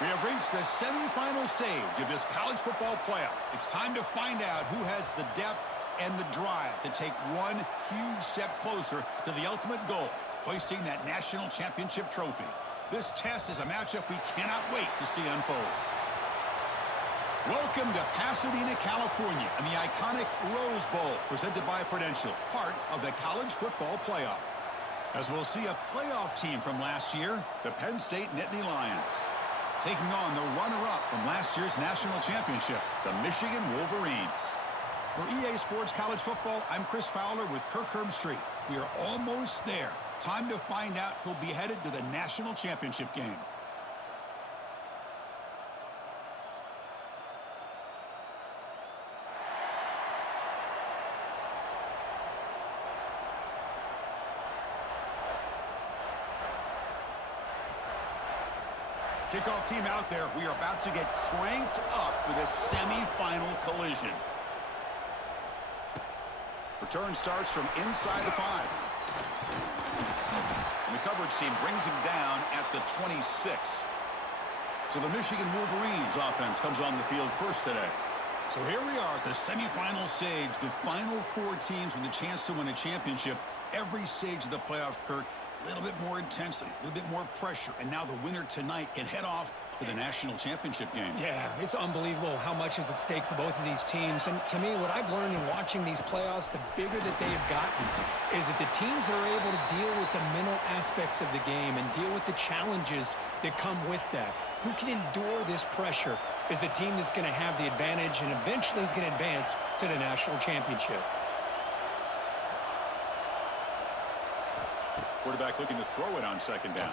We have reached the semifinal stage of this college football playoff. It's time to find out who has the depth and the drive to take one huge step closer to the ultimate goal, hoisting that national championship trophy. This test is a matchup we cannot wait to see unfold. Welcome to Pasadena, California, and the iconic Rose Bowl, presented by Prudential, part of the college football playoff. As we'll see a playoff team from last year, the Penn State Nittany Lions, taking on the runner-up from last year's national championship, the Michigan Wolverines. For EA Sports College Football, I'm Chris Fowler with Kirk Herbstreit. We are almost there. Time to find out who'll be headed to the national championship game. Kickoff team out there. We are about to get cranked up for this semifinal collision. Return starts from inside the 5. And the coverage team brings him down at the 26. So the Michigan Wolverines offense comes on the field first today. So here we are at the semifinal stage, the final 4 teams with a chance to win a championship. Every stage of the playoff, Kirk, a little bit more intensity, a little bit more pressure, and now the winner tonight can head off to the national championship game. Yeah, it's unbelievable how much is at stake for both of these teams. And to me, what I've learned in watching these playoffs, the bigger that they have gotten, is that the teams are able to deal with the mental aspects of the game and deal with the challenges that come with that. Who can endure this pressure is the team that's going to have the advantage and eventually is going to advance to the national championship. Quarterback looking to throw it on second down.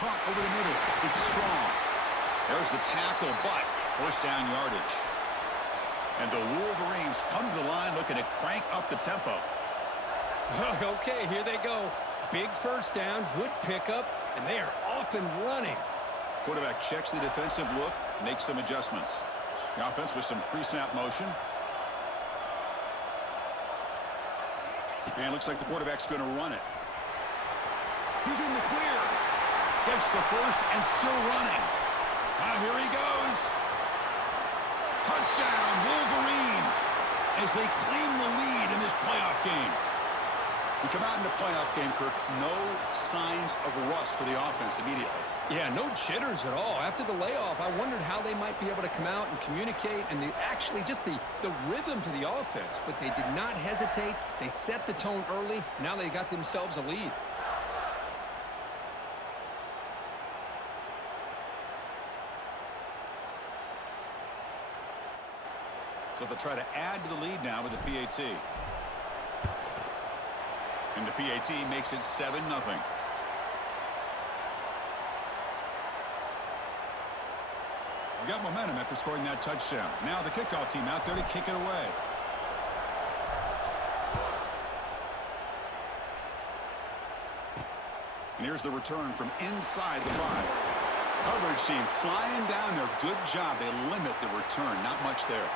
Caught over the middle. It's strong. There's the tackle, but first down yardage. And the Wolverines come to the line looking to crank up the tempo. Okay, here they go. Big first down, good pickup, and they are off and running. Quarterback checks the defensive look, makes some adjustments. The offense with some pre-snap motion. And looks like the quarterback's going to run it. He's in the clear. Gets the first and still running. Now here he goes. Touchdown, Wolverines, as they claim the lead in this playoff game. We come out in the playoff game, Kirk, no signs of rust for the offense immediately. Yeah, no jitters at all. After the layoff, I wondered how they might be able to come out and communicate and actually just the rhythm to the offense. But they did not hesitate. They set the tone early. Now they got themselves a lead. So they'll try to add to the lead now with the PAT. And the PAT makes it 7-0. We got momentum after scoring that touchdown. Now the kickoff team out there to kick it away. And here's the return from inside the 5. Coverage team flying down there. Good job. They limit the return. Not much there.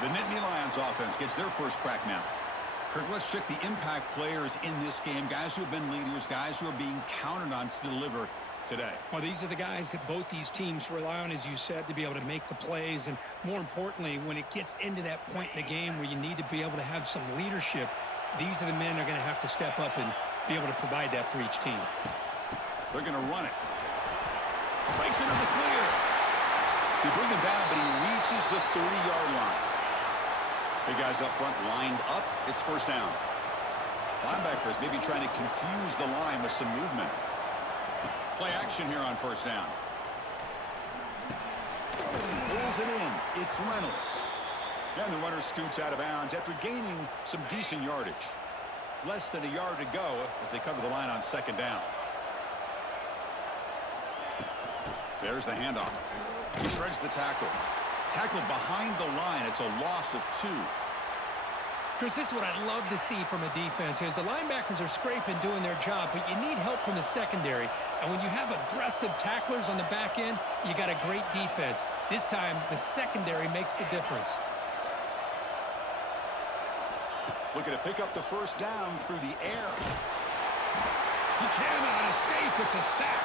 The Nittany Lions offense gets their first crack now. Kirk, let's check the impact players in this game. Guys who have been leaders, guys who are being counted on to deliver today. Well, these are the guys that both these teams rely on, as you said, to be able to make the plays. And more importantly, when it gets into that point in the game where you need to be able to have some leadership, these are the men that are going to have to step up and be able to provide that for each team. They're going to run it. Breaks into the clear. They bring him down, but he reaches the 30-yard line. Big guys up front lined up. It's first down. Linebackers maybe trying to confuse the line with some movement. Play action here on first down. Pulls it in. It's Reynolds. And the runner scoots out of bounds after gaining some decent yardage. Less than a yard to go as they cover the line on second down. There's the handoff. He shreds the tackle. Tackled behind the line. It's a loss of 2. Chris, this is what I love to see from a defense is the linebackers are scraping, doing their job, but you need help from the secondary. And when you have aggressive tacklers on the back end, you got a great defense. This time, the secondary makes the difference. Looking to pick up the first down through the air. He cannot escape. It's a sack.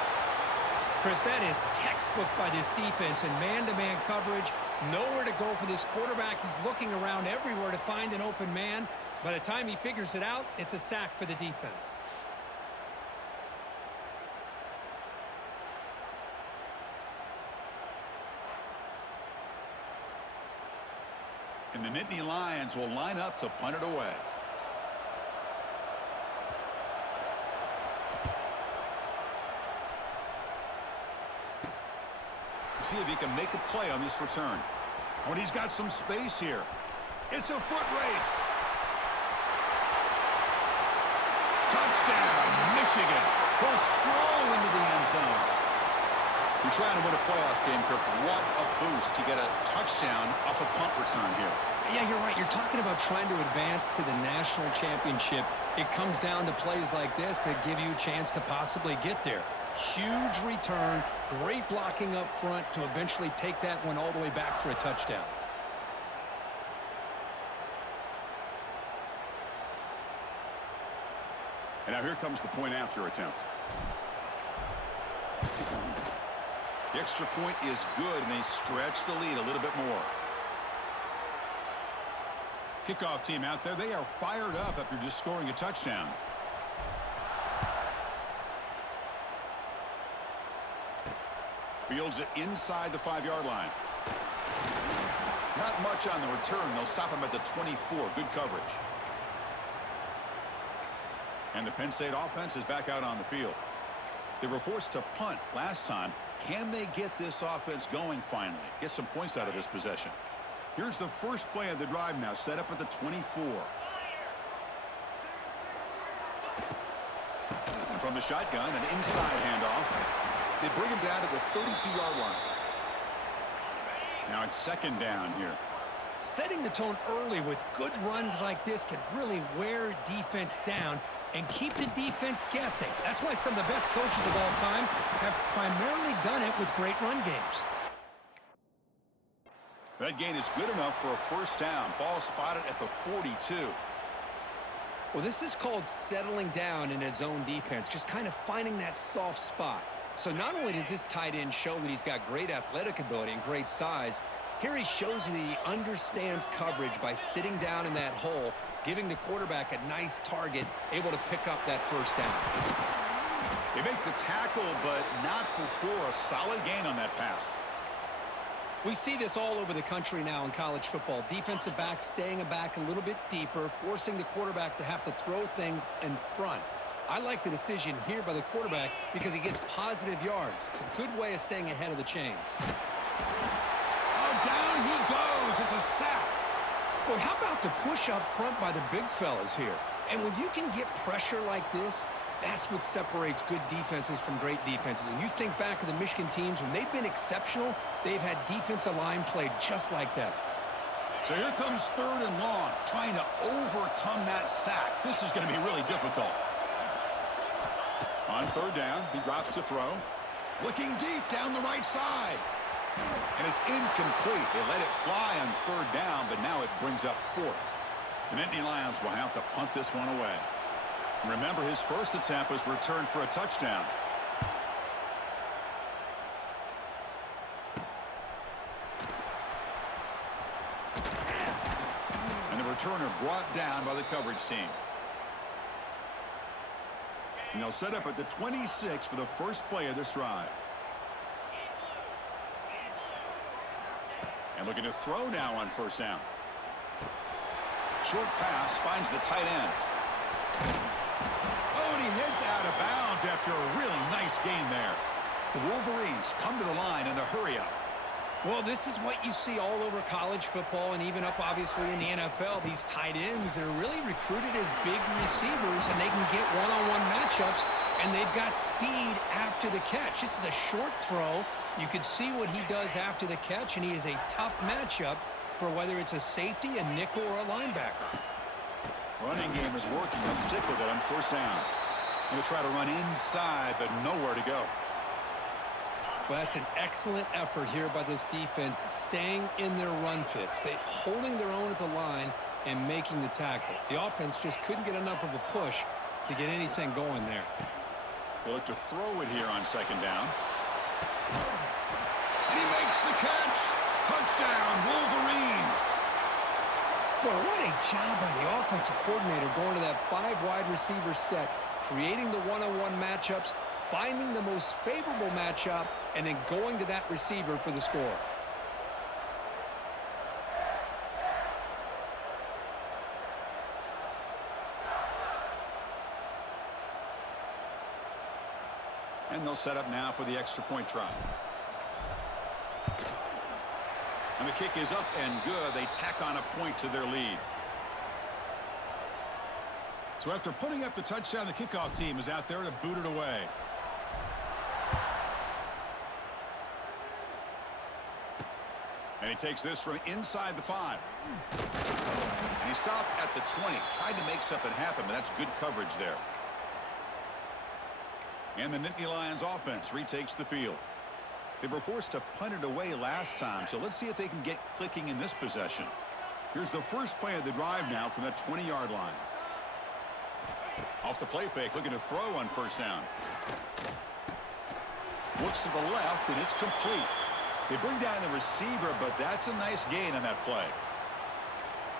Chris, that is textbook by this defense in man-to-man coverage. Nowhere to go for this quarterback. He's looking around everywhere to find an open man. By the time he figures it out, it's a sack for the defense. And the Nittany Lions will line up to punt it away. See if he can make a play on this return. When he's got some space here. It's a foot race. Touchdown, Michigan. He'll stroll into the end zone. You're trying to win a playoff game, Kirk. What a boost to get a touchdown off a punt return here. Yeah, you're right. You're talking about trying to advance to the national championship. It comes down to plays like this that give you a chance to possibly get there. Huge return, great blocking up front to eventually take that one all the way back for a touchdown. And now here comes the point after attempt. The extra point is good, and they stretch the lead a little bit more. Kickoff team out there, they are fired up after just scoring a touchdown. Fields it inside the 5-yard line. Not much on the return. They'll stop him at the 24. Good coverage. And the Penn State offense is back out on the field. They were forced to punt last time. Can they get this offense going finally? Get some points out of this possession. Here's the first play of the drive now, set up at the 24. And from the shotgun, an inside handoff. They bring him down to the 32-yard line. Now it's second down here. Setting the tone early with good runs like this can really wear defense down and keep the defense guessing. That's why some of the best coaches of all time have primarily done it with great run games. That gain is good enough for a first down. Ball spotted at the 42. Well, this is called settling down in his own defense, just kind of finding that soft spot. So not only does this tight end show that he's got great athletic ability and great size, here he shows that he understands coverage by sitting down in that hole, giving the quarterback a nice target, able to pick up that first down. They make the tackle, but not before a solid gain on that pass. We see this all over the country now in college football. Defensive backs staying back a little bit deeper, forcing the quarterback to have to throw things in front. I like the decision here by the quarterback because he gets positive yards. It's a good way of staying ahead of the chains. Oh, down he goes. It's a sack. Boy, how about the push up front by the big fellas here? And when you can get pressure like this, that's what separates good defenses from great defenses. And you think back to the Michigan teams, when they've been exceptional, they've had defensive line played just like that. So here comes third and long, trying to overcome that sack. This is going to be really difficult. On third down, he drops to throw. Looking deep down the right side. And it's incomplete. They let it fly on third down, but now it brings up fourth. The Nittany Lions will have to punt this one away. Remember, his first attempt was returned for a touchdown. And the returner brought down by the coverage team. And they'll set up at the 26 for the first play of this drive. And looking to throw now on first down. Short pass finds the tight end. Oh, and he heads out of bounds after a really nice gain there. The Wolverines come to the line in the hurry-up. Well, this is what you see all over college football and even up, obviously, in the NFL. These tight ends that are really recruited as big receivers, and they can get one-on-one matchups, and they've got speed after the catch. This is a short throw. You can see what he does after the catch, and he is a tough matchup for whether it's a safety, a nickel, or a linebacker. Running game is working. They'll stick with it on first down. They'll try to run inside, but nowhere to go. Well, that's an excellent effort here by this defense, staying in their run fits. They holding their own at the line and making the tackle. The offense just couldn't get enough of a push to get anything going there. They look to throw it here on second down. And he makes the catch. Touchdown, Wolverines. Boy, what a job by the offensive coordinator going to that 5 wide receiver set, creating the one-on-one matchups, finding the most favorable matchup, and then going to that receiver for the score. And they'll set up now for the extra point try. And the kick is up and good. They tack on a point to their lead. So after putting up the touchdown, the kickoff team is out there to boot it away. And he takes this from inside the 5. And he stopped at the 20. Tried to make something happen, but that's good coverage there. And the Nittany Lions offense retakes the field. They were forced to punt it away last time, so let's see if they can get clicking in this possession. Here's the first play of the drive now from that 20-yard line. Off the play fake, looking to throw on first down. Looks to the left, and it's complete. They bring down the receiver, but that's a nice gain on that play.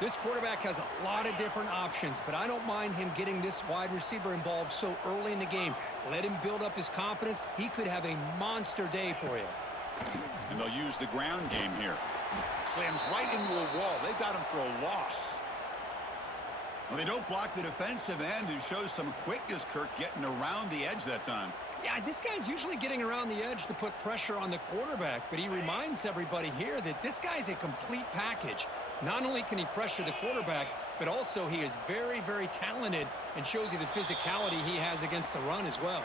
This quarterback has a lot of different options, but I don't mind him getting this wide receiver involved so early in the game. Let him build up his confidence. He could have a monster day for you. And they'll use the ground game here. Slams right into a wall. They've got him for a loss. Well, they don't block the defensive end, who shows some quickness, Kirk, getting around the edge that time. Yeah, this guy's usually getting around the edge to put pressure on the quarterback, but he reminds everybody here that this guy's a complete package. Not only can he pressure the quarterback, but also he is very, very talented and shows you the physicality he has against the run as well.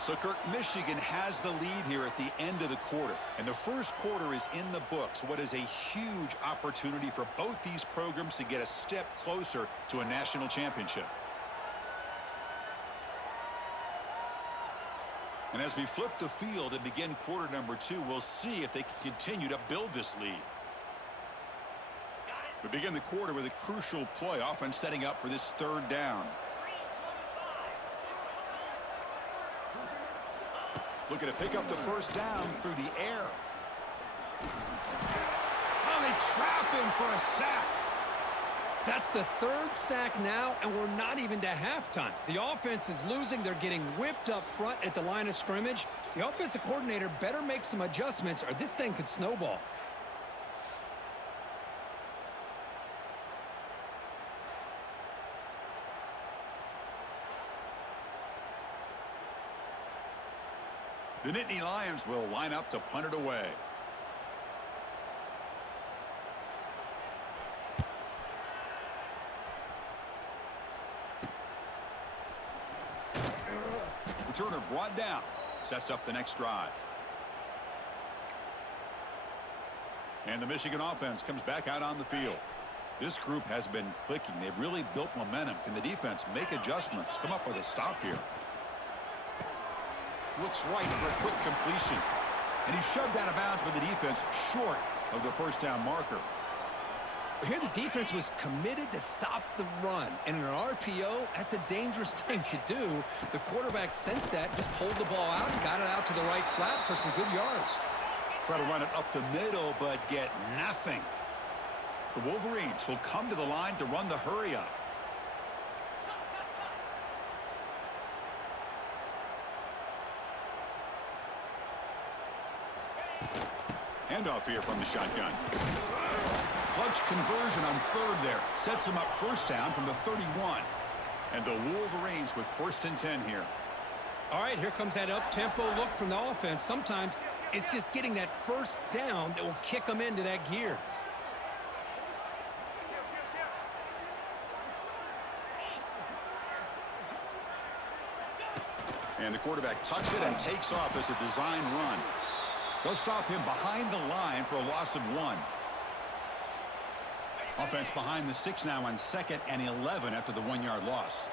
So, Kirk, Michigan has the lead here at the end of the quarter, and the first quarter is in the books. What is a huge opportunity for both these programs to get a step closer to a national championship. And as we flip the field and begin quarter number 2, we'll see if they can continue to build this lead. We begin the quarter with a crucial play, offense setting up for this third down. Looking to pick up the first down through the air. Oh, they trap him for a sack. That's the 3rd sack now, and we're not even to halftime. The offense is losing. They're getting whipped up front at the line of scrimmage. The offensive coordinator better make some adjustments, or this thing could snowball. The Nittany Lions will line up to punt it away. Returner brought down. Sets up the next drive. And the Michigan offense comes back out on the field. This group has been clicking. They've really built momentum. Can the defense make adjustments? Come up with a stop here. Looks right for a quick completion. And he's shoved out of bounds by the defense short of the first down marker. Here the defense was committed to stop the run. And in an RPO, that's a dangerous thing to do. The quarterback sensed that, just pulled the ball out and got it out to the right flat for some good yards. Try to run it up the middle, but get nothing. The Wolverines will come to the line to run the hurry up. Handoff here from the shotgun. Clutch conversion on third there. Sets him up first down from the 31. And the Wolverines with 1st and 10 here. All right, here comes that up-tempo look from the offense. Sometimes it's just getting that first down that will kick them into that gear. And the quarterback tucks it and takes off as a design run. They'll stop him behind the line for a loss of 1. Offense behind the 6 now on 2nd and 11 after the 1-yard loss.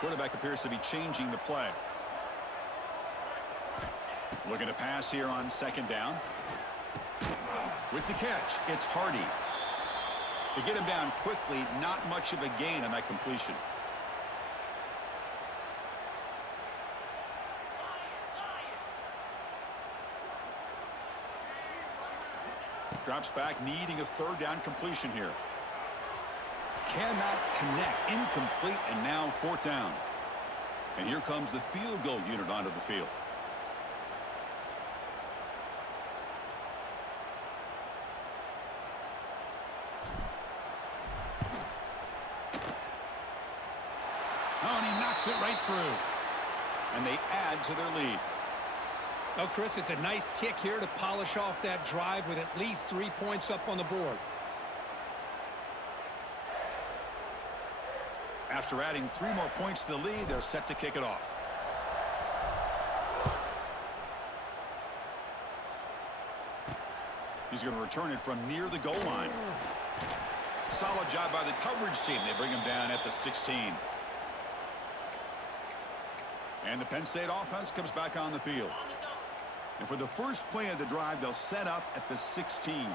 Quarterback appears to be changing the play. Looking to pass here on 2nd down. With the catch, it's Hardy. They get him down quickly, not much of a gain on that completion. Drops back, needing a third down completion here. Cannot connect. Incomplete, and now fourth down. And here comes the field goal unit onto the field. Oh, and he knocks it right through. And they add to their lead. Oh, Chris, it's a nice kick here to polish off that drive with at least 3 points up on the board. After adding 3 more points to the lead, they're set to kick it off. He's going to return it from near the goal line. Solid job by the coverage team. They bring him down at the 16. And the Penn State offense comes back on the field. And for the first play of the drive, they'll set up at the 16.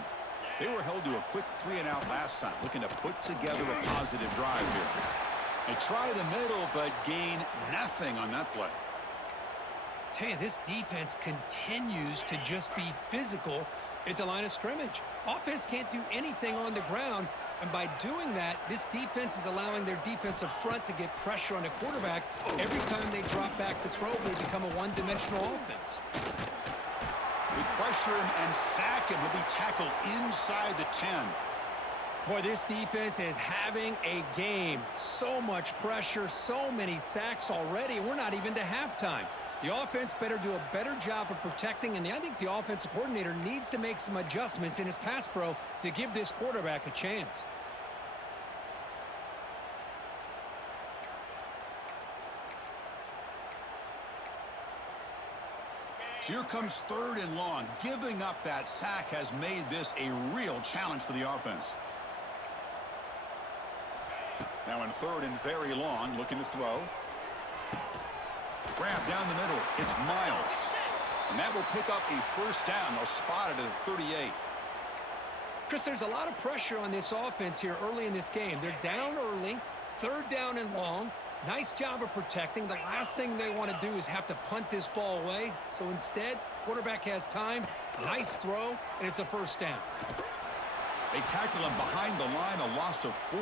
They were held to a quick 3-and-out last time, looking to put together a positive drive here. They try the middle, but gain nothing on that play. Tell you, this defense continues to just be physical at the line of scrimmage. Offense can't do anything on the ground, and by doing that, this defense is allowing their defensive front to get pressure on the quarterback. Every time they drop back to throw, they become a one-dimensional offense. We pressure him and sack him. He'll be tackled inside the 10. Boy, this defense is having a game. So much pressure, so many sacks already, and we're not even to halftime. The offense better do a better job of protecting, and I think the offensive coordinator needs to make some adjustments in his pass pro to give this quarterback a chance. So here comes 3rd and long. Giving up that sack has made this a real challenge for the offense. Now in 3rd and very long, looking to throw. Grab down the middle. It's Miles. And that will pick up a first down. They'll spot it at the 38. Chris, there's a lot of pressure on this offense here early in this game. They're down early, 3rd down and long. Nice job of protecting. The last thing they want to do is have to punt this ball away. So instead, quarterback has time, nice throw, and it's a first down. They tackle him behind the line, a loss of 4.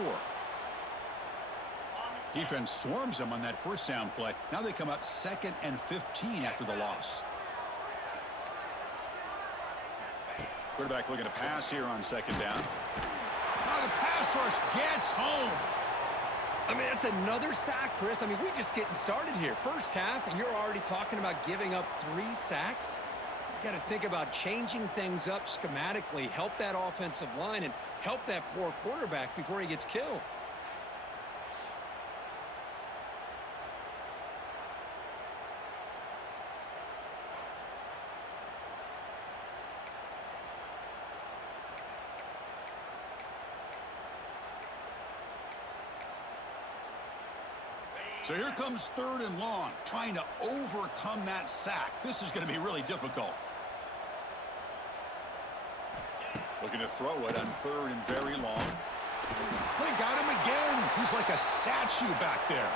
Defense swarms him on that first down play. Now they come up 2nd and 15 after the loss. Quarterback looking to pass here on 2nd down. Now the pass rush gets home. I mean, that's another sack, Chris. I mean, we're just getting started here. First half, and you're already talking about giving up 3 sacks. You got to think about changing things up schematically, help that offensive line, and help that poor quarterback before he gets killed. So here comes 3rd and long, trying to overcome that sack. This is going to be really difficult. Looking to throw it on 3rd and very long. They got him again. He's like a statue back there.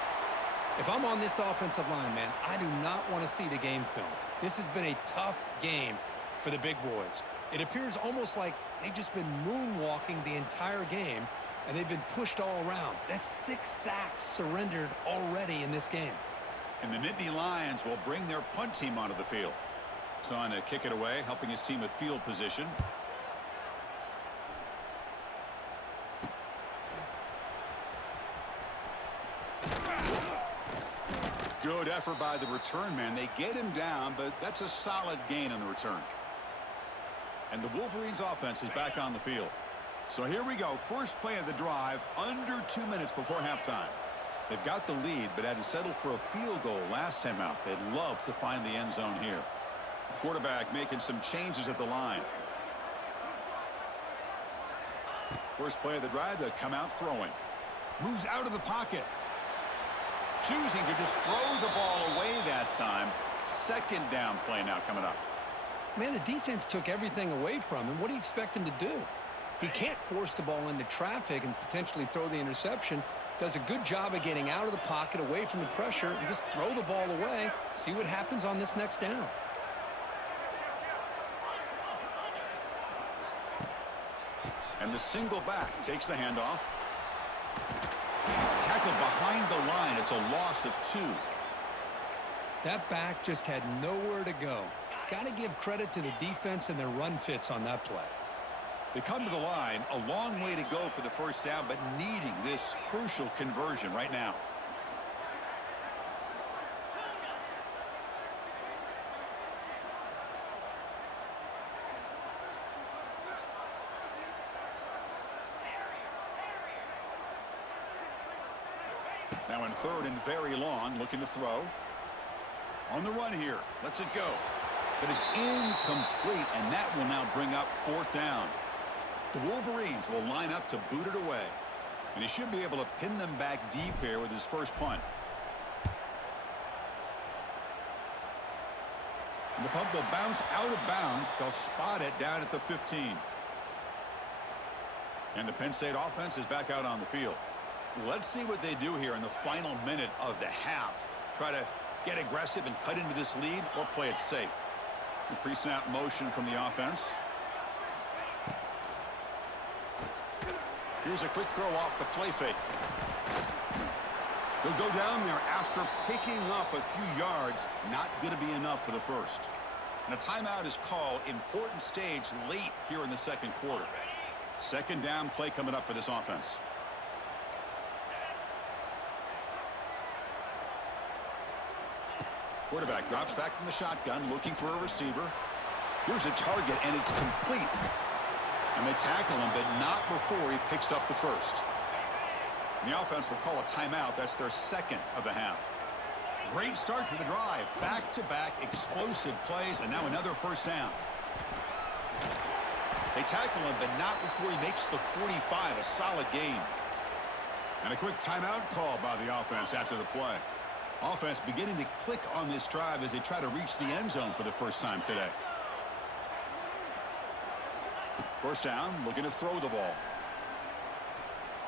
If I'm on this offensive line, man, I do not want to see the game film. This has been a tough game for the big boys. It appears almost like they've just been moonwalking the entire game, and they've been pushed all around. That's 6 sacks surrendered already in this game. And the Nittany Lions will bring their punt team onto the field. So on to kick it away, helping his team with field position. Good effort by the return man. They get him down, but that's a solid gain on the return. And the Wolverines offense is back on the field. So here we go. First play of the drive, under 2 minutes before halftime. They've got the lead, but had to settle for a field goal last time out. They'd love to find the end zone here. The quarterback making some changes at the line. First play of the drive, they come out throwing. Moves out of the pocket. Choosing to just throw the ball away that time. 2nd down play now coming up. Man, the defense took everything away from him. What do you expect him to do? He can't force the ball into traffic and potentially throw the interception. Does a good job of getting out of the pocket, away from the pressure, and just throw the ball away. See what happens on this next down. And the single back takes the handoff. Tackled behind the line. It's a loss of 2. That back just had nowhere to go. Got to give credit to the defense and their run fits on that play. They come to the line, a long way to go for the first down, but needing this crucial conversion right now. Now in 3rd and very long, looking to throw. On the run here. Lets it go. But it's incomplete, and that will now bring up 4th down. The Wolverines will line up to boot it away. And he should be able to pin them back deep here with his first punt. And the punt will bounce out of bounds. They'll spot it down at the 15. And the Penn State offense is back out on the field. Let's see what they do here in the final minute of the half. Try to get aggressive and cut into this lead, or play it safe. The pre-snap motion from the offense. Here's a quick throw off the play fake. He'll go down there after picking up a few yards. Not going to be enough for the first. And a timeout is called. Important stage late here in the 2nd quarter. 2nd down play coming up for this offense. Quarterback drops back from the shotgun, looking for a receiver. Here's a target, and it's complete. And they tackle him, but not before he picks up the first. And the offense will call a timeout. That's their 2nd of the half. Great start to the drive. Back-to-back explosive plays, and now another first down. They tackle him, but not before he makes the 45, a solid gain. And a quick timeout call by the offense after the play. Offense beginning to click on this drive as they try to reach the end zone for the first time today. First down, looking to throw the ball.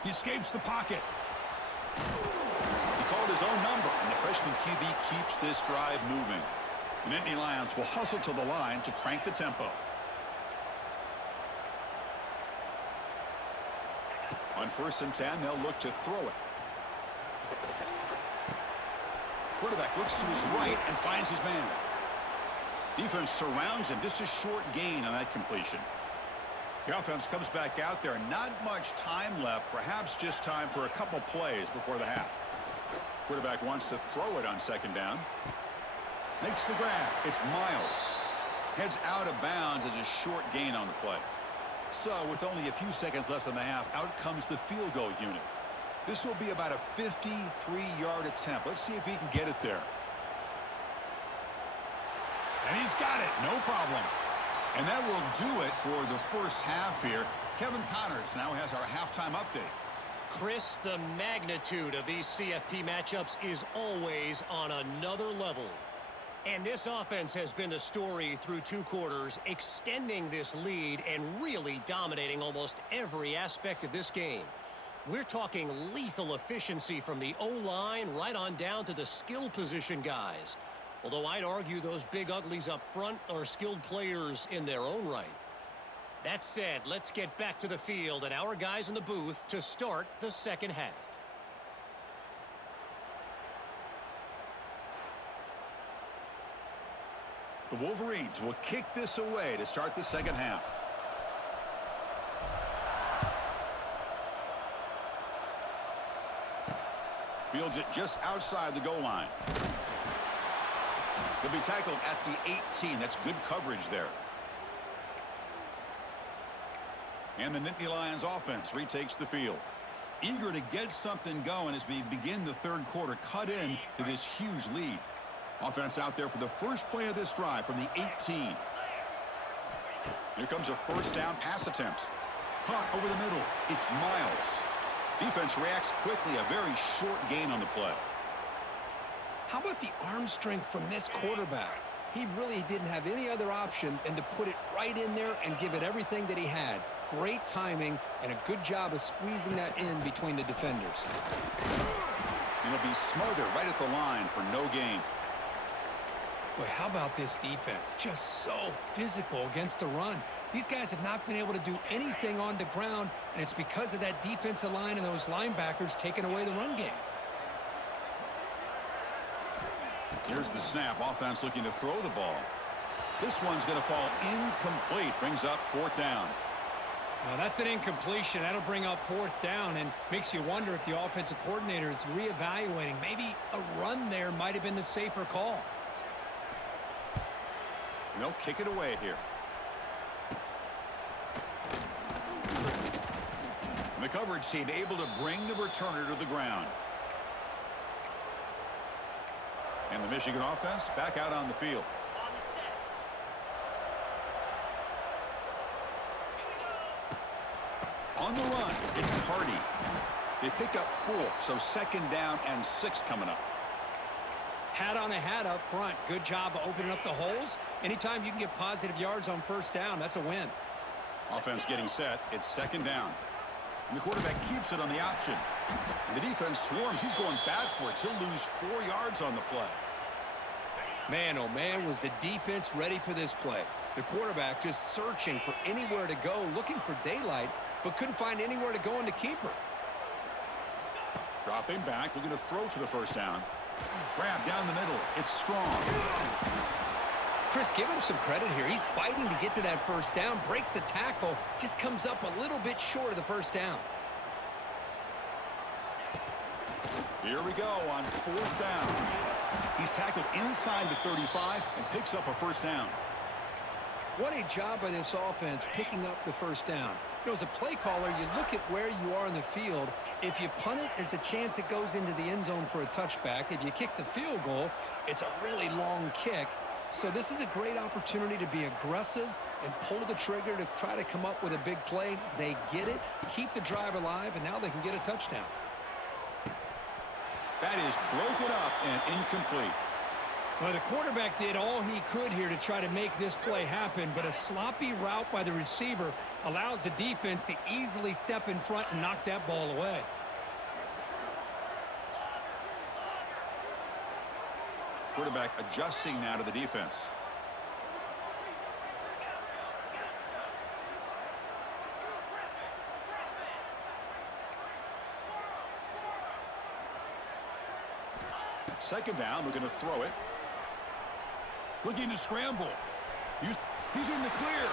He escapes the pocket. He called his own number, and the freshman QB keeps this drive moving. The Nittany Lions will hustle to the line to crank the tempo. On 1st and 10, they'll look to throw it. Quarterback looks to his right and finds his man. Defense surrounds him. Just a short gain on that completion. The offense comes back out there. Not much time left. Perhaps just time for a couple plays before the half. Quarterback wants to throw it on 2nd down. Makes the grab. It's Miles. Heads out of bounds as a short gain on the play. So with only a few seconds left in the half, out comes the field goal unit. This will be about a 53-yard attempt. Let's see if he can get it there. And he's got it. No problem. And that will do it for the first half here. Kevin Connors now has our halftime update. Chris, the magnitude of these CFP matchups is always on another level. And this offense has been the story through 2 quarters, extending this lead and really dominating almost every aspect of this game. We're talking lethal efficiency from the O-line right on down to the skill position guys. Although I'd argue those big uglies up front are skilled players in their own right. That said, let's get back to the field and our guys in the booth to start the 2nd half. The Wolverines will kick this away to start the 2nd half. Fields it just outside the goal line. He'll be tackled at the 18. That's good coverage there. And the Nittany Lions offense retakes the field. Eager to get something going as we begin the 3rd quarter, cut in to this huge lead. Offense out there for the first play of this drive from the 18. Here comes a first down pass attempt. Caught over the middle. It's Miles. Defense reacts quickly. A very short gain on the play. How about the arm strength from this quarterback? He really didn't have any other option than to put it right in there and give it everything that he had. Great timing and a good job of squeezing that in between the defenders. It'll be smothered right at the line for no gain. But how about this defense? Just so physical against the run. These guys have not been able to do anything on the ground, and it's because of that defensive line and those linebackers taking away the run game. Here's the snap. Offense looking to throw the ball. This one's going to fall incomplete. Brings up 4th down. Now that's an incompletion. That'll bring up 4th down and makes you wonder if the offensive coordinator is reevaluating. Maybe a run there might have been the safer call. They'll kick it away here. And the coverage team able to bring the returner to the ground. And the Michigan offense back out on the field. On the run, it's Hardy. They pick up 4, so 2nd down and 6 coming up. Hat on a hat up front. Good job of opening up the holes. Anytime you can get positive yards on 1st down, that's a win. Offense getting set. It's 2nd down. And the quarterback keeps it on the option. And the defense swarms. He's going backwards. He'll lose 4 yards on the play. Man, oh man, was the defense ready for this play. The quarterback just searching for anywhere to go, looking for daylight, but couldn't find anywhere to go in the keeper. Dropping back, looking to throw for the 1st down. Grab down the middle. It's strong. Chris, give him some credit here. He's fighting to get to that 1st down, breaks the tackle, just comes up a little bit short of the 1st down. Here we go on 4th down. He's tackled inside the 35 and picks up a 1st down. What a job by this offense picking up the 1st down. You know, as a play caller, you look at where you are in the field. If you punt it, there's a chance it goes into the end zone for a touchback. If you kick the field goal, it's a really long kick. So this is a great opportunity to be aggressive and pull the trigger to try to come up with a big play. They get it, keep the drive alive, and now they can get a touchdown. That is broken up and incomplete. Well, the quarterback did all he could here to try to make this play happen, but a sloppy route by the receiver allows the defense to easily step in front and knock that ball away. Quarterback adjusting now to the defense. Second down, we're going to throw it. Looking to scramble. He's in the clear.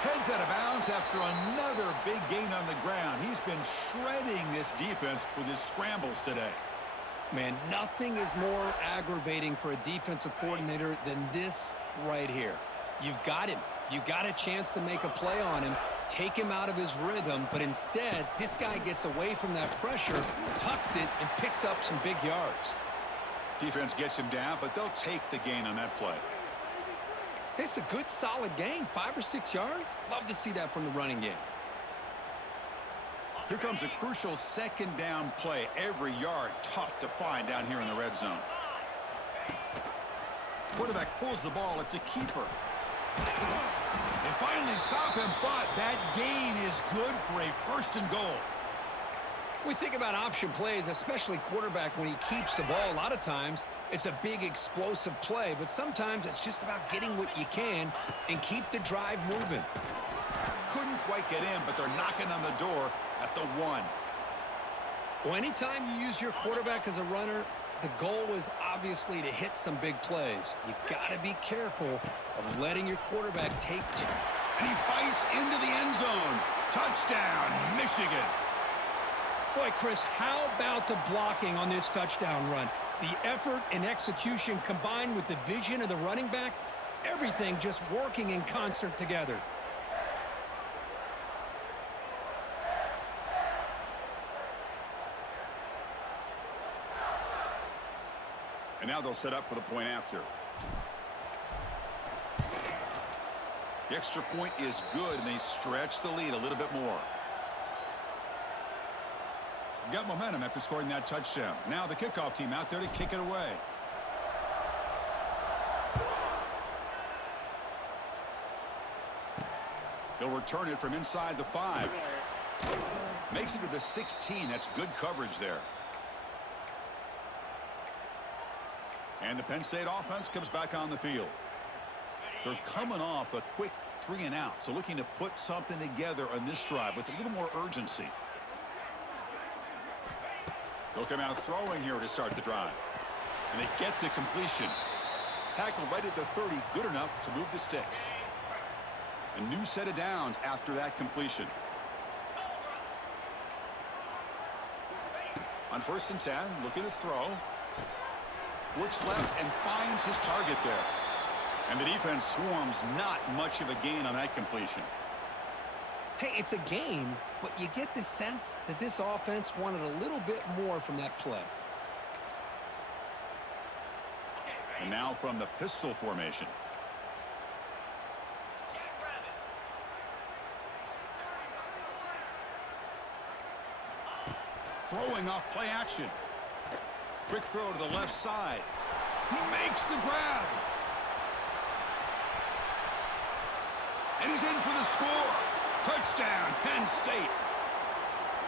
Heads out of bounds after another big gain on the ground. He's been shredding this defense with his scrambles today. Man, nothing is more aggravating for a defensive coordinator than this right here. You've got him. You got a chance to make a play on him, take him out of his rhythm, but instead, this guy gets away from that pressure, tucks it, and picks up some big yards. Defense gets him down, but they'll take the gain on that play. It's a good, solid gain, 5 or 6 yards. Love to see that from the running game. Here comes a crucial 2nd down play. Every yard tough to find down here in the red zone. Quarterback pulls the ball. It's a keeper. They finally stop him, but that gain is good for a 1st and goal. We think about option plays, especially quarterback when he keeps the ball. A lot of times, it's a big explosive play, but sometimes it's just about getting what you can and keep the drive moving. Couldn't quite get in, but they're knocking on the door at the 1. Well, anytime you use your quarterback as a runner, the goal is obviously to hit some big plays. You got to be careful of letting your quarterback take two. And he fights into the end zone. Touchdown, Michigan. Boy, Chris, how about the blocking on this touchdown run? The effort and execution combined with the vision of the running back, everything just working in concert together. And now they'll set up for the point after. The extra point is good, and they stretch the lead a little bit more. Got momentum after scoring that touchdown. Now the kickoff team out there to kick it away. He'll return it from inside the 5. Makes it to the 16. That's good coverage there. And the Penn State offense comes back on the field. They're coming off a quick 3-and-out, so looking to put something together on this drive with a little more urgency. They'll come out throwing here to start the drive. And they get to completion. Tackle right at the 30, good enough to move the sticks. A new set of downs after that completion. On 1st and 10, looking to throw. Looks left and finds his target there. And the defense swarms, not much of a gain on that completion. Hey, it's a game, but you get the sense that this offense wanted a little bit more from that play. And now from the pistol formation. Throwing off play action. Quick throw to the left side. He makes the grab. And he's in for the score. Touchdown, Penn State.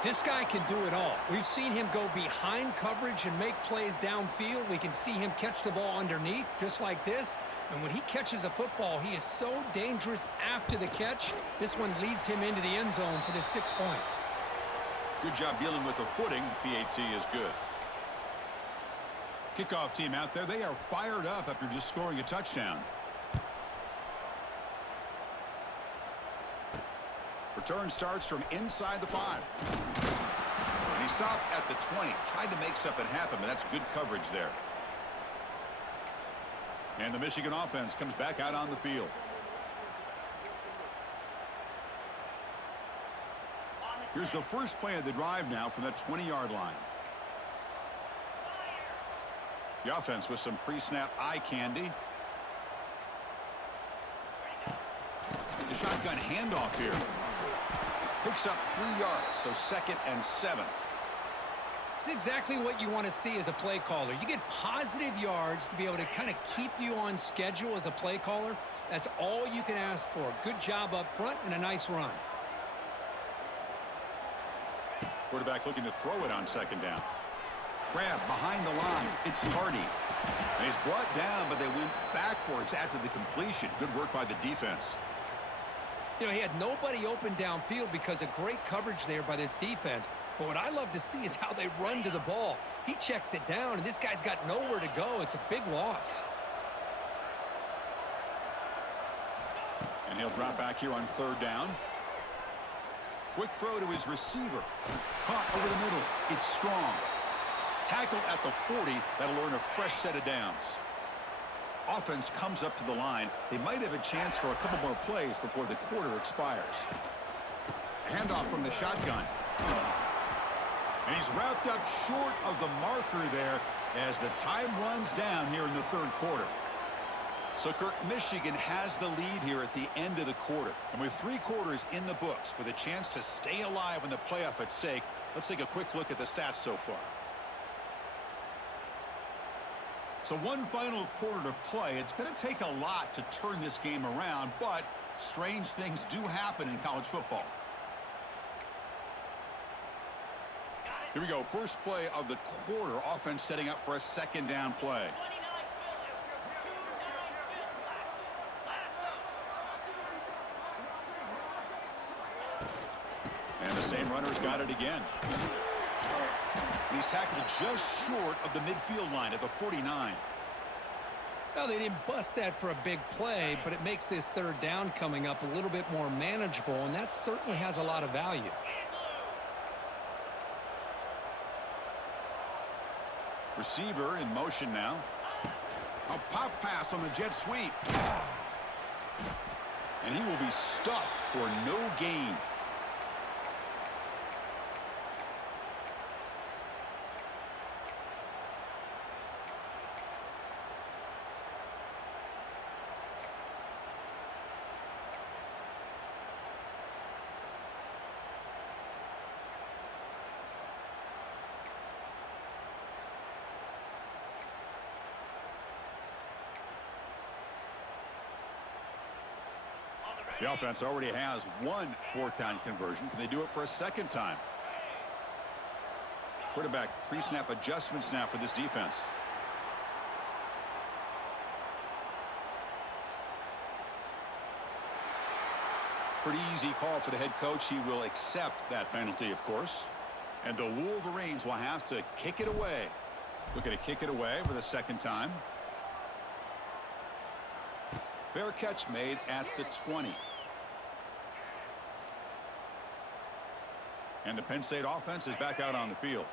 This guy can do it all. We've seen him go behind coverage and make plays downfield. We can see him catch the ball underneath, just like this. And when he catches a football, he is so dangerous after the catch. This one leads him into the end zone for the 6 points. Good job dealing with the footing. PAT is good. Kickoff team out there. They are fired up after just scoring a touchdown. Return starts from inside the 5. And he stopped at the 20. Tried to make something happen, but that's good coverage there. And the Michigan offense comes back out on the field. Here's the first play of the drive now from that 20-yard line. The offense with some pre-snap eye candy. The shotgun handoff here. Picks up 3 yards, so 2nd and 7. It's exactly what you want to see as a play caller. You get positive yards to be able to kind of keep you on schedule as a play caller. That's all you can ask for. Good job up front and a nice run. Quarterback looking to throw it on 2nd down. Grab behind the line. It's Hardy. And he's brought down, but they went backwards after the completion. Good work by the defense. You know, he had nobody open downfield because of great coverage there by this defense. But what I love to see is how they run to the ball. He checks it down, and this guy's got nowhere to go. It's a big loss. And he'll drop back here on 3rd down. Quick throw to his receiver. Caught over the middle. It's Strong. Tackled at the 40. That'll earn a fresh set of downs. Offense comes up to the line. They might have a chance for a couple more plays before the quarter expires. Handoff from the shotgun. And he's wrapped up short of the marker there as the time runs down here in the 3rd quarter. So, Kirk, Michigan has the lead here at the end of the quarter. And with 3 quarters in the books, with a chance to stay alive in the playoff at stake, let's take a quick look at the stats so far. So one final quarter to play. It's going to take a lot to turn this game around, but strange things do happen in college football. Here we go. First play of the quarter. Offense setting up for a 2nd down play. And the same runner's got it again. He's tackled just short of the midfield line at the 49. Well, they didn't bust that for a big play, but it makes this 3rd down coming up a little bit more manageable, and that certainly has a lot of value. Receiver in motion now. A pop pass on the jet sweep. And he will be stuffed for no gain. The offense already has 1 4th down conversion. Can they do it for a 2nd time? Quarterback pre-snap adjustments now for this defense. Pretty easy call for the head coach. He will accept that penalty, of course. And the Wolverines will have to kick it away. Looking to kick it away for the second time. Fair catch made at the 20. And the Penn State offense is back out on the field.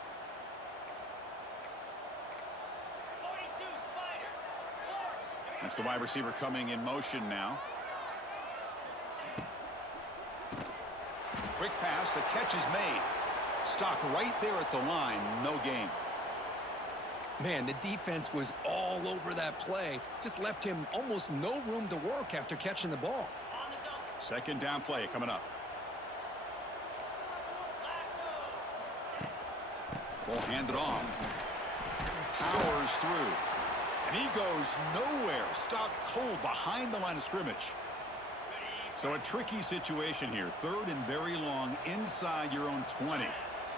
That's the wide receiver coming in motion now. Quick pass. The catch is made. Stopped right there at the line. No gain. Man, the defense was all over that play. Just left him almost no room to work after catching the ball. Second down play coming up. Ball handed off. Powers through. And he goes nowhere. Stopped cold behind the line of scrimmage. So a tricky situation here. Third and very long inside your own 20.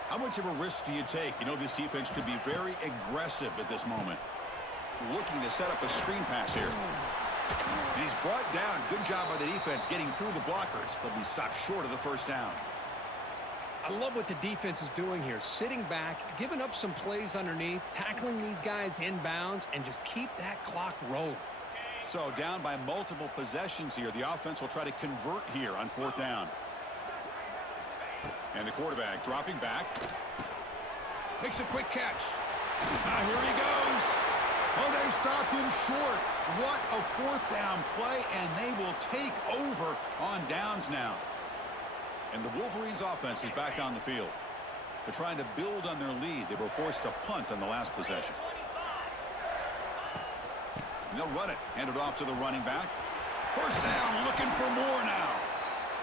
How much of a risk do you take? You know, this defense could be very aggressive at this moment. Looking to set up a screen pass here. And he's brought down. Good job by the defense getting through the blockers. They'll be stopped short of the first down. I love what the defense is doing here. Sitting back, giving up some plays underneath, tackling these guys inbounds, and just keep that clock rolling. So down by multiple possessions here. The offense will try to convert here on fourth down. And the quarterback dropping back. Makes a quick catch. Here he goes. Oh, they've stopped him short. What a fourth down play, and they will take over on downs now. And the Wolverines offense is back on the field. They're trying to build on their lead. They were forced to punt on the last possession. And they'll run it. Hand it off to the running back. First down, looking for more now.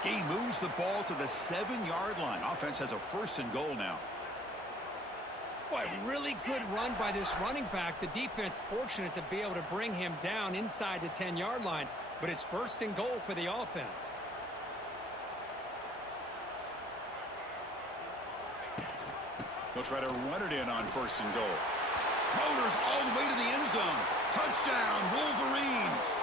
Gain moves the ball to the 7-yard line. Offense has a first and goal now. Boy, really good run by this running back. The defense fortunate to be able to bring him down inside the 10-yard line. But it's first and goal for the offense. They'll try to run it in on first and goal. Motors all the way to the end zone. Touchdown, Wolverines.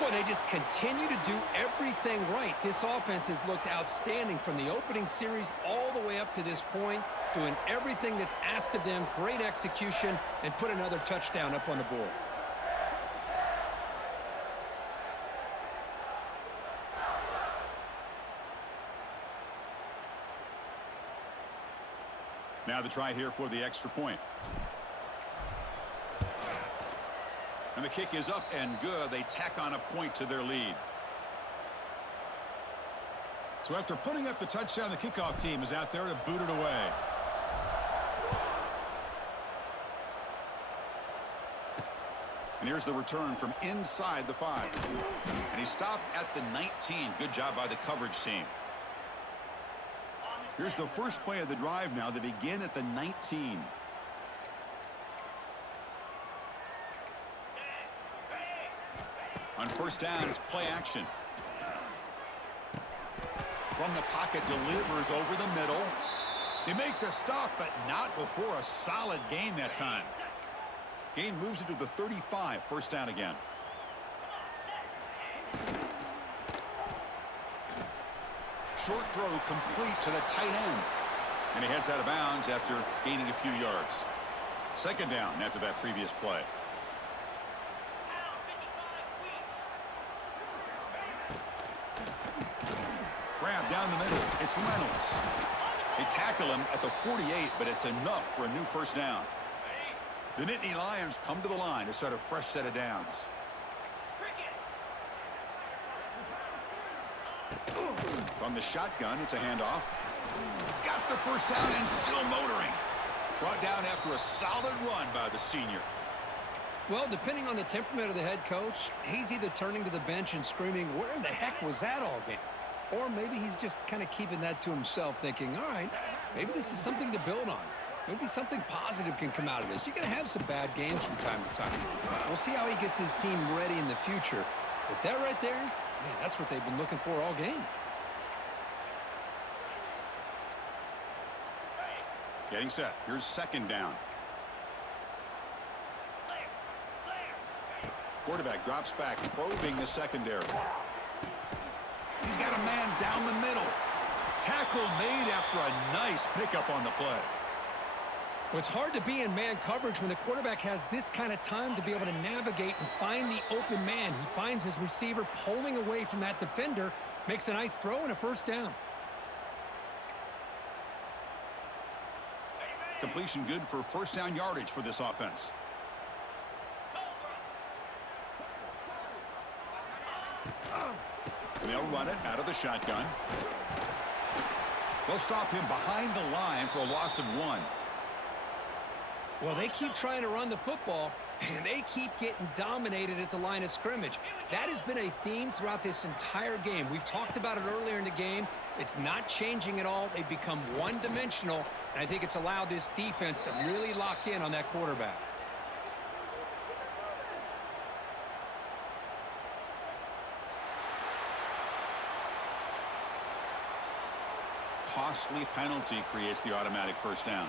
Boy, they just continue to do everything right. This offense has looked outstanding from the opening series all the way up to this point, doing everything that's asked of them, great execution, and put another touchdown up on the board. Now the try here for the extra point. And the kick is up and good. They tack on a point to their lead. So after putting up the touchdown, the kickoff team is out there to boot it away. And here's the return from inside the 5. And he stopped at the 19. Good job by the coverage team. Here's the first play of the drive now. They begin at the 19. On first down, it's play action. From the pocket, delivers over the middle. They make the stop, but not before a solid gain that time. Gain moves it to the 35. First down again. Short throw complete to the tight end. And he heads out of bounds after gaining a few yards. Second down after that previous play. Grab down the middle. It's Reynolds. They tackle him at the 48, but it's enough for a new first down. The Nittany Lions come to the line to start a fresh set of downs. From the shotgun, it's a handoff. He's got the first down and still motoring. Brought down after a solid run by the senior. Well, depending on the temperament of the head coach, he's either turning to the bench and screaming, where the heck was that all game? Or maybe he's just kind of keeping that to himself, thinking, all right, maybe this is something to build on. Maybe something positive can come out of this. You're going to have some bad games from time to time. We'll see how he gets his team ready in the future. But that right there, man, that's what they've been looking for all game. Getting set. Here's second down. Quarterback drops back, probing the secondary. He's got a man down the middle. Tackle made after a nice pickup on the play. Well, it's hard to be in man coverage when the quarterback has this kind of time to be able to navigate and find the open man. He finds his receiver pulling away from that defender, makes a nice throw and a first down. Completion good for first down yardage for this offense. They'll run it out of the shotgun. They'll stop him behind the line for a loss of 1. Well, they keep trying to run the football, and they keep getting dominated at the line of scrimmage. That has been a theme throughout this entire game. We've talked about it earlier in the game. It's not changing at all. They've become one-dimensional, and I think it's allowed this defense to really lock in on that quarterback. Costly penalty creates the automatic first down.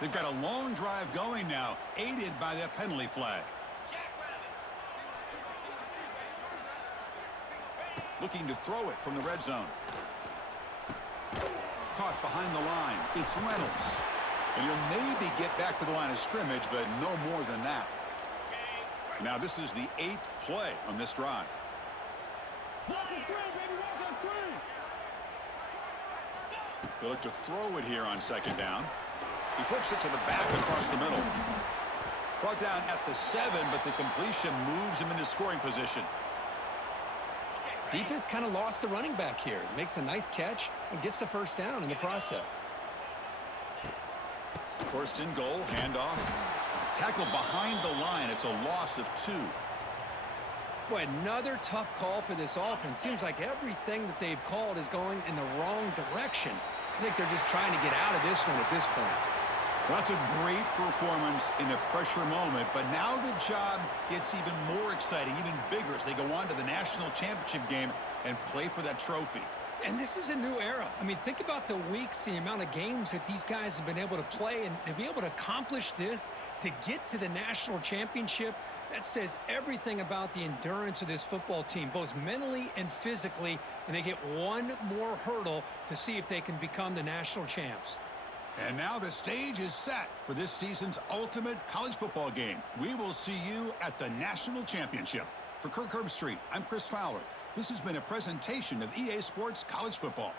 They've got a long drive going now, aided by that penalty flag. Looking to throw it from the red zone. Caught behind the line. It's Reynolds. And he'll maybe get back to the line of scrimmage, but no more than that. Now this is the 8th play on this drive. They look to throw it here on second down. He flips it to the back across the middle. Brought down at the 7, but the completion moves him into scoring position. Defense kind of lost the running back here. Makes a nice catch and gets the first down in the process. First and goal, handoff. Tackle behind the line. It's a loss of 2. Boy, another tough call for this offense. Seems like everything that they've called is going in the wrong direction. I think they're just trying to get out of this one at this point. Well, that's a great performance in a pressure moment, but now the job gets even more exciting, even bigger as they go on to the national championship game and play for that trophy. And this is a new era. I mean, think about the weeks, the amount of games that these guys have been able to play, and to be able to accomplish this, to get to the national championship, that says everything about the endurance of this football team, both mentally and physically, and they get one more hurdle to see if they can become the national champs. And now the stage is set for this season's ultimate college football game. We will see you at the national championship. For Kirk Herbstreit, I'm Chris Fowler. This has been a presentation of EA Sports College Football.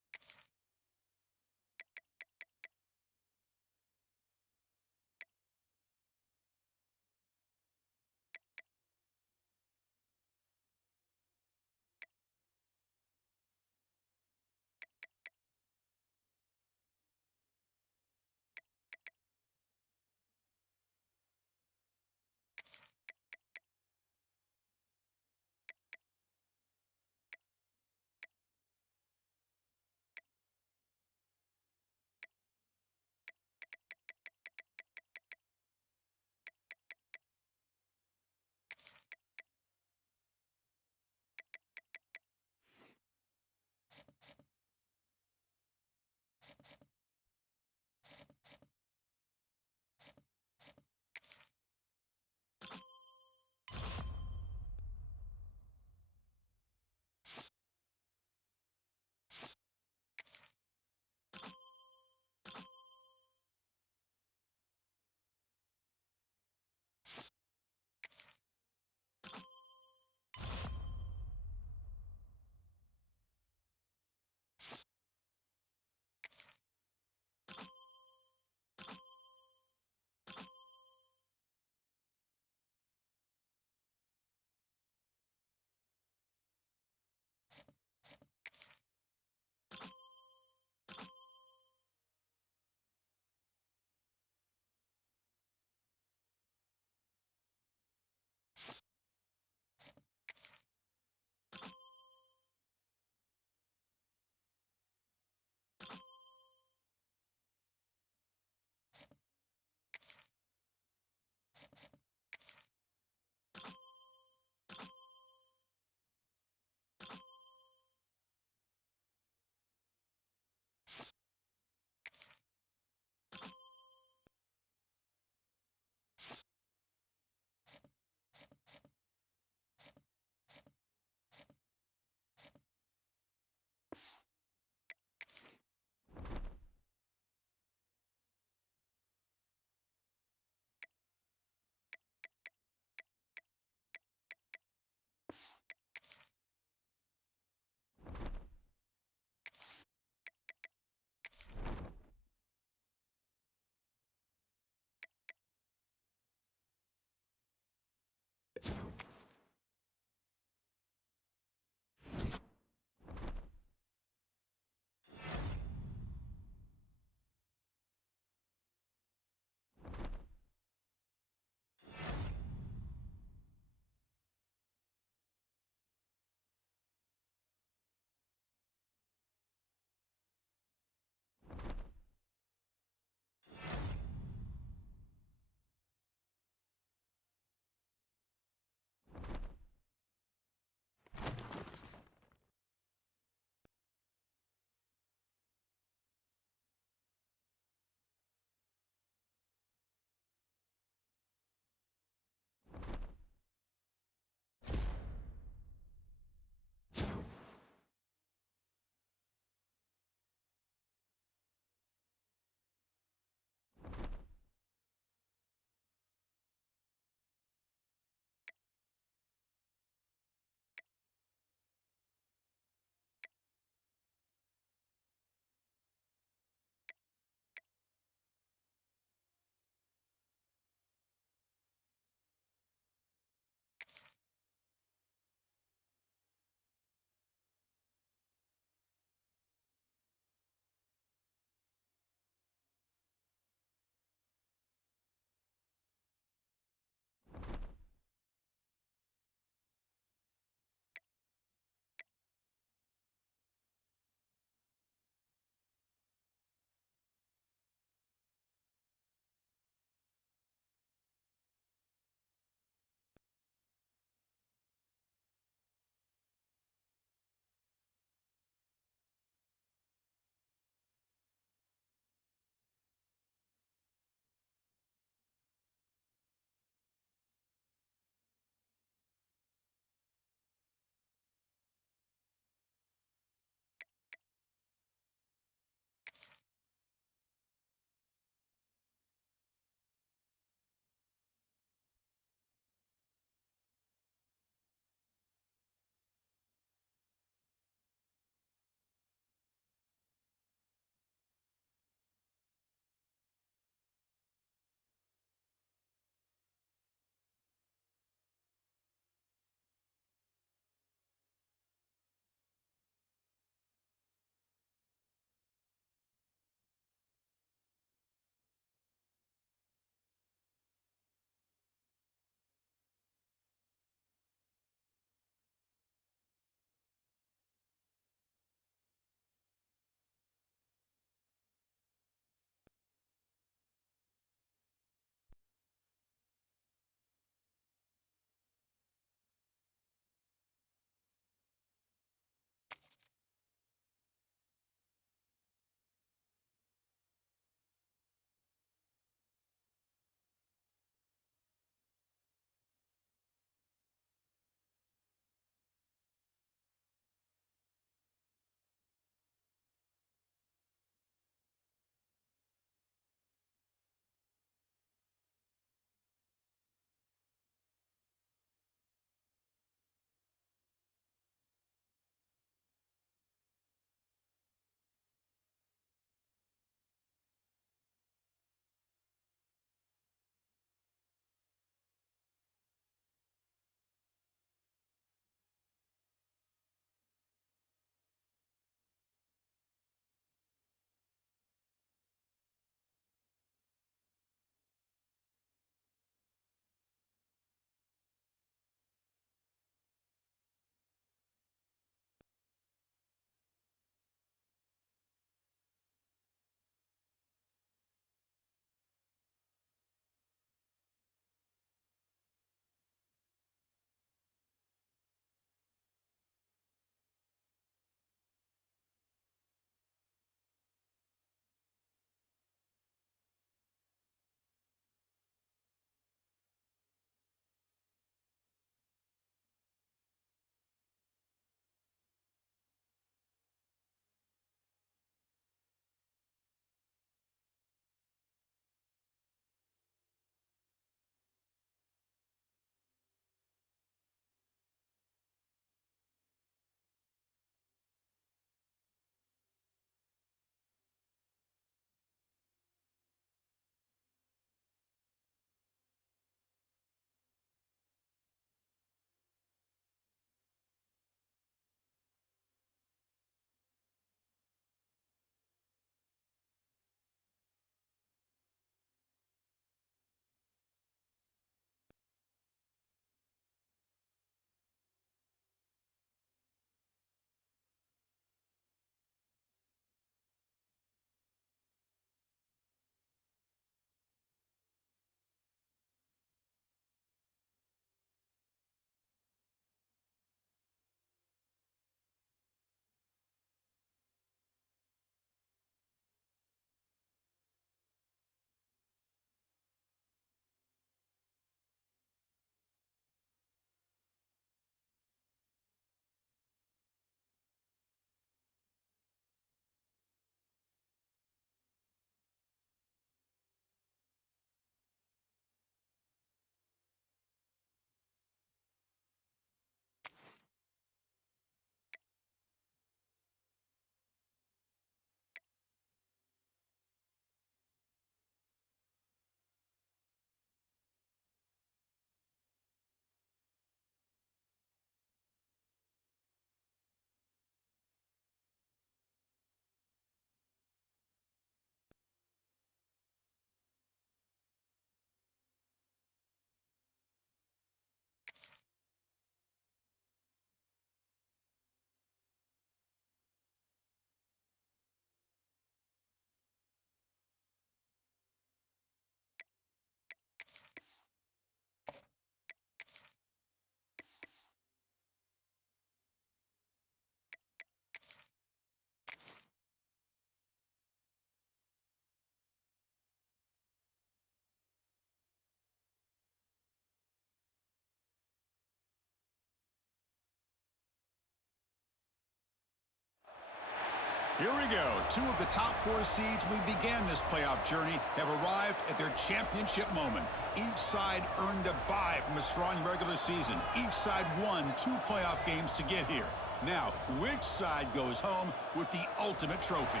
Here we go. Two of the top four seeds we began this playoff journey have arrived at their championship moment. Each side earned a bye from a strong regular season. Each side won 2 playoff games to get here. Now, which side goes home with the ultimate trophy?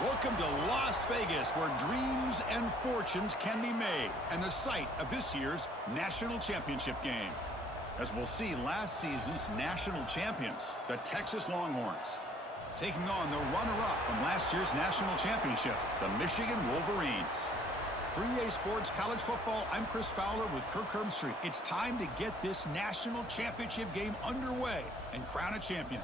Welcome to Las Vegas, where dreams and fortunes can be made, and the site of this year's national championship game. As we'll see, last season's national champions, the Texas Longhorns, taking on the runner-up from last year's national championship, the Michigan Wolverines. For EA Sports College Football, I'm Chris Fowler with Kirk Herbstreit. It's time to get this national championship game underway and crown a champion.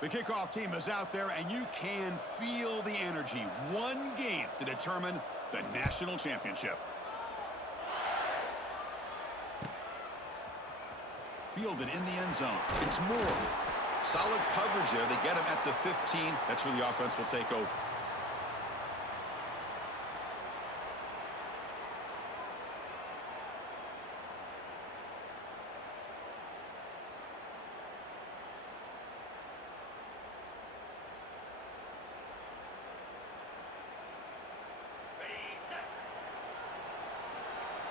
The kickoff team is out there, and you can feel the energy. One game to determine the national championship. Fielded in the end zone. It's Moore. Solid coverage there. They get him at the 15. That's where the offense will take over.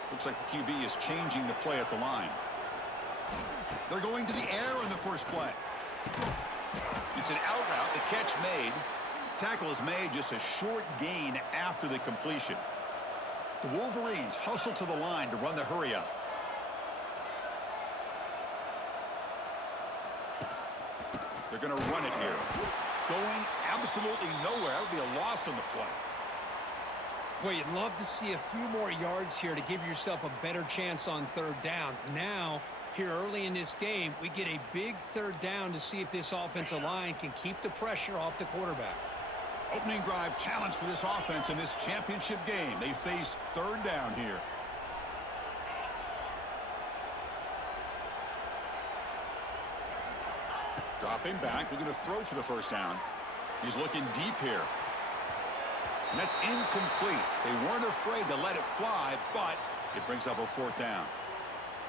Looks like the QB is changing the play at the line. They're going to the air in the first play. It's an out route. The catch made. Tackle is made, just a short gain after the completion. The Wolverines hustle to the line to run the hurry up. They're going to run it here. Going absolutely nowhere. That would be a loss on the play. Boy, you'd love to see a few more yards here to give yourself a better chance on third down. Now, here early in this game, we get a big third down to see if this offensive line can keep the pressure off the quarterback. Opening drive challenge for this offense in this championship game. They face third down here. Dropping back, looking to throw for the first down. He's looking deep here. And that's incomplete. They weren't afraid to let it fly, but it brings up a fourth down.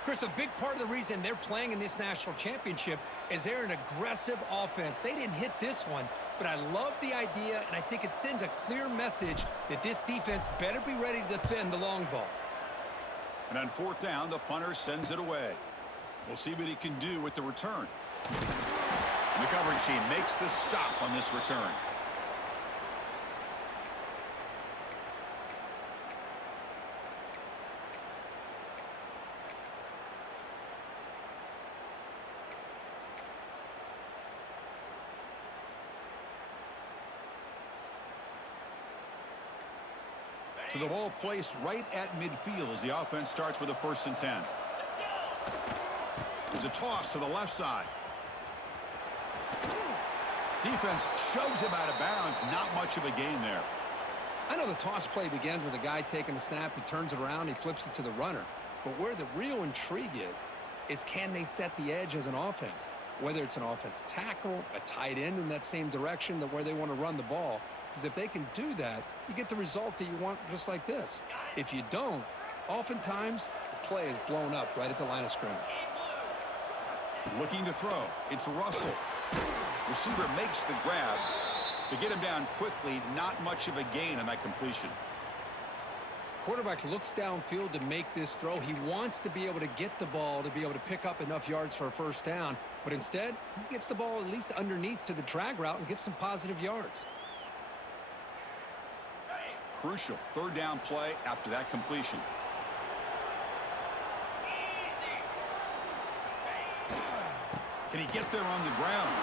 Chris, a big part of the reason they're playing in this national championship is they're an aggressive offense. They didn't hit this one, but I love the idea, and I think it sends a clear message that this defense better be ready to defend the long ball. And on fourth down, the punter sends it away. We'll see what he can do with the return. And the coverage team makes the stop on this return. So the ball placed right at midfield as the offense starts with a 1st and 10. There's a toss to the left side. Defense shoves him out of bounds. Not much of a gain there. I know the toss play begins with a guy taking the snap. He turns it around. He flips it to the runner. But where the real intrigue is can they set the edge as an offense? Whether it's an offensive tackle, a tight end in that same direction, where they want to run the ball. Because if they can do that, you get the result that you want just like this. If you don't, oftentimes the play is blown up right at the line of scrimmage. Looking to throw. It's Russell. Receiver makes the grab. To get him down quickly, not much of a gain on that completion. Quarterback looks downfield to make this throw. He wants to be able to get the ball to be able to pick up enough yards for a first down. But instead, he gets the ball at least underneath to the drag route and gets some positive yards. Crucial third down play after that completion. Can he get there on the ground?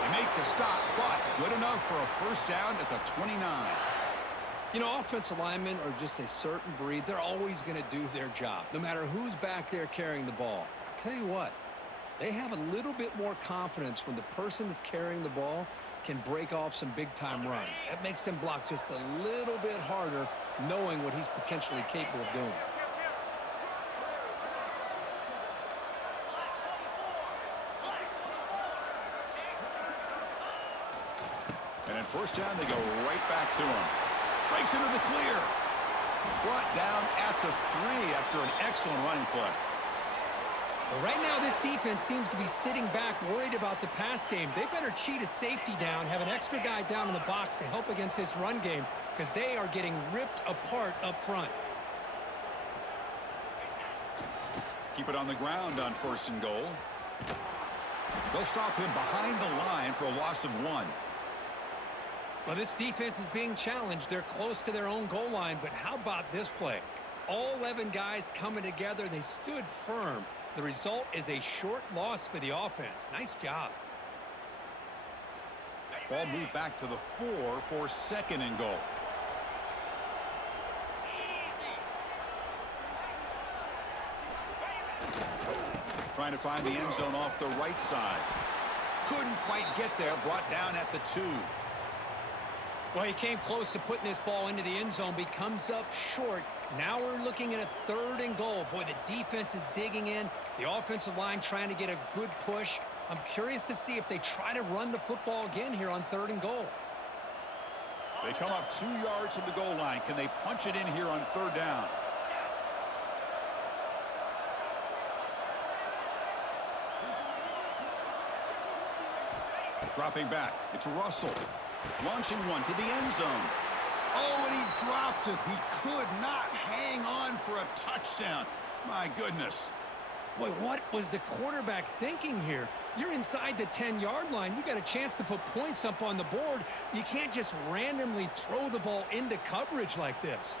They make the stop, but good enough for a first down at the 29. You know, offensive linemen are just a certain breed. They're always going to do their job, no matter who's back there carrying the ball. I'll tell you what, they have a little bit more confidence when the person that's carrying the ball can break off some big-time runs. That makes him block just a little bit harder, knowing what he's potentially capable of doing. And at first down, they go right back to him. Breaks into the clear. Brought down at the 3 after an excellent running play. Well, right now, this defense seems to be sitting back, worried about the pass game. They better cheat a safety down, have an extra guy down in the box to help against this run game, because they are getting ripped apart up front. Keep it on the ground on 1st and goal. They'll stop him behind the line for a loss of 1. Well, this defense is being challenged. They're close to their own goal line, but how about this play? All 11 guys coming together. They stood firm. The result is a short loss for the offense. Nice job. Ball moved back to the 4 for 2nd and goal. Trying to find the end zone off the right side. Couldn't quite get there. Brought down at the 2. Well, he came close to putting this ball into the end zone, but he comes up short. Now we're looking at a 3rd and goal. Boy, the defense is digging in. The offensive line trying to get a good push. I'm curious to see if they try to run the football again here on 3rd and goal. They come up 2 yards from the goal line. Can they punch it in here on 3rd down? Dropping back. It's Russell. Launching one to the end zone. Oh, and he dropped it. He could not hang on for a touchdown. My goodness. Boy, what was the quarterback thinking here? You're inside the 10-yard line. You got a chance to put points up on the board. You can't just randomly throw the ball into coverage like this.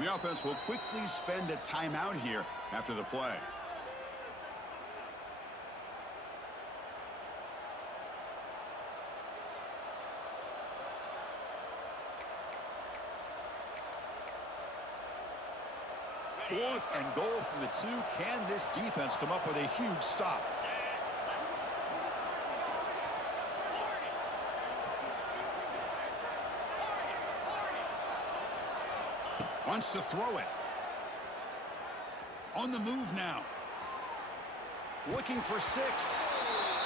The offense will quickly spend a timeout here after the play. Fourth and goal from the 2. Can this defense come up with a huge stop? Wants to throw it. On the move now. Looking for 6.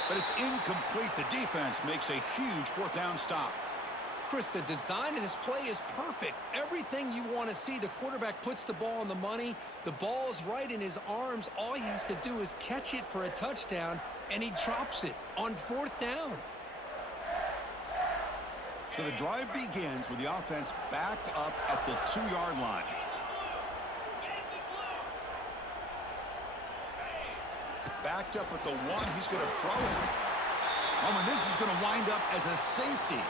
But it's incomplete. The defense makes a huge 4th down stop. Chris, the design of this play is perfect. Everything you want to see. The quarterback puts the ball on the money. The ball's right in his arms. All he has to do is catch it for a touchdown, and he drops it on 4th down. So the drive begins with the offense backed up at the 2-yard line. Backed up at the 1. He's going to throw it. Oh, and this is going to wind up as a safety.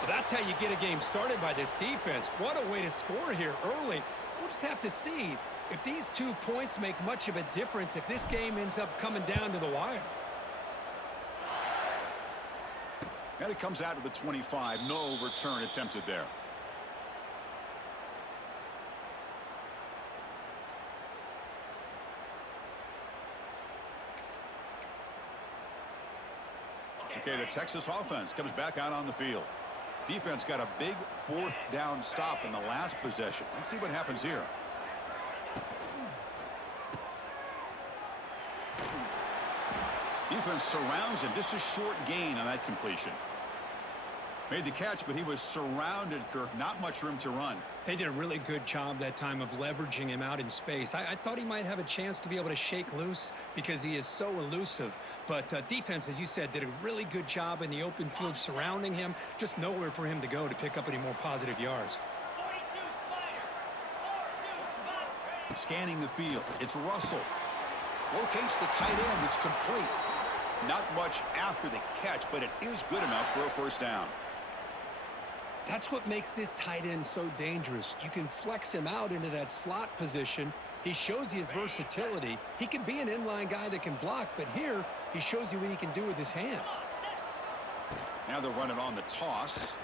Well, that's how you get a game started by this defense. What a way to score here early. We'll just have to see if these 2 points make much of a difference if this game ends up coming down to the wire. And it comes out to the 25. No return attempted there. Okay, the Texas offense comes back out on the field. Defense got a big 4th down stop in the last possession. Let's see what happens here. Defense surrounds him. Just a short gain on that completion. Made the catch, but he was surrounded, Kirk. Not much room to run. They did a really good job that time of leveraging him out in space. I thought he might have a chance to be able to shake loose because he is so elusive. But defense, as you said, did a really good job in the open field surrounding him. Just nowhere for him to go to pick up any more positive yards. Scanning the field. It's Russell. Locates the tight end. It's complete. Not much after the catch, but it is good enough for a 1st down. That's what makes this tight end so dangerous. You can flex him out into that slot position. He shows you his versatility. He can be an inline guy that can block, but here he shows you what he can do with his hands. Now they're running on the toss.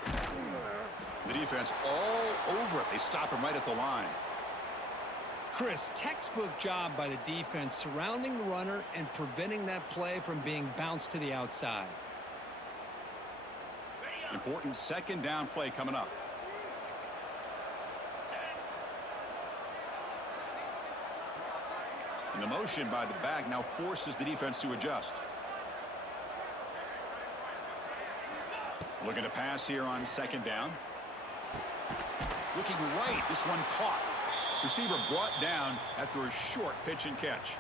The defense all over it. They stop him right at the line. Chris, textbook job by the defense surrounding the runner and preventing that play from being bounced to the outside. Important second down play coming up. And the motion by the back now forces the defense to adjust. Looking to pass here on second down. Looking right. This one caught. Receiver brought down after a short pitch and catch.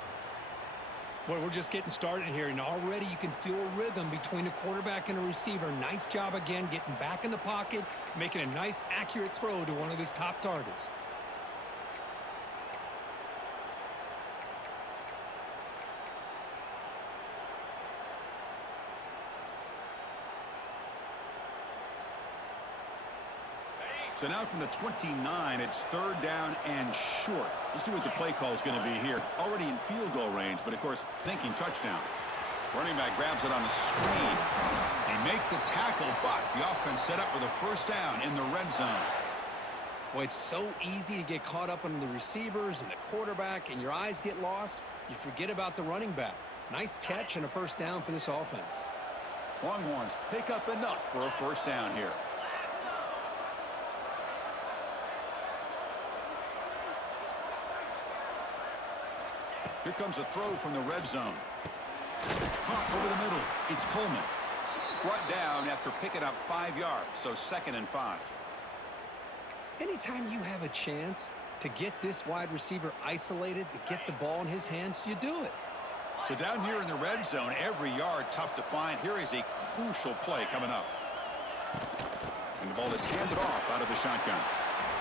Well, we're just getting started here, and already you can feel a rhythm between a quarterback and a receiver. Nice job again getting back in the pocket, making a nice, accurate throw to one of his top targets. So now from the 29, it's third down and short. Let's see what the play call is going to be here. Already in field goal range, but of course, thinking touchdown. Running back grabs it on the screen. They make the tackle, but the offense set up with a first down in the red zone. Well, it's so easy to get caught up on the receivers and the quarterback, and your eyes get lost. You forget about the running back. Nice catch and a first down for this offense. Longhorns pick up enough for a first down here. Here comes a throw from the red zone. Caught over the middle. It's Coleman. Brought down after picking up 5 yards, so 2nd and 5. Anytime you have a chance to get this wide receiver isolated, to get the ball in his hands, you do it. So down here in the red zone, every yard tough to find. Here is a crucial play coming up. And the ball is handed off out of the shotgun.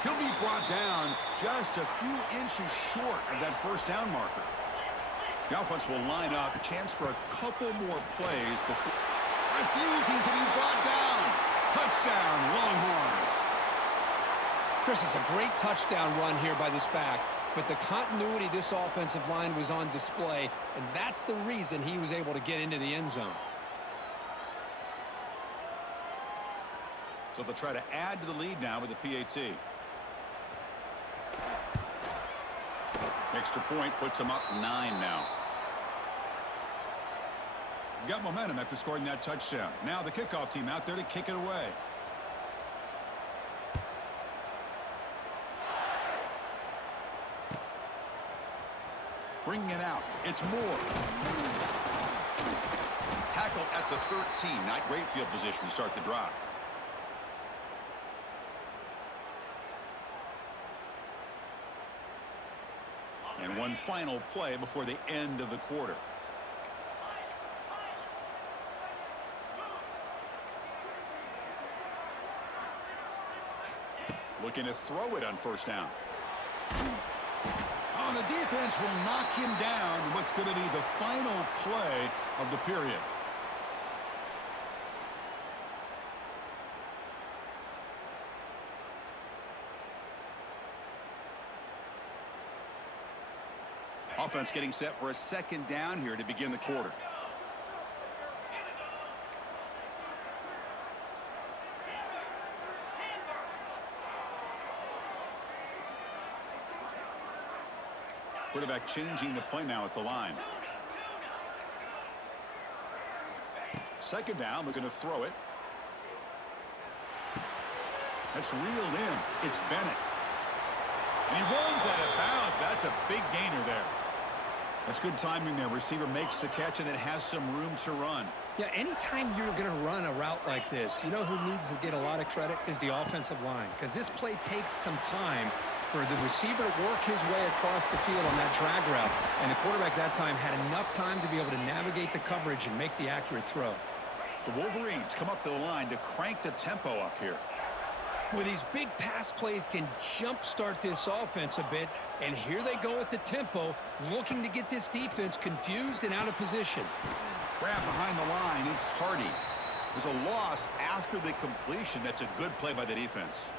He'll be brought down just a few inches short of that first down marker. The offense will line up. Chance for a couple more plays before refusing to be brought down. Touchdown, Longhorns. Chris, it's a great touchdown run here by this back, but the continuity of this offensive line was on display, and that's the reason he was able to get into the end zone. So they'll try to add to the lead now with the PAT. Extra point puts them up 9 now. Got momentum after scoring that touchdown. Now the kickoff team out there to kick it away. Bringing it out. It's Moore. Tackle at the 13. Not great field position to start the drive. And one final play before the end of the quarter. Looking to throw it on first down. Oh, the defense will knock him down. What's going to be the final play of the period. Offense getting set for a second down here to begin the quarter. Quarterback changing the play now at the line. Second down, looking to throw it. That's reeled in. It's Bennett. And he runs out of bounds. That's a big gainer there. That's good timing there. Receiver makes the catch and then has some room to run. Yeah, anytime you're going to run a route like this, you know who needs to get a lot of credit is the offensive line, because this play takes some time for the receiver to work his way across the field on that drag route, and the quarterback that time had enough time to be able to navigate the coverage and make the accurate throw. The Wolverines come up to the line to crank the tempo up here. Well, these big pass plays can jumpstart this offense a bit, and here they go at the tempo, looking to get this defense confused and out of position. Grab behind the line, it's Hardy. There's a loss after the completion. That's a good play by the defense.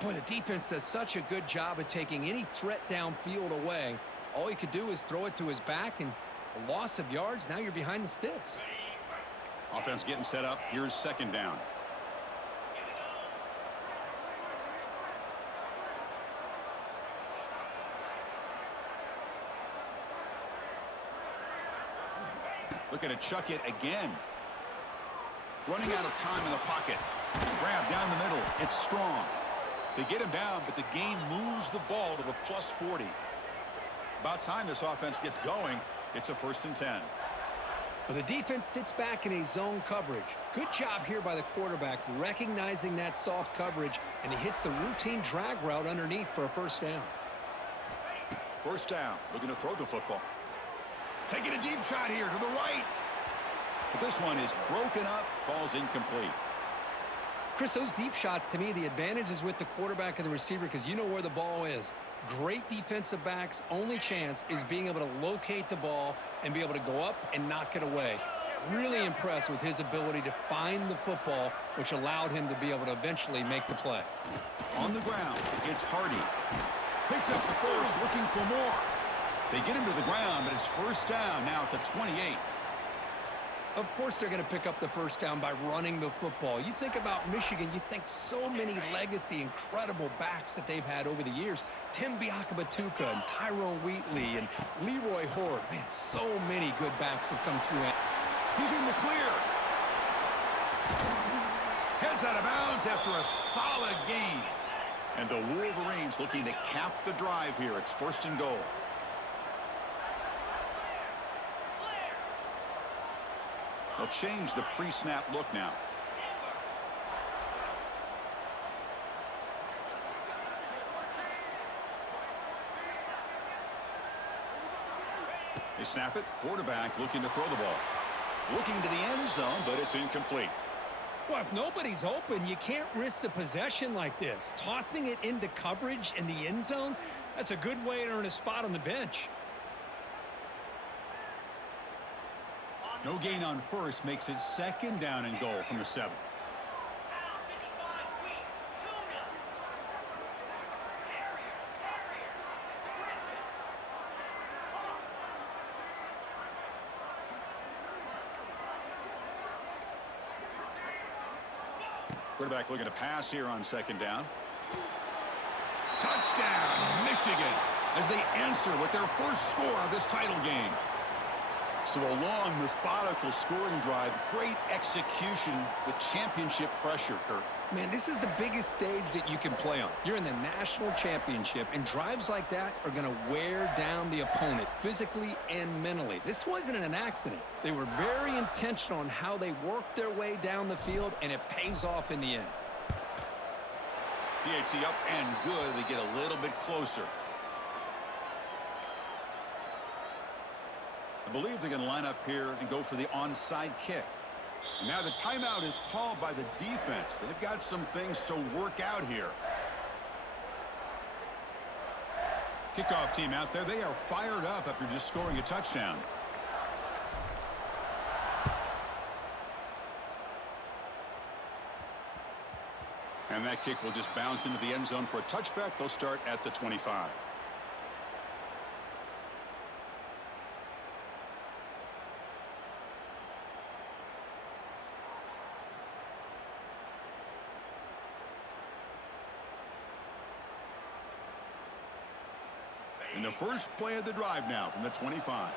Boy, the defense does such a good job of taking any threat downfield away. All he could do is throw it to his back, and a loss of yards, now you're behind the sticks. Offense getting set up. Here's second down. Looking to chuck it again. Running out of time in the pocket. Grab down the middle. It's strong. They get him down, but the game moves the ball to the +40. About time this offense gets going. It's a 1st and 10. Well, the defense sits back in a zone coverage. Good job here by the quarterback recognizing that soft coverage, and he hits the routine drag route underneath for a 1st down. 1st down. Looking to throw the football. Taking a deep shot here to the right. But this one is broken up, falls incomplete. Chris, those deep shots, to me, the advantage is with the quarterback and the receiver because you know where the ball is. Great defensive backs' only chance is being able to locate the ball and be able to go up and knock it away. Really impressed with his ability to find the football, which allowed him to be able to eventually make the play. On the ground, it's Hardy. Picks up the first, looking for more. They get him to the ground, but it's 1st down now at the 28. Of course they're going to pick up the 1st down by running the football. You think about Michigan, you think so many legacy, incredible backs that they've had over the years. Tim Biakabatuka and Tyrone Wheatley and Leroy Horde. Man, so many good backs have come through. He's in the clear. Heads out of bounds after a solid gain. And the Wolverines looking to cap the drive here. It's 1st and goal. They'll change the pre-snap look now. They snap it. Quarterback looking to throw the ball. Looking to the end zone, but it's incomplete. Well, if nobody's open, you can't risk the possession like this. Tossing it into coverage in the end zone, that's a good way to earn a spot on the bench. No gain on 1st makes it 2nd down and goal from the 7. Quarterback looking to pass here on 2nd down. Touchdown, Michigan, as they answer with their 1st score of this title game. So a long, methodical scoring drive. Great execution with championship pressure, Kurt. Man, this is the biggest stage that you can play on. You're in the national championship, and drives like that are going to wear down the opponent physically and mentally. This wasn't an accident. They were very intentional on how they worked their way down the field, and it pays off in the end. PAT up and good. They get a little bit closer. I believe they're going to line up here and go for the onside kick. And now the timeout is called by the defense. They've got some things to work out here. Kickoff team out there. They are fired up after just scoring a touchdown. And that kick will just bounce into the end zone for a touchback. They'll start at the 25. In the first play of the drive now from the 25.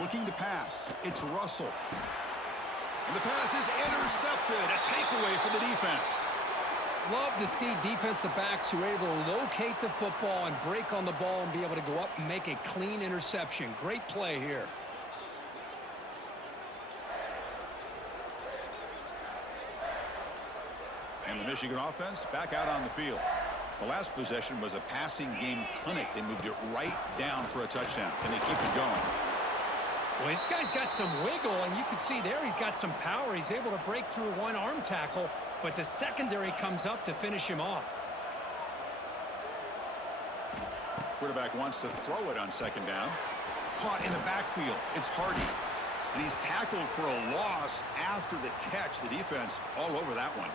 Looking to pass. It's Russell. And the pass is intercepted. A takeaway for the defense. Love to see defensive backs who are able to locate the football and break on the ball and be able to go up and make a clean interception. Great play here. And the Michigan offense back out on the field. The last possession was a passing game clinic. They moved it right down for a touchdown. Can they keep it going? Well, this guy's got some wiggle, and you can see there he's got some power. He's able to break through one arm tackle, but the secondary comes up to finish him off. Quarterback wants to throw it on 2nd down. caught in the backfield. It's Hardy. And he's tackled for a loss after the catch. The defense all over that one.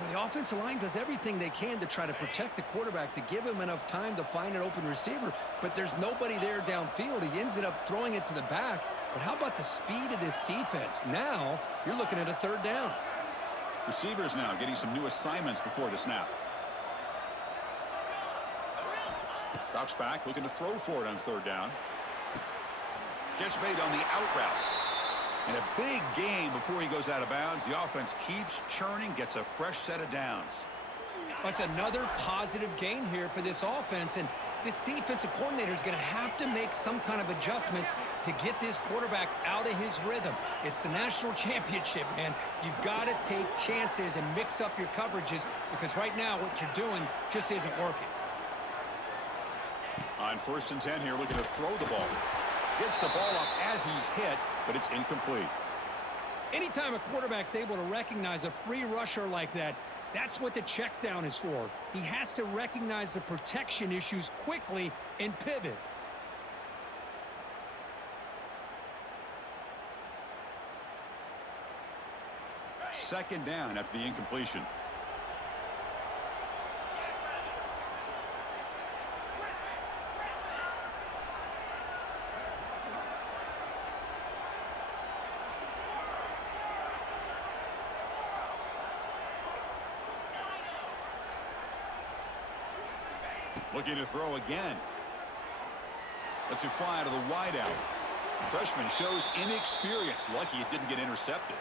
Well, the offensive line does everything they can to try to protect the quarterback, to give him enough time to find an open receiver, but there's nobody there downfield. He ends up throwing it to the back. But how about the speed of this defense? Now you're looking at a third down. Receivers now getting some new assignments before the snap. Drops back, looking to throw for it on third down. Catch made on the out route. And a big gain before he goes out of bounds. The offense keeps churning, gets a fresh set of downs. That's another positive gain here for this offense, and this defensive coordinator is going to have to make some kind of adjustments to get this quarterback out of his rhythm. It's the national championship, man. You've got to take chances and mix up your coverages, because right now what you're doing just isn't working. On 1st and 10 here, looking to throw the ball. Gets the ball off as he's hit, but it's incomplete. Anytime a quarterback's able to recognize a free rusher like that, that's what the check down is for. He has to recognize the protection issues quickly and pivot. Second down after the incompletion. Looking to throw again. Lets it fly to the wideout. The freshman shows inexperience. Lucky it didn't get intercepted.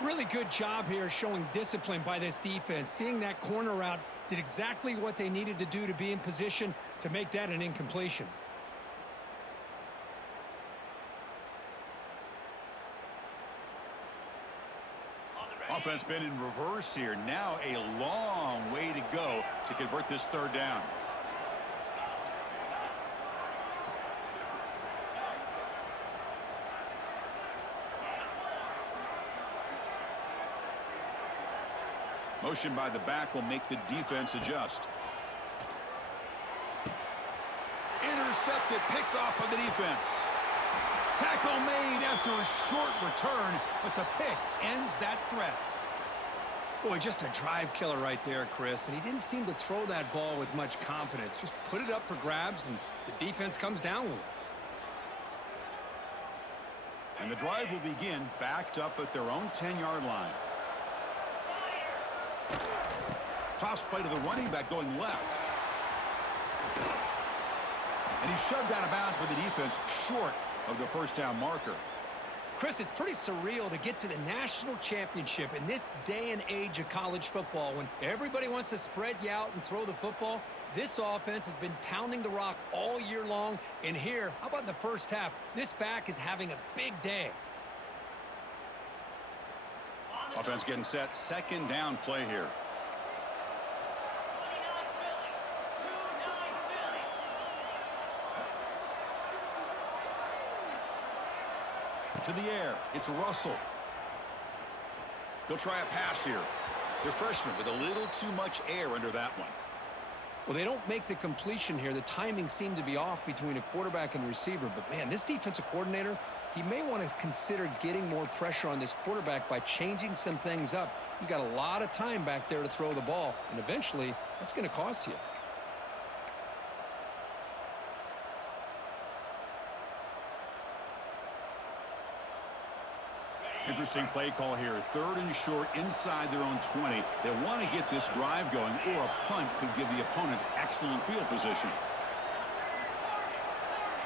Really good job here showing discipline by this defense. Seeing that corner route, did exactly what they needed to do to be in position to make that an incompletion. Offense been in reverse here. Now a long way to go to convert this third down. Motion by the back will make the defense adjust. Intercepted, picked off by the defense. Tackle made after a short return, but the pick ends that threat. Boy, just a drive killer right there, Chris. And he didn't seem to throw that ball with much confidence. Just put it up for grabs, and the defense comes down with it. And the drive will begin backed up at their own 10-yard line. Toss play to the running back going left. And he's shoved out of bounds by the defense short of the first down marker. Chris, it's pretty surreal to get to the national championship in this day and age of college football when everybody wants to spread you out and throw the football. This offense has been pounding the rock all year long. And here, how about in the first half? This back is having a big day. Offense getting set. Second down play here. To the air. It's Russell. He'll try a pass here. The freshman with a little too much air under that one. Well, they don't make the completion here. The timing seemed to be off between a quarterback and receiver. But, man, this defensive coordinator, he may want to consider getting more pressure on this quarterback by changing some things up. He's got a lot of time back there to throw the ball, and eventually that's going to cost you. Interesting play call here. Third and short inside their own 20. They want to get this drive going, or a punt could give the opponents excellent field position.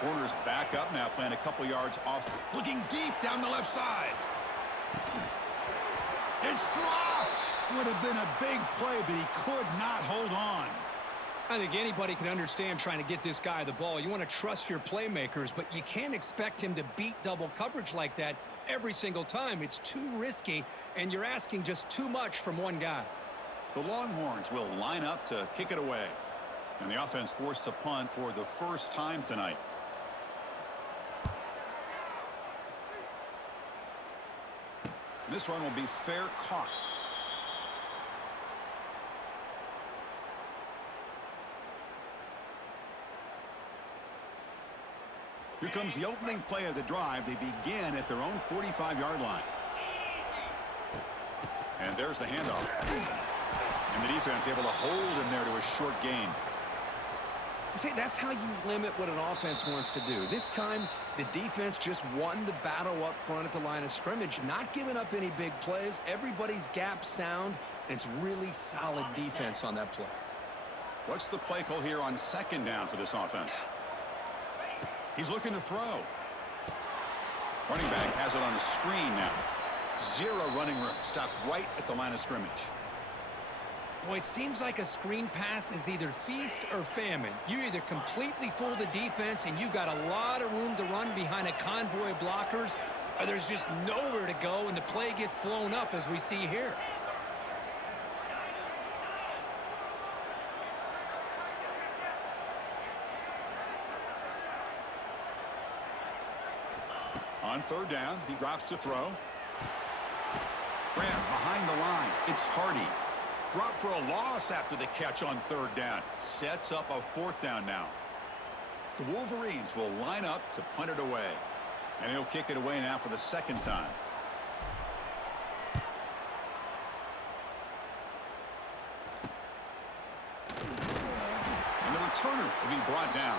Corners back up now, playing a couple yards off. Looking deep down the left side. It's dropped. Would have been a big play, but he could not hold on. I think anybody can understand trying to get this guy the ball. You want to trust your playmakers, but you can't expect him to beat double coverage like that every single time. It's too risky, and you're asking just too much from one guy. The Longhorns will line up to kick it away. And the offense forced to punt for the first time tonight. And this one will be fair caught. Here comes the opening play of the drive. They begin at their own 45-yard line. And there's the handoff. And the defense able to hold him there to a short gain. See, that's how you limit what an offense wants to do. This time, the defense just won the battle up front at the line of scrimmage, not giving up any big plays. Everybody's gap sound, and it's really solid defense on that play. What's the play call here on second down for this offense? He's looking to throw. Running back has it on the screen now. Zero running room. Stopped right at the line of scrimmage. Boy, it seems like a screen pass is either feast or famine. You either completely fool the defense and you've got a lot of room to run behind a convoy of blockers, or there's just nowhere to go and the play gets blown up as we see here. On third down, he drops to throw. Graham behind the line. It's Hardy. Drop for a loss after the catch on third down. Sets up a fourth down now. The Wolverines will line up to punt it away. And he'll kick it away now for the second time. And the returner will be brought down.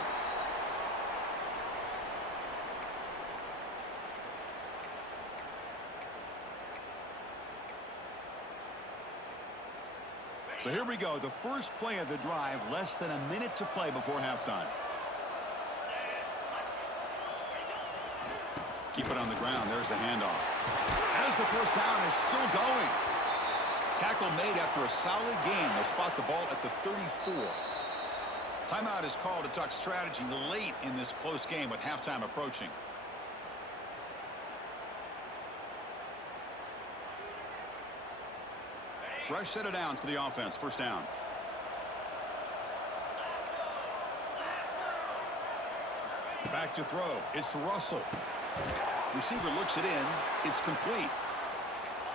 So here we go, the first play of the drive, less than a minute to play before halftime. Keep it on the ground, there's the handoff. As the first down is still going. Tackle made after a solid gain. They'll spot the ball at the 34. Timeout is called to talk strategy late in this close game with halftime approaching. Fresh set of downs for the offense. First down. Back to throw. It's Russell. Receiver looks it in. It's complete.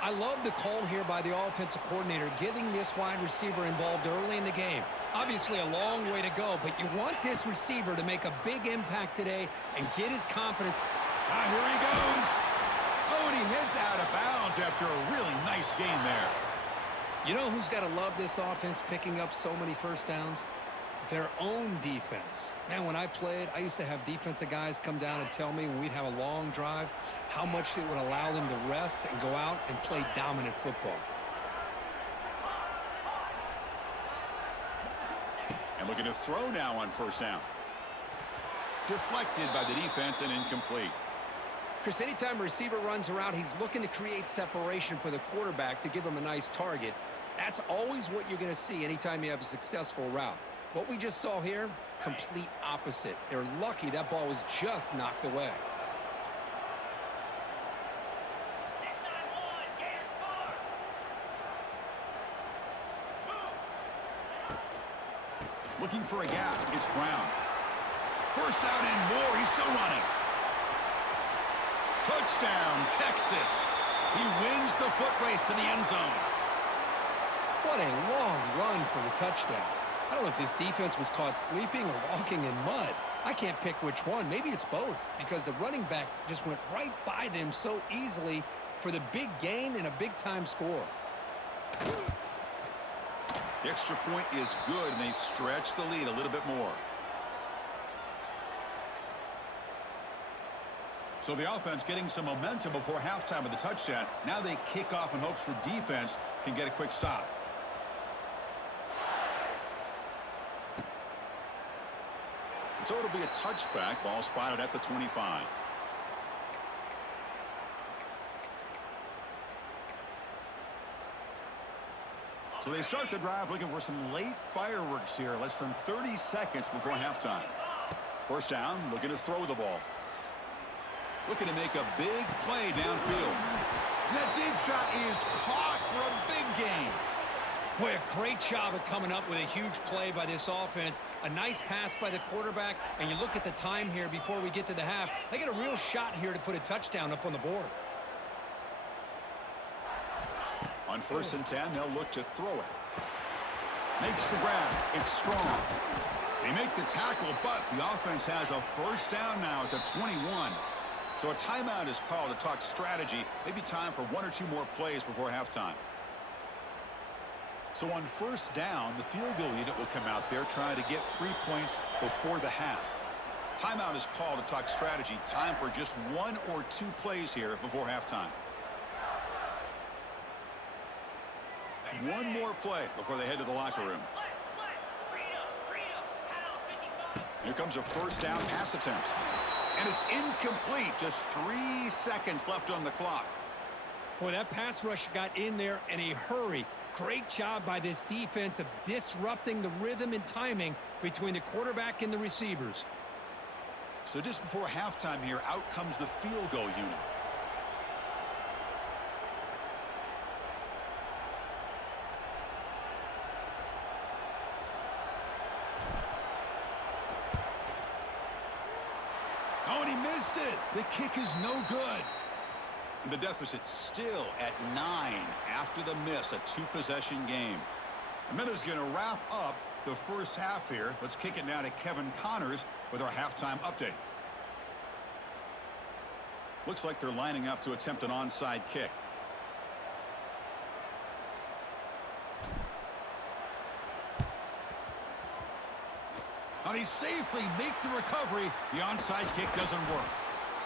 I love the call here by the offensive coordinator, getting this wide receiver involved early in the game. Obviously a long way to go, but you want this receiver to make a big impact today and get his confidence. Ah, here he goes. Oh, and he heads out of bounds after a really nice game there. You know who's got to love this offense picking up so many first downs? Their own defense. Man, when I played, I used to have defensive guys come down and tell me when we'd have a long drive how much it would allow them to rest and go out and play dominant football. And looking to throw now on first down. Deflected by the defense and incomplete. Chris, anytime a receiver runs around, he's looking to create separation for the quarterback to give him a nice target. That's always what you're going to see anytime you have a successful route. What we just saw here, complete opposite. They're lucky that ball was just knocked away. Looking for a gap. It's Brown. First out and more. He's still running. Touchdown, Texas. He wins the foot race to the end zone. What a long run for the touchdown. I don't know if this defense was caught sleeping or walking in mud. I can't pick which one. Maybe it's both, because the running back just went right by them so easily for the big gain and a big-time score. The extra point is good, and they stretch the lead a little bit more. So the offense getting some momentum before halftime of the touchdown. Now they kick off in hopes the defense can get a quick stop. So it'll be a touchback. Ball spotted at the 25. So they start the drive looking for some late fireworks here. Less than 30 seconds before halftime. First down, looking to throw the ball. Looking to make a big play downfield. That deep shot is caught for a big gain. Boy, a great job of coming up with a huge play by this offense. A nice pass by the quarterback, and you look at the time here before we get to the half. They got a real shot here to put a touchdown up on the board. On 1st and 10, they'll look to throw it. Makes the grab. It's strong. They make the tackle, but the offense has a first down now at the 21. So a timeout is called to talk strategy. Maybe time for one or two more plays before halftime. So on first down, the field goal unit will come out there trying to get 3 points before the half. Timeout is called to talk strategy. Time for just one or two plays here before halftime. One more play before they head to the locker room. Here comes a first down pass attempt. And it's incomplete. Just 3 seconds left on the clock. Boy, that pass rush got in there in a hurry. Great job by this defense of disrupting the rhythm and timing between the quarterback and the receivers. So just before halftime here, out comes the field goal unit. Oh, and he missed it. The kick is no good. The deficit still at 9 after the miss, a two-possession game. A minute's going to wrap up the first half here. Let's kick it now to Kevin Connors with our halftime update. Looks like they're lining up to attempt an onside kick. And he safely makes the recovery. The onside kick doesn't work.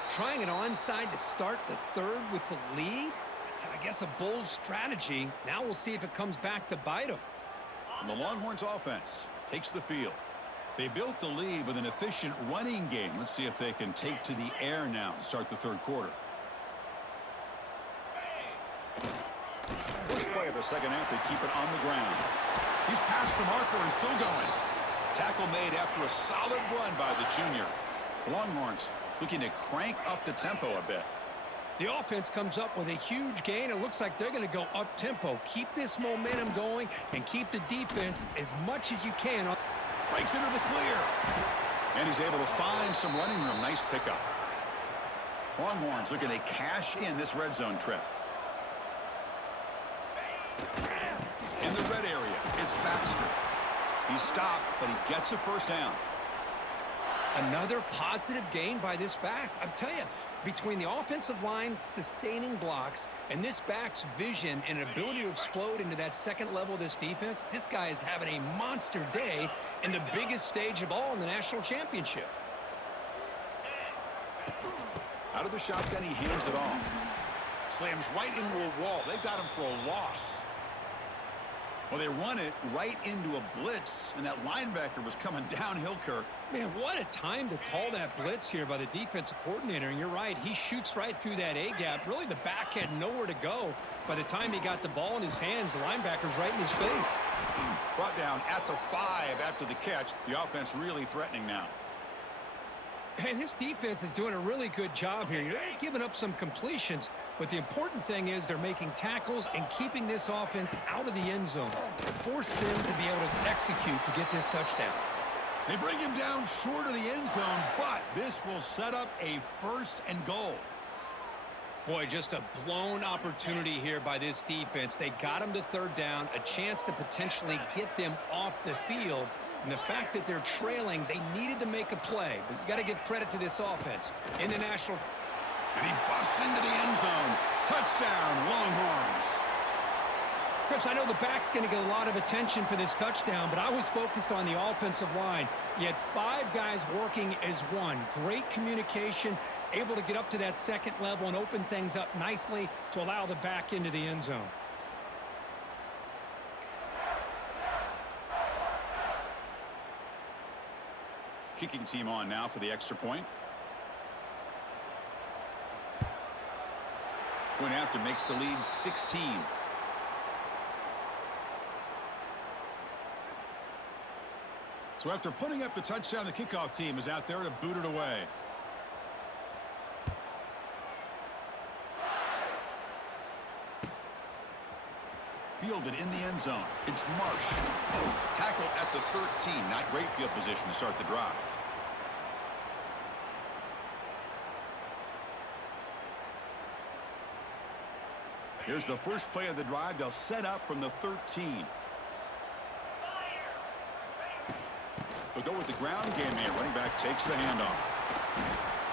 Trying an onside to start the third with the lead? That's, I guess, a bold strategy. Now we'll see if it comes back to bite them. And the Longhorns offense takes the field. They built the lead with an efficient running game. Let's see if they can take to the air now to start the third quarter. First play of the second half, they keep it on the ground. He's past the marker and still going. Tackle made after a solid run by the junior. The Longhorns looking to crank up the tempo a bit. The offense comes up with a huge gain. It looks like they're going to go up-tempo. Keep this momentum going and keep the defense as much as you can. Breaks into the clear. And he's able to find some running room. Nice pickup. Longhorns looking to cash in this red zone trip. In the red area, it's Baxter. He stopped, but he gets a first down. Another positive gain by this back. I'm telling you, between the offensive line sustaining blocks and this back's vision and ability to explode into that second level of this defense, this guy is having a monster day in the biggest stage of all in the national championship. Out of the shotgun, he hands it off. Slams right into a wall. They've got him for a loss. Well, they run it right into a blitz, and that linebacker was coming downhill, Kirk. Man, what a time to call that blitz here by the defensive coordinator. And you're right, he shoots right through that A-gap. Really, the back had nowhere to go. By the time he got the ball in his hands, the linebacker's right in his face. Brought down at the 5 after the catch. The offense really threatening now. And his defense is doing a really good job here. They're giving up some completions, but the important thing is they're making tackles and keeping this offense out of the end zone to force them to be able to execute to get this touchdown. They bring him down short of the end zone, but this will set up a first and goal. Boy, just a blown opportunity here by this defense. They got him to third down, a chance to potentially get them off the field. And the fact that they're trailing, they needed to make a play. But you got to give credit to this offense in the national. And he busts into the end zone. Touchdown, Longhorns. Chris, I know the back's going to get a lot of attention for this touchdown, but I was focused on the offensive line. You had 5 guys working as one. Great communication, able to get up to that second level and open things up nicely to allow the back into the end zone. Kicking team on now for the extra point. Point after makes the lead 16. So after putting up the touchdown, the kickoff team is out there to boot it away. Fielded in the end zone. It's Marsh. Tackle at the 13. Not great field position to start the drive. Here's the first play of the drive. They'll set up from the 13. They'll go with the ground game here. Running back takes the handoff.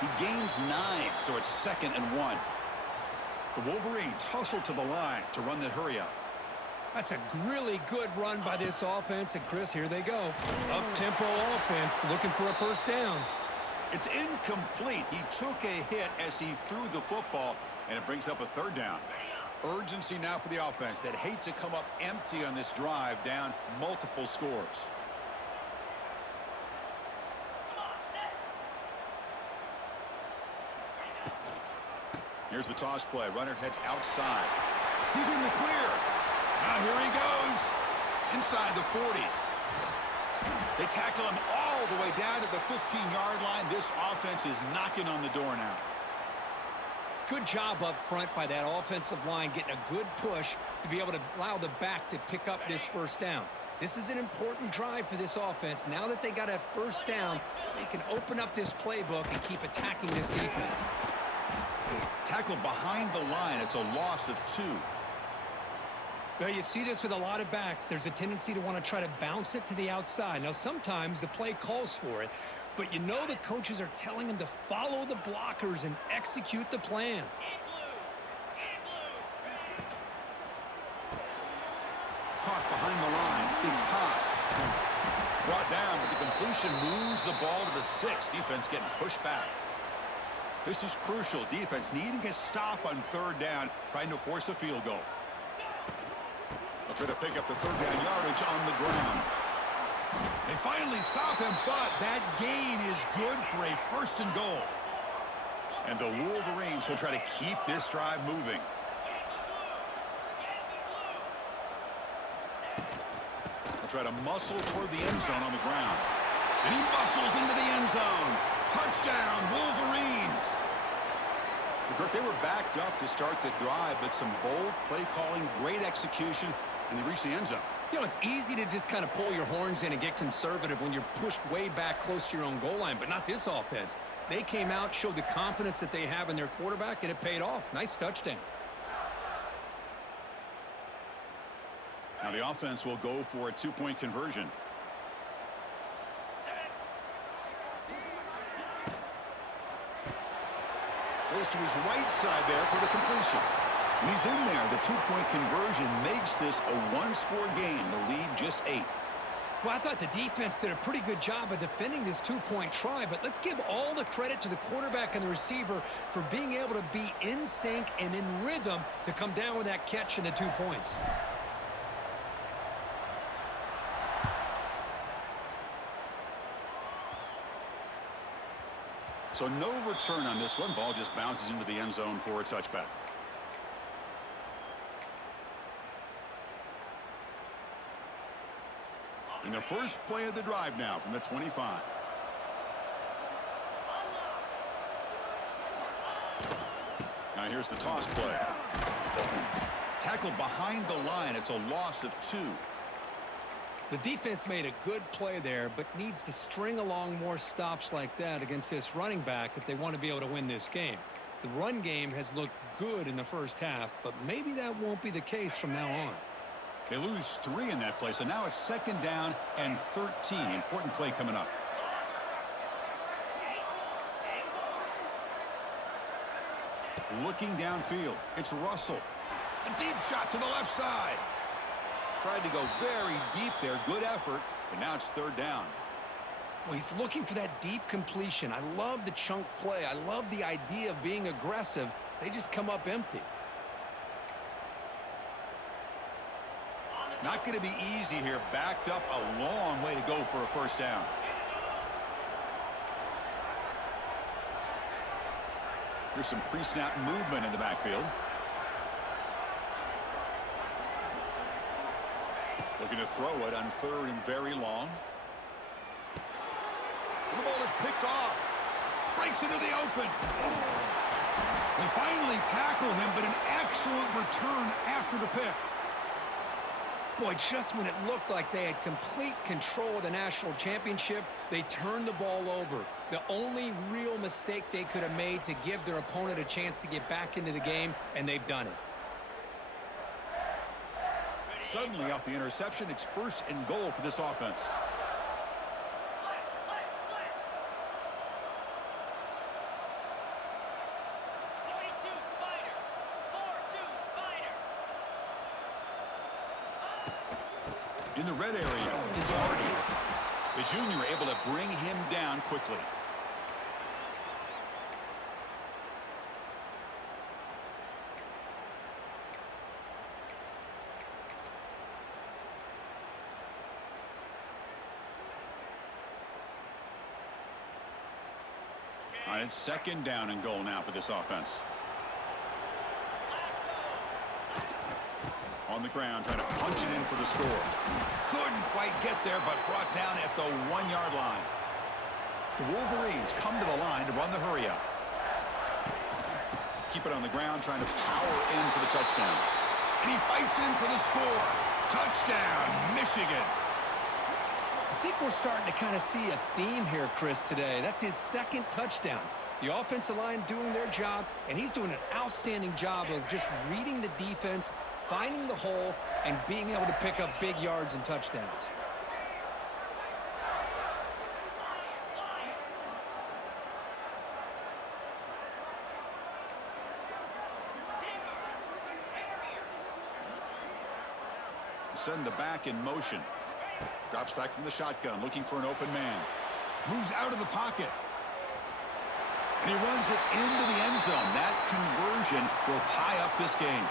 He gains 9, so it's 2nd and 1. The Wolverines hustle to the line to run the hurry up. That's a really good run by this offense. And, Chris, here they go. Up-tempo offense looking for a first down. It's incomplete. He took a hit as he threw the football, and it brings up a 3rd down. Urgency now for the offense that hate to come up empty on this drive, down multiple scores. Here's the toss play. Runner heads outside. He's in the clear. Now here he goes. Inside the 40. They tackle him all the way down to the 15-yard line. This offense is knocking on the door now. Good job up front by that offensive line, getting a good push to be able to allow the back to pick up this first down. This is an important drive for this offense. Now that they got a first down, they can open up this playbook and keep attacking this defense. Tackled behind the line. It's a loss of 2. Well, you see this with a lot of backs. There's a tendency to want to try to bounce it to the outside. Now, sometimes the play calls for it, but you know the coaches are telling them to follow the blockers and execute the plan. Caught behind the line. Big pass. Brought down, but the completion moves the ball to the 6. Defense getting pushed back. This is crucial. Defense needing a stop on 3rd down, trying to force a field goal. They'll try to pick up the 3rd down yardage on the ground. They finally stop him, but that gain is good for a 1st and goal. And the Wolverines will try to keep this drive moving. They'll try to muscle toward the end zone on the ground. And he muscles into the end zone. Touchdown, Wolverines. Kirk, they were backed up to start the drive, but some bold play calling, great execution, and they reached the end zone. You know, it's easy to just kind of pull your horns in and get conservative when you're pushed way back close to your own goal line, but not this offense. They came out, showed the confidence that they have in their quarterback, and it paid off. Nice touchdown. Now the offense will go for a 2-point conversion. Goes to his right side there for the completion. And he's in there. The 2-point conversion makes this a 1-score game. The lead just 8. Well, I thought the defense did a pretty good job of defending this 2-point try, but let's give all the credit to the quarterback and the receiver for being able to be in sync and in rhythm to come down with that catch and the 2 points. So no return on this one. Ball just bounces into the end zone for a touchback. In the first play of the drive now from the 25. Now here's the toss play. Tackled behind the line. It's a loss of 2. The defense made a good play there, but needs to string along more stops like that against this running back if they want to be able to win this game. The run game has looked good in the first half, but maybe that won't be the case from now on. They lose 3 in that play, so now it's 2nd down and 13. Important play coming up. Looking downfield, it's Russell. A deep shot to the left side. Tried to go very deep there. Good effort, but now it's 3rd down. Well, he's looking for that deep completion. I love the chunk play. I love the idea of being aggressive. They just come up empty. Not going to be easy here. Backed up a long way to go for a first down. Here's some pre-snap movement in the backfield. Looking to throw it on 3rd and very long. The ball is picked off. Breaks into the open. They finally tackle him, but an excellent return after the pick. Boy, just when it looked like they had complete control of the national championship, they turned the ball over. The only real mistake they could have made to give their opponent a chance to get back into the game, and they've done it. Suddenly, off the interception, it's 1st and goal for this offense. In the red area is Hardy. The junior able to bring him down quickly. All right, it's second down and goal now for this offense. On the ground, trying to punch it in for the score. Couldn't quite get there, but brought down at the 1-yard line. The Wolverines come to the line to run the hurry-up. Keep it on the ground, trying to power in for the touchdown. And he fights in for the score. Touchdown, Michigan. I think we're starting to kind of see a theme here, Chris, today. That's his second touchdown. The offensive line doing their job, and he's doing an outstanding job of just reading the defense, finding the hole, and being able to pick up big yards and touchdowns. Send the back in motion. Drops back from the shotgun, looking for an open man. Moves out of the pocket. And he runs it into the end zone. That conversion will tie up this game.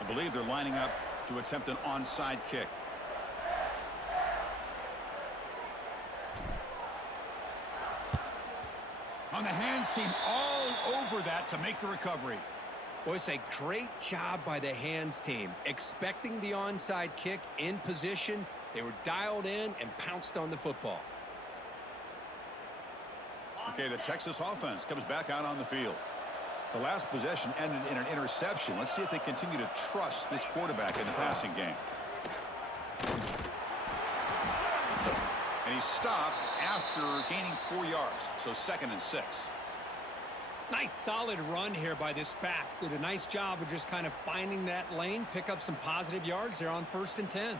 I believe they're lining up to attempt an onside kick. On the hands team, all over that to make the recovery. Boys, a great job by the hands team. Expecting the onside kick in position. They were dialed in and pounced on the football. Okay, the Texas offense comes back out on the field. The last possession ended in an interception. Let's see if they continue to trust this quarterback in the passing game. And he's stopped after gaining 4 yards, so 2nd and 6. Nice solid run here by this back. Did a nice job of just kind of finding that lane, pick up some positive yards there on 1st and 10.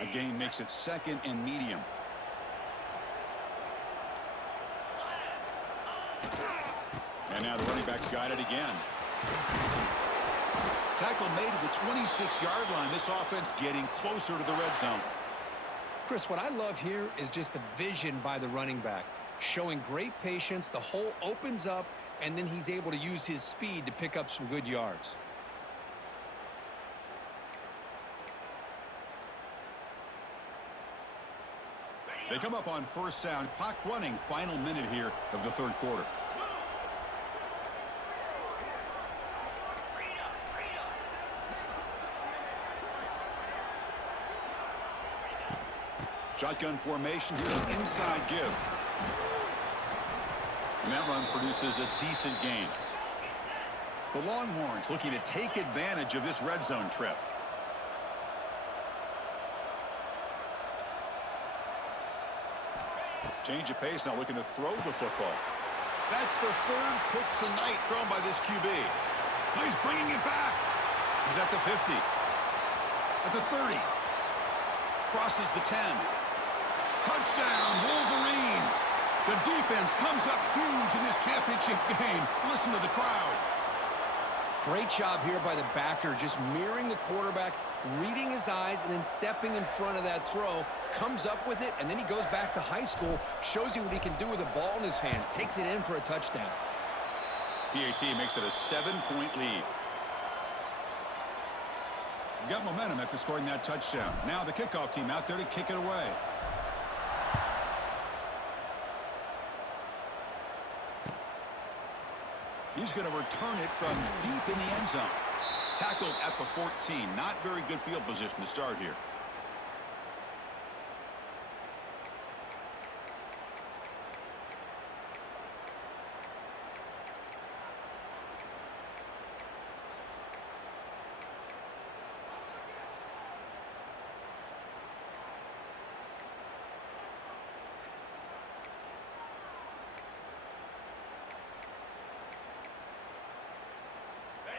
The gain makes it 2nd and medium. And now the running back's got it again. Tackle made at the 26-yard line. This offense getting closer to the red zone. Chris, what I love here is just the vision by the running back. Showing great patience, the hole opens up, and then he's able to use his speed to pick up some good yards. They come up on 1st down. Clock running, final minute here of the 3rd quarter. Shotgun formation. Here's an inside give. And that run produces a decent gain. The Longhorns looking to take advantage of this red zone trip. Change of pace, now looking to throw the football. That's the 3rd pick tonight thrown by this QB. Oh, he's bringing it back. He's at the 50. At the 30. Crosses the 10. Touchdown, Wolverines. The defense comes up huge in this championship game. Listen to the crowd. Great job here by the backer, just mirroring the quarterback, reading his eyes, and then stepping in front of that throw, comes up with it, and then he goes back to high school, shows you what he can do with the ball in his hands, takes it in for a touchdown. PAT makes it a 7-point lead. Got momentum after scoring that touchdown. Now the kickoff team out there to kick it away. He's going to return it from deep in the end zone. Tackled at the 14. Not very good field position to start here.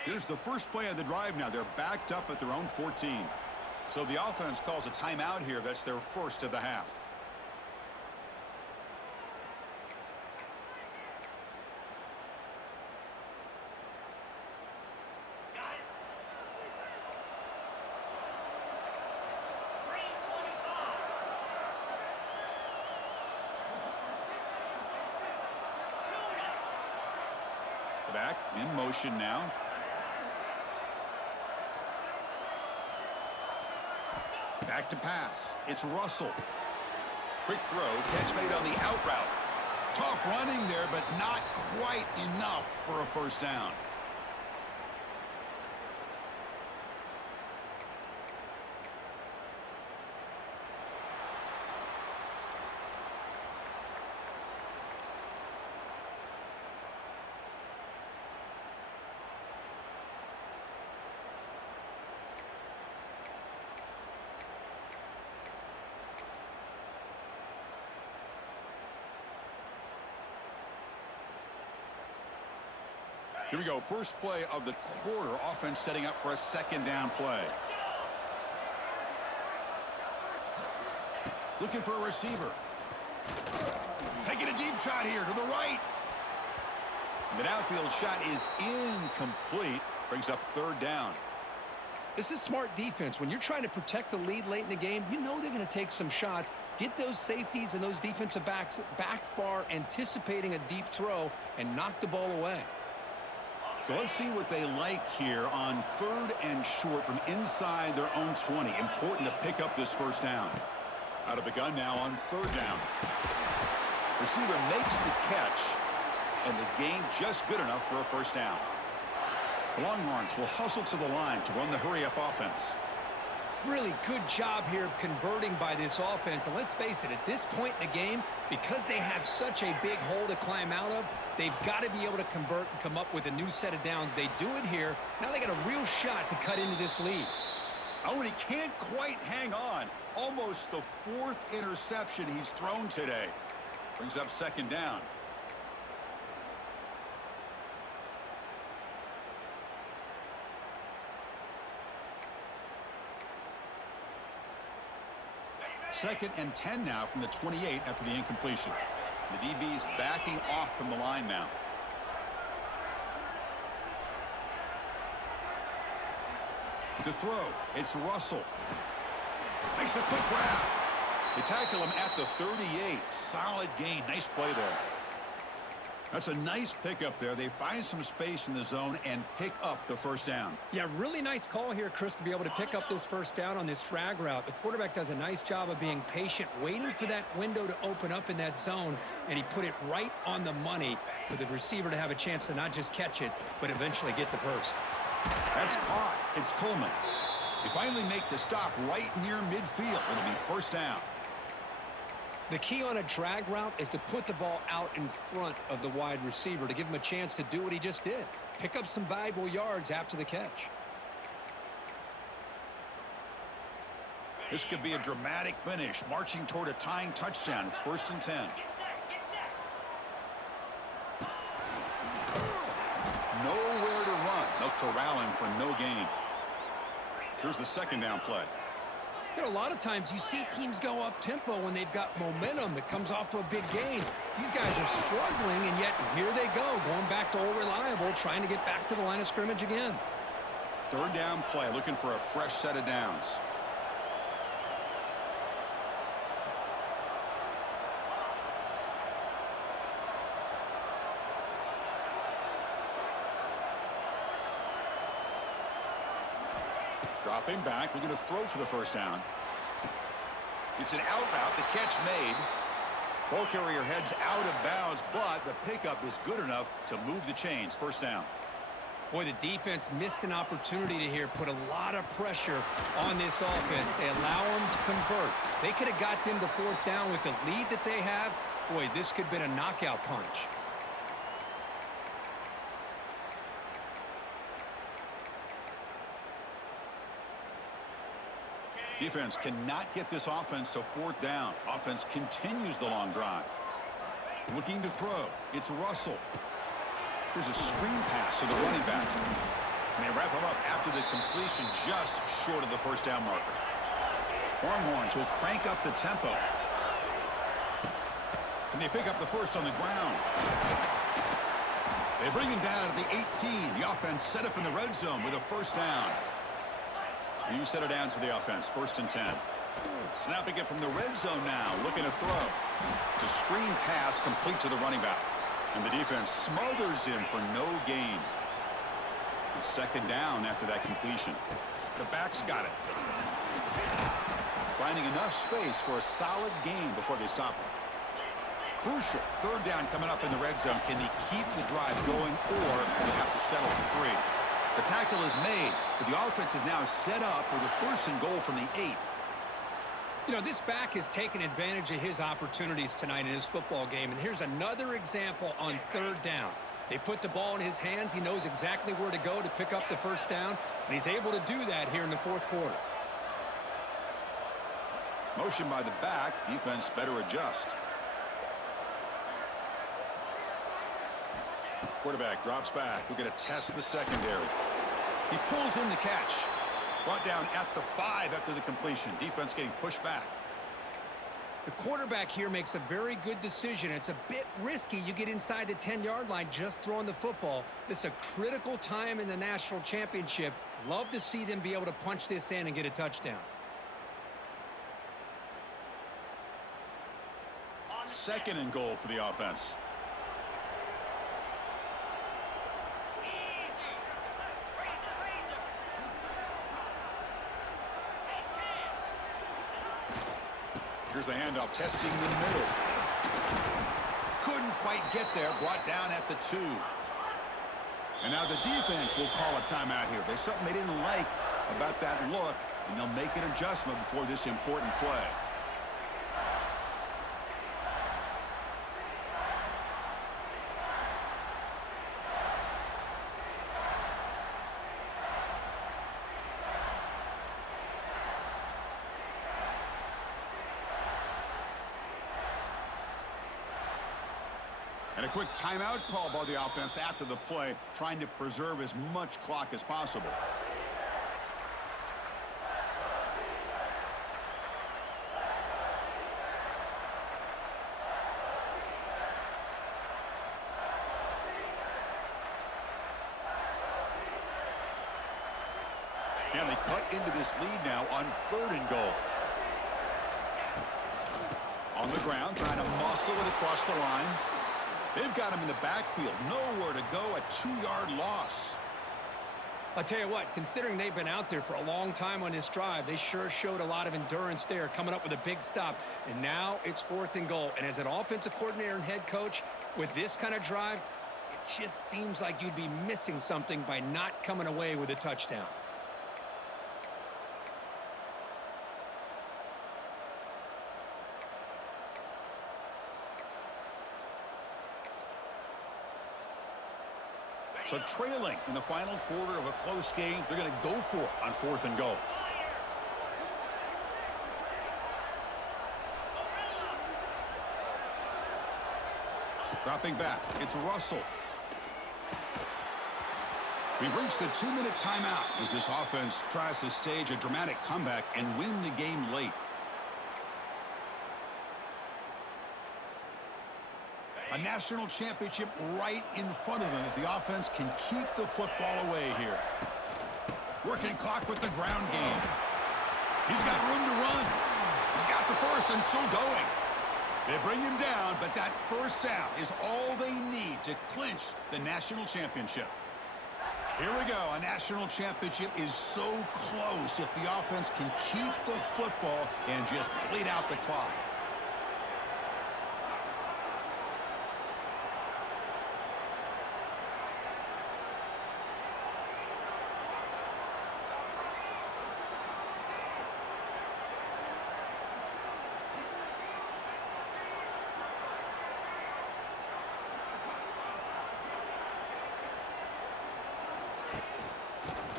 Here's the first play of the drive now. They're backed up at their own 14. So the offense calls a timeout here. That's their first of the half. Back in motion now. Back to pass. It's Russell. Quick throw. Catch made on the out route. Tough running there, but not quite enough for a first down. Here we go. First play of the quarter. Offense setting up for a second down play. Looking for a receiver. Taking a deep shot here to the right. The downfield shot is incomplete. Brings up third down. This is smart defense. When you're trying to protect the lead late in the game, you know they're going to take some shots, get those safeties and those defensive backs back far, anticipating a deep throw, and knock the ball away. So let's see what they like here on third and short from inside their own 20. Important to pick up this first down. Out of the gun now on third down. Receiver makes the catch, and the gain just good enough for a first down. The Longhorns will hustle to the line to run the hurry-up offense. Really good job here of converting by this offense. And let's face it, at this point in the game, because they have such a big hole to climb out of, they've got to be able to convert and come up with a new set of downs. They do it here. Now they got a real shot to cut into this lead. Oh, and he can't quite hang on. Almost the fourth interception he's thrown today. Brings up second down. Second and 10 now from the 28 after the incompletion. The DB's backing off from the line now. To throw, it's Russell. Makes a quick grab. They tackle him at the 38. Solid gain. Nice play there. That's a nice pickup there. They find some space in the zone and pick up the first down. Yeah, really nice call here, Chris, to be able to pick up this first down on this drag route. The quarterback does a nice job of being patient, waiting for that window to open up in that zone, and he put it right on the money for the receiver to have a chance to not just catch it, but eventually get the first. That's caught. It's Coleman. They finally make the stop right near midfield. It'll be first down. The key on a drag route is to put the ball out in front of the wide receiver to give him a chance to do what he just did. Pick up some valuable yards after the catch. This could be a dramatic finish, marching toward a tying touchdown. It's first and 10. Nowhere to run. They'll corral him for no gain. Here's the second down play. You know, a lot of times you see teams go up-tempo when they've got momentum that comes off to a big gain. These guys are struggling, and yet here they go, going back to old reliable, trying to get back to the line of scrimmage again. Third down play, looking for a fresh set of downs. Dropping back, looking to throw for the first down. It's an out route, the catch made. Ball carrier heads out of bounds, but the pickup is good enough to move the chains. First down. Boy, the defense missed an opportunity to here, put a lot of pressure on this offense. They allow them to convert. They could have got them to fourth down with the lead that they have. Boy, this could have been a knockout punch. Defense cannot get this offense to fourth down. Offense continues the long drive. Looking to throw. It's Russell. Here's a screen pass to the running back. And they wrap him up after the completion just short of the first down marker. Longhorns will crank up the tempo. Can they pick up the first on the ground? They bring him down to the 18. The offense set up in the red zone with a first down. New set of downs for the offense. 1st and 10. Snapping it from the red zone now. Looking to throw. It's a screen pass complete to the running back. And the defense smothers him for no gain. It's 2nd down after that completion. The back's got it. Finding enough space for a solid gain before they stop him. Crucial 3rd down coming up in the red zone. Can they keep the drive going, or do they have to settle for 3? The tackle is made, but the offense is now set up with a 1st and goal from the 8. You know, this back has taken advantage of his opportunities tonight in his football game, and here's another example on 3rd down. They put the ball in his hands. He knows exactly where to go to pick up the 1st down, and he's able to do that here in the 4th quarter. Motion by the back. Defense better adjust. Quarterback drops back. We're going to test the secondary. He pulls in the catch. Brought down at the 5 after the completion. Defense getting pushed back. The quarterback here makes a very good decision. It's a bit risky. You get inside the 10-yard line just throwing the football. This is a critical time in the national championship. Love to see them be able to punch this in and get a touchdown. 2nd and goal for the offense. Here's the handoff, testing the middle. Couldn't quite get there, brought down at the 2. And now the defense will call a timeout here. There's something they didn't like about that look, and they'll make an adjustment before this important play. And a quick timeout call by the offense after the play, trying to preserve as much clock as possible. Can they cut into this lead now on 3rd and goal? On the ground, trying to muscle it across the line. They've got him in the backfield. Nowhere to go, a 2-yard loss. I'll tell you what, considering they've been out there for a long time on this drive, they sure showed a lot of endurance there, coming up with a big stop. And now it's 4th and goal. And as an offensive coordinator and head coach, with this kind of drive, it just seems like you'd be missing something by not coming away with a touchdown. So trailing in the final quarter of a close game, they're going to go for it on 4th and goal. Dropping back, it's Russell. We've reached the 2-minute timeout as this offense tries to stage a dramatic comeback and win the game late. A national championship right in front of them if the offense can keep the football away here. Working clock with the ground game. He's got room to run. He's got the first and still going. They bring him down, but that 1st down is all they need to clinch the national championship. Here we go. A national championship is so close if the offense can keep the football and just bleed out the clock.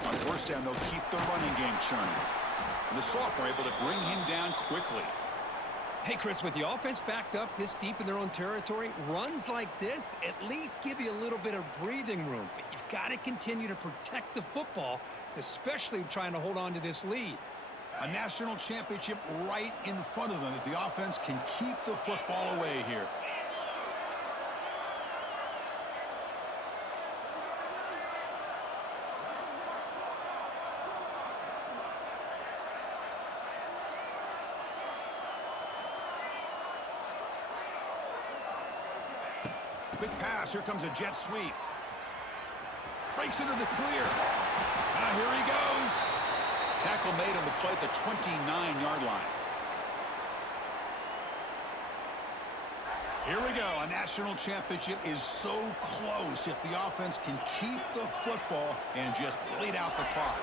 On 1st down, they'll keep the running game churning. And the sophomore able to bring him down quickly. Hey, Chris, with the offense backed up this deep in their own territory, runs like this at least give you a little bit of breathing room. But you've got to continue to protect the football, especially trying to hold on to this lead. A national championship right in front of them if the offense can keep the football away here. Quick pass. Here comes a jet sweep. Breaks into the clear. Here he goes. Tackle made on the play at the 29-yard line. Here we go. A national championship is so close if the offense can keep the football and just bleed out the clock.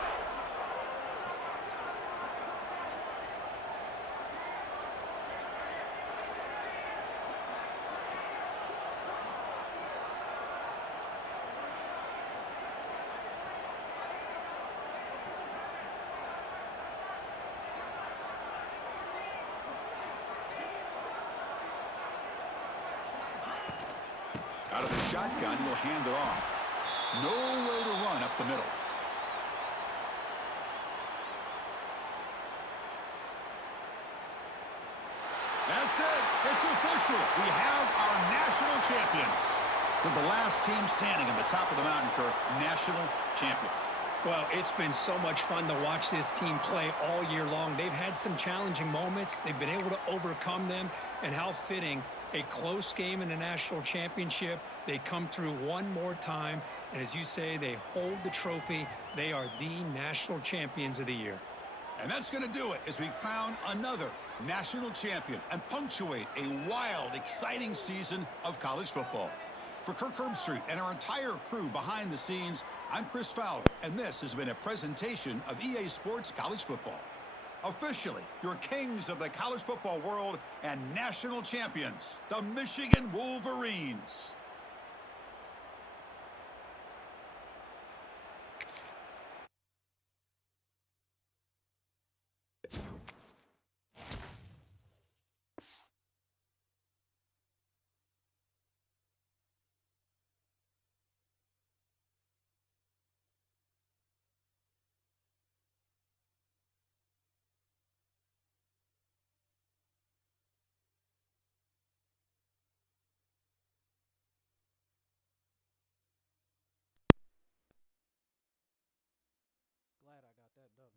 Out of the shotgun, he'll hand it off. Nowhere to run up the middle. That's it. It's official. We have our national champions. With the last team standing at the top of the mountain, Kirk, national champions. Well, it's been so much fun to watch this team play all year long. They've had some challenging moments. They've been able to overcome them. And how fitting, a close game in a national championship. They come through one more time. And as you say, they hold the trophy. They are the national champions of the year. And that's going to do it as we crown another national champion and punctuate a wild, exciting season of college football. For Kirk Herbstreit and our entire crew behind the scenes, I'm Chris Fowler, and this has been a presentation of EA Sports College Football. Officially, your kings of the college football world and national champions, the Michigan Wolverines. Glad I got that W.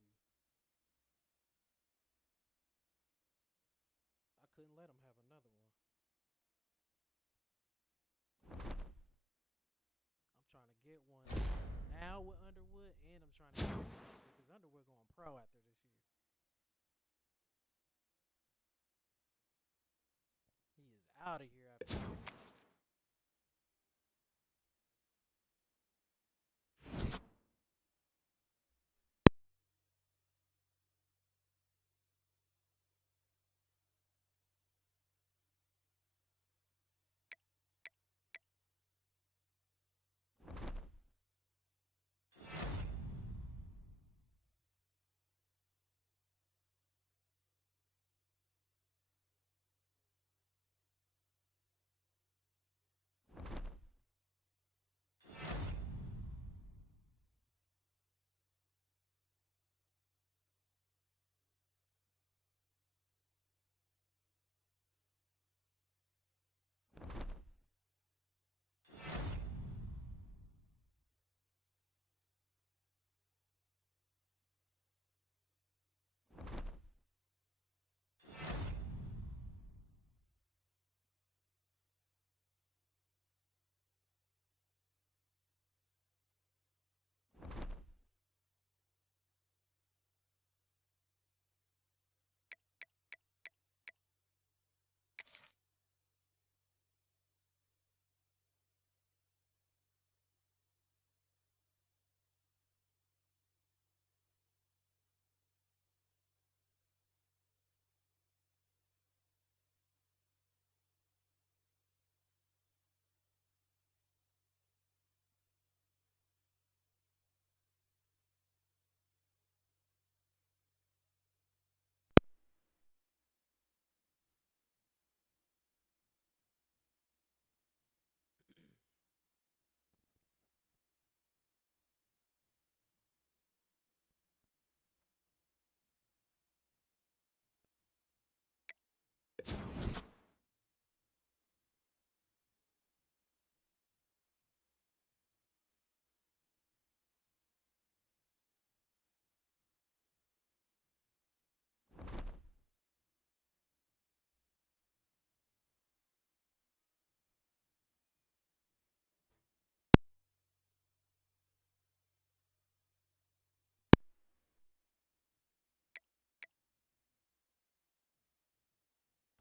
I couldn't let him have another one. I'm trying to get one now with Underwood, and I'm trying to get one because Underwood going pro after this year. He is out of here after this.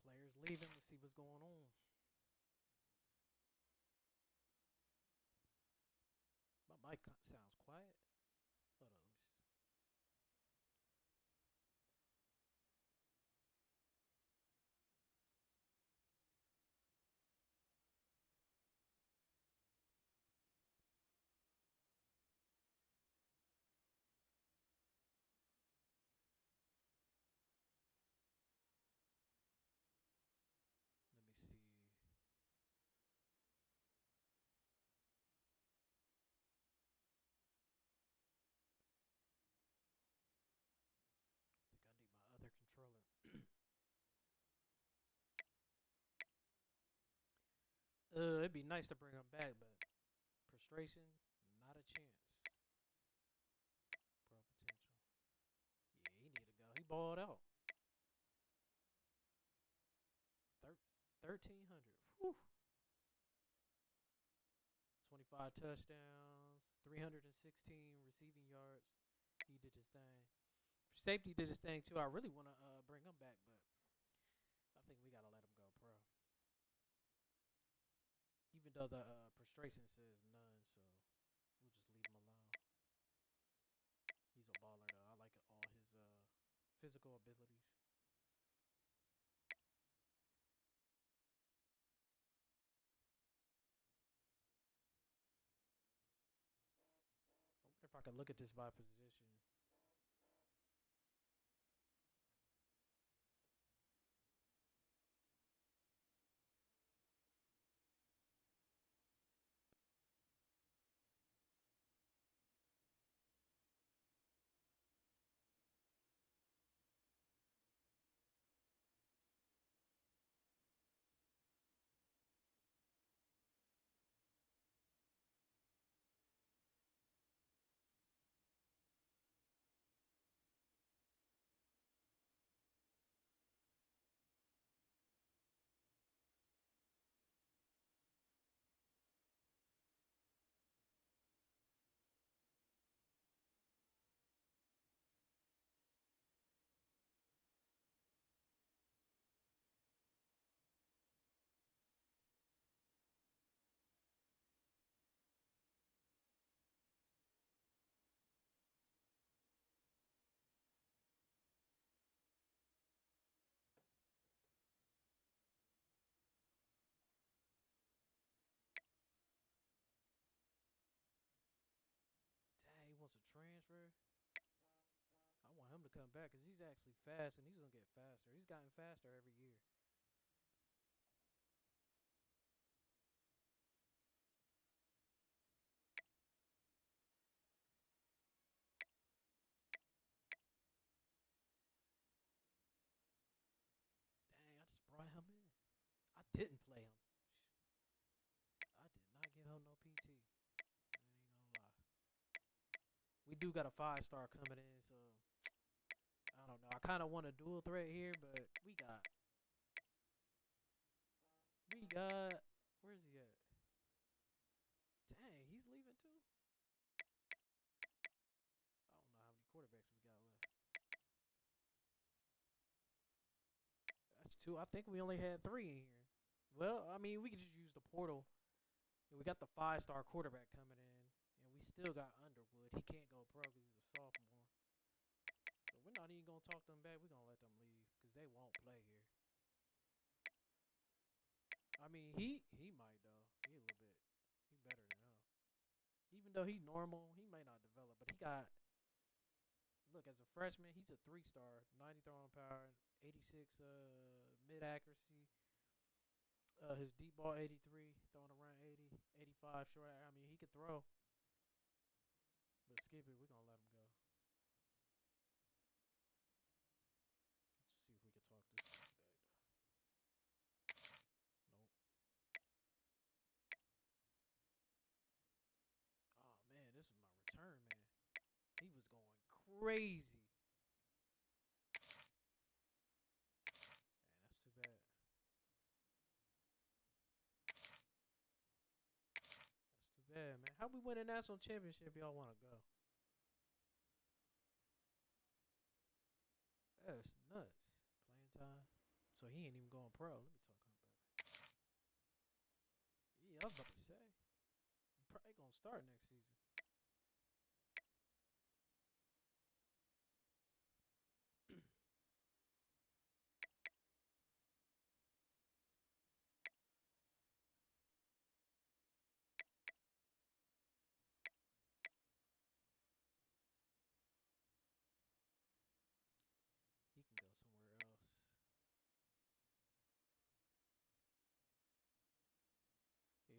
Players leaving. Let's see what's going on. My mic sounds quiet. Hold on, let me see. Let me see. I think I need my other controller. It'd be nice to bring him back, but frustration, not a chance. Pro potential. Yeah, he need to go. He balled out. 1,300. Whew. 25 touchdowns, 316 receiving yards. He did his thing. Safety did his thing too. I really want to bring him back, but I think we gotta let him go pro. Even though the frustration says none, so we'll just leave him alone. He's a baller though. I like all his physical abilities. I wonder if I could look at this by position. Dang, he wants a transfer. I want him to come back because he's actually fast and he's gonna get faster. He's gotten faster every year. Dang, I just brought him in. I didn't play him. I did not give him no PT. I ain't gonna lie. We do got a 5-star coming in, so I don't know. I kind of want a dual threat here, but we got. Where's he at? Dang, he's leaving too. I don't know how many quarterbacks we got left. That's two. I think we only had 3 in here. Well, I mean, we could just use the portal. We got the 5-star quarterback coming in, and we still got Underwood. He can't go pro because he's a sophomore. So we're not even gonna talk them back. We're gonna let them leave because they won't play here. I mean, he might though. He a little bit. He better than him. Even though he's normal, he may not develop. But he got. Look, as a freshman, he's a 3-star, 90 throwing power, 86 mid accuracy. His deep ball 83, throwing around 80, 85 short. I mean, he could throw. But skip it. We're gonna let him go. Let's see if we can talk this back. crazy. Man, that's too bad. That's too bad, man. How we win a national championship? Y'all want to go? That's nuts. Playing time. So he ain't even going pro. Let me talk about it. Yeah, I was about to say. He probably gonna start next season. He can go somewhere else.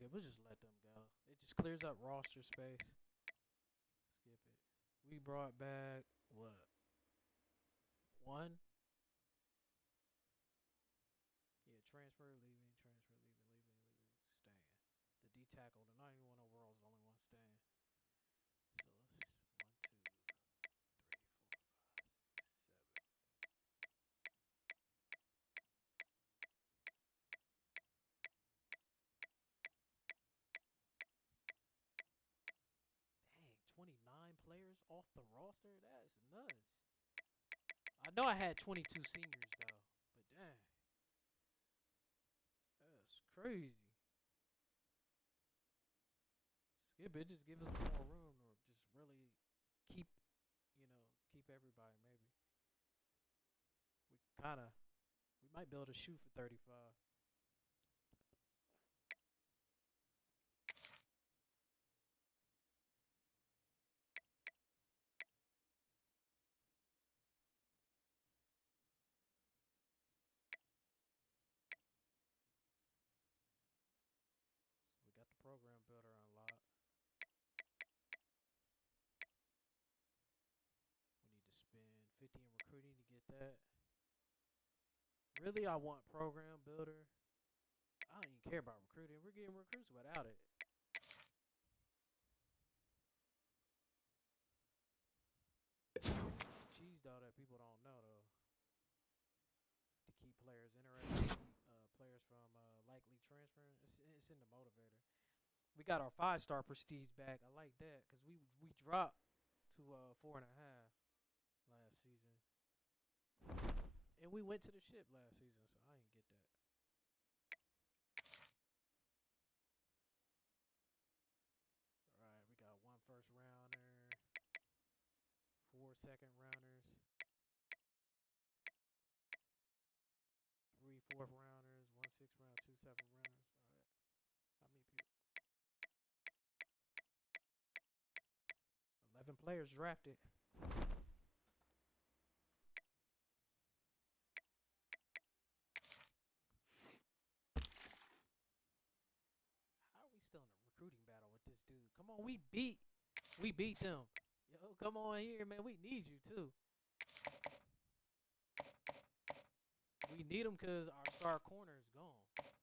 Yeah, we'll just let them go. It just clears up roster space. Skip it. We brought back what? One? Yeah, transfer, leaving, transfer, leaving, staying. The D tackle, the 91 overall is the only one staying. So let's 29 players off the roster? That's nuts. I know I had 22 seniors though, but dang, that's crazy. Skip it just gives us more room to just really keep, keep everybody. Maybe we might be able to shoot for 35. So we got the program builder unlocked. We need to spend 50 in recruiting to get that. Really, I want program builder. I don't even care about recruiting. We're getting recruits without it. Cheese though that people don't know though. To keep players interested, players from likely transferring. It's in the motivator. We got our 5-star prestige back. I like that because we dropped to 4.5 last season, and we went to the ship last season, so I didn't get that. All right, we got 1 first rounder, 4 second rounders, 3 fourth rounders, 1 6th round, 2 7th rounders. All right, how many people? 11 players drafted. How are we still in a recruiting battle with this dude? Come on, we beat them. Yo, come on here, man. We need you too. We need him because our star corner is gone.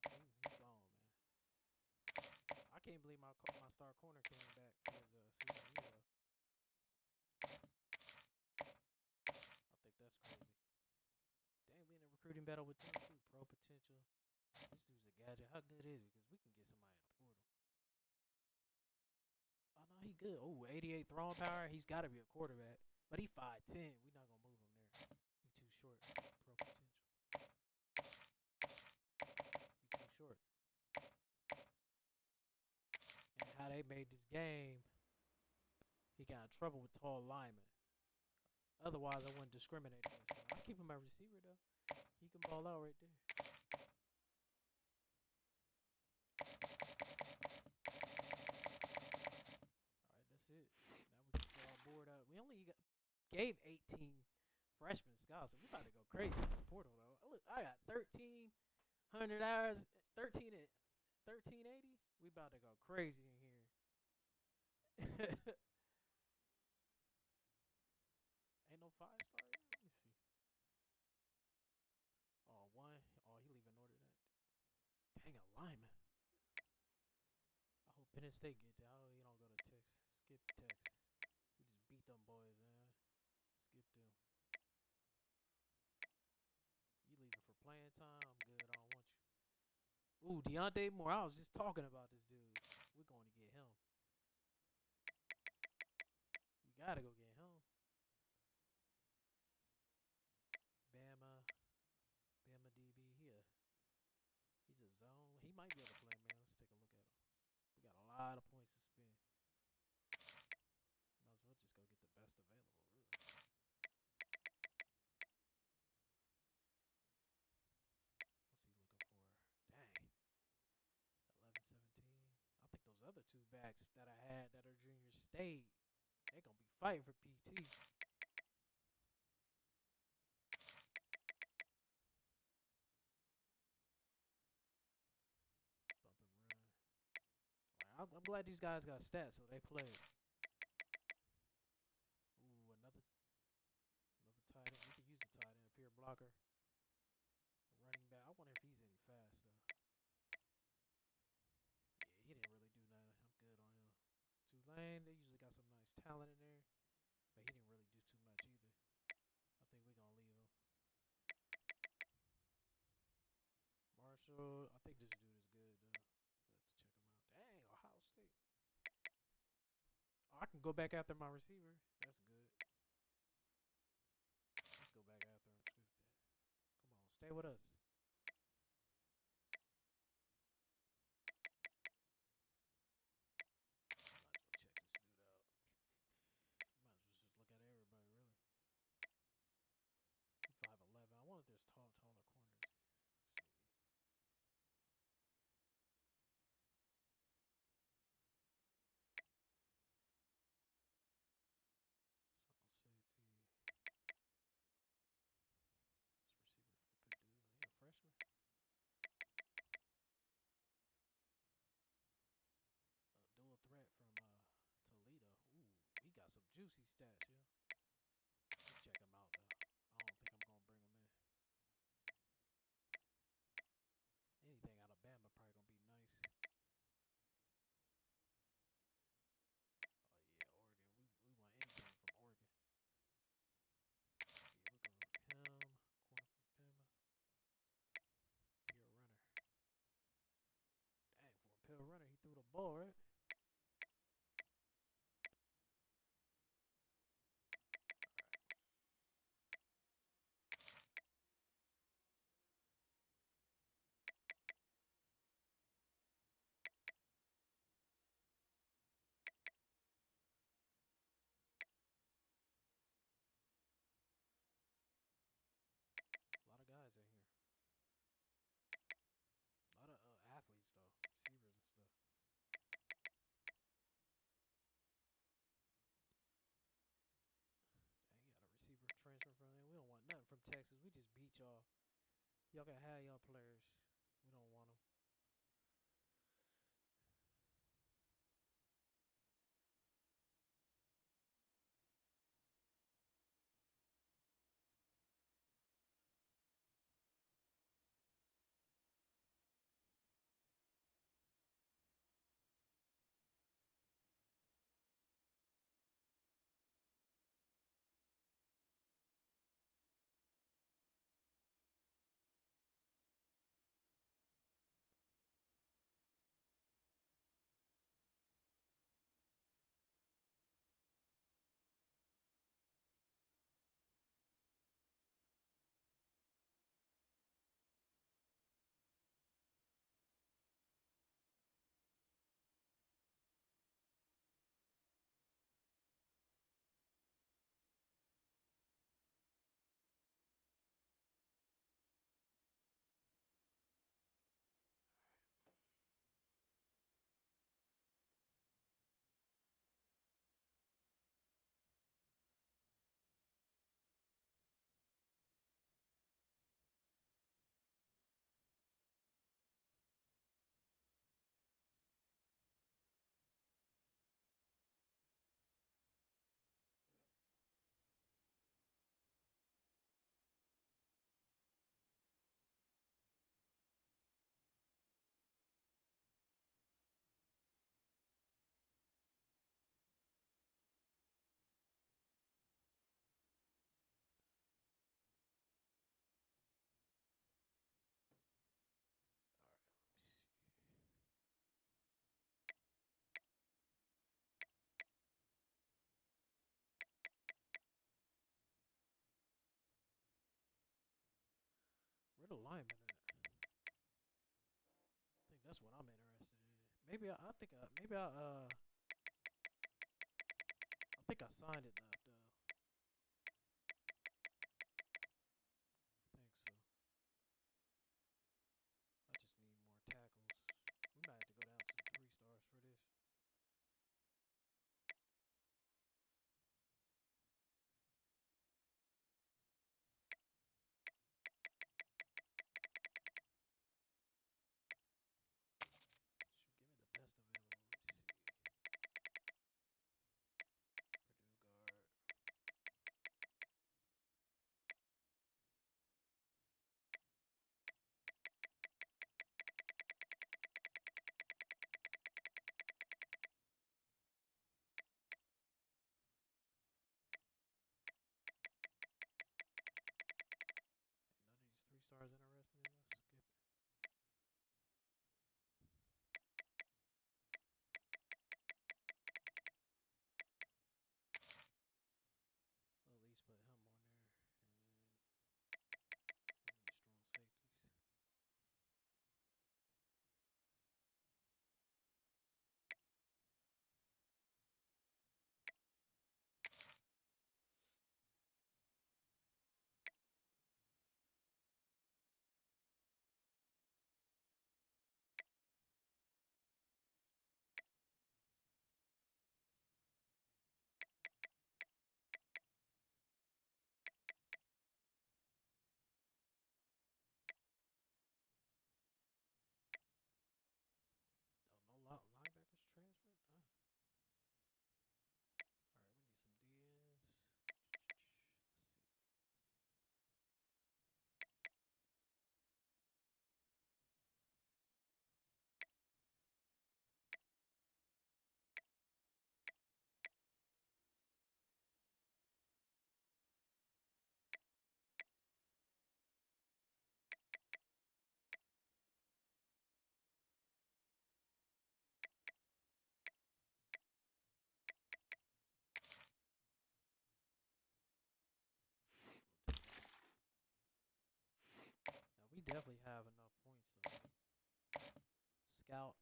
He's gone, man. I can't believe my star corner came back for his season hero. I think that's crazy. Dang, we in a recruiting battle with him too. Pro potential. This dude's a gadget. How good is he? Because we can get somebody in the portal. Oh, no, he good. Oh, 88 throwing power. He's got to be a quarterback. But he 5'10". We not going to move him there. He too short. Pro potential. He too short. And how they made this game, he got in trouble with tall linemen. Otherwise, I wouldn't discriminate against him. I keep him at receiver, though. He can ball out right there. All right, that's it. Now we can fill our board up. We only gave 18 freshman scouts. So we about to go crazy in this portal, though. Look, I got 1,300 hours, 1380. We about to go crazy in here. Ain't no 5-star yet. Let me see. Oh, 1. Oh, he leaving Notre Dame. Dang, a lineman. I hope Penn State get that. Oh, he don't go to Texas. Skip Texas. We just beat them boys, man. Ooh, Deontay Moore. I was just talking about this dude. We're going to get him. We gotta go get him. Bama, Bama DB here. He's a zone. He might be able to play, man. Let's take a look at him. We got a lot of points to spend. Might as well just go get the best available, really. What's he looking for? Dang. 11, 17. I think those other two backs that I had that are juniors stayed. They're going to be fighting for PT. Bump and run. I'm glad these guys got stats, so they played. Ooh, another tight end. We can use the tight end, a pure blocker. A running back. I wonder if he's any fast, though. Yeah, he didn't really do nothing. I'm good on him. Tulane, they usually got some nice talent in there, but he didn't really do too much either. I think we're going to leave him. Marshall, I think this dude is good, though. We'll have to check him out. Dang, Ohio State. Oh, I can go back after my receiver. That's good. Let's go back after him. Swift that. Come on, stay with us. Might as well check this dude out. Might as well just look at everybody, really. He 5'11". I wonder if there's taller corners here. Let's see. Strong safety. This receiver from Purdue. He a freshman. Dual threat from Toledo. Ooh, he got some juicy stats, yeah. Let's check him out, though. I don't think I'm going to bring him in. Anything out of Bama probably going to be nice. Oh, yeah, Oregon. We want anything from Oregon. Yeah, we'll go with him. Corner from Bama. Pure runner. Dang, for a pure runner, he threw the ball, right? A lot of guys in here. A lot of athletes, though. Receivers and stuff. Dang, you got a receiver transfer from there. We don't want nothing from Texas. We just beat y'all. Y'all can have y'all players. We don't want them. the lineman at? I think that's what I'm interested in. Maybe I think I think I signed it enough though. I think so. I just need more tackles. We might have to go down to 3 stars for this. Shoot, give me the best available. Let me see. Purdue guard. None of these 3 stars interested in us. Skip it. We'll at least put him on there. And we need strong safeties. Oh, no linebackers transferred? Alright, we need some DNs. Let's see. Now we definitely have enough points to scout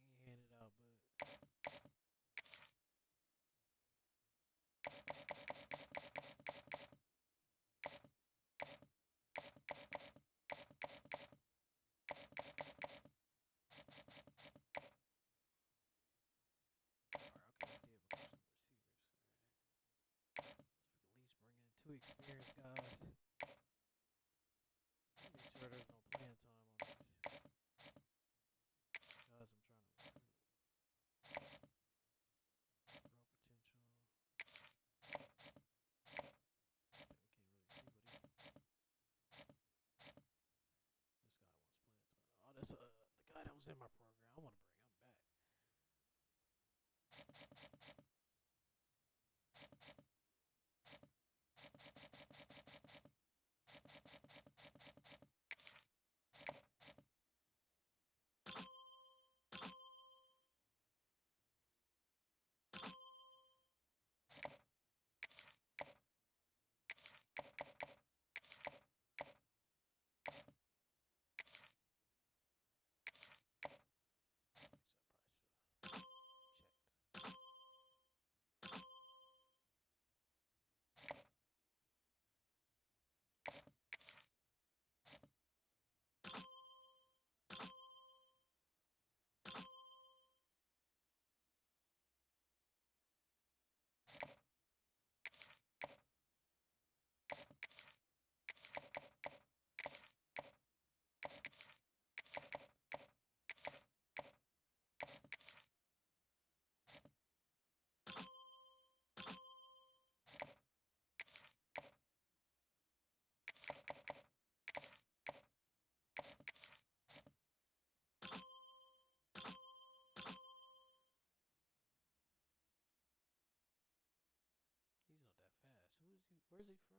and hand it out, but alright, okay, we did become some receivers. Alright. So we can at least bring in 2 experienced guys. Make sure there's no playing time on these guys I'm trying to recruit. Growth potential. Yeah, we can't really see what this guy wants playing time. Oh, that's the guy that was in my program. I want to bring him back. So I probably should have checked. He's not that fast. Who is he? Where's he from?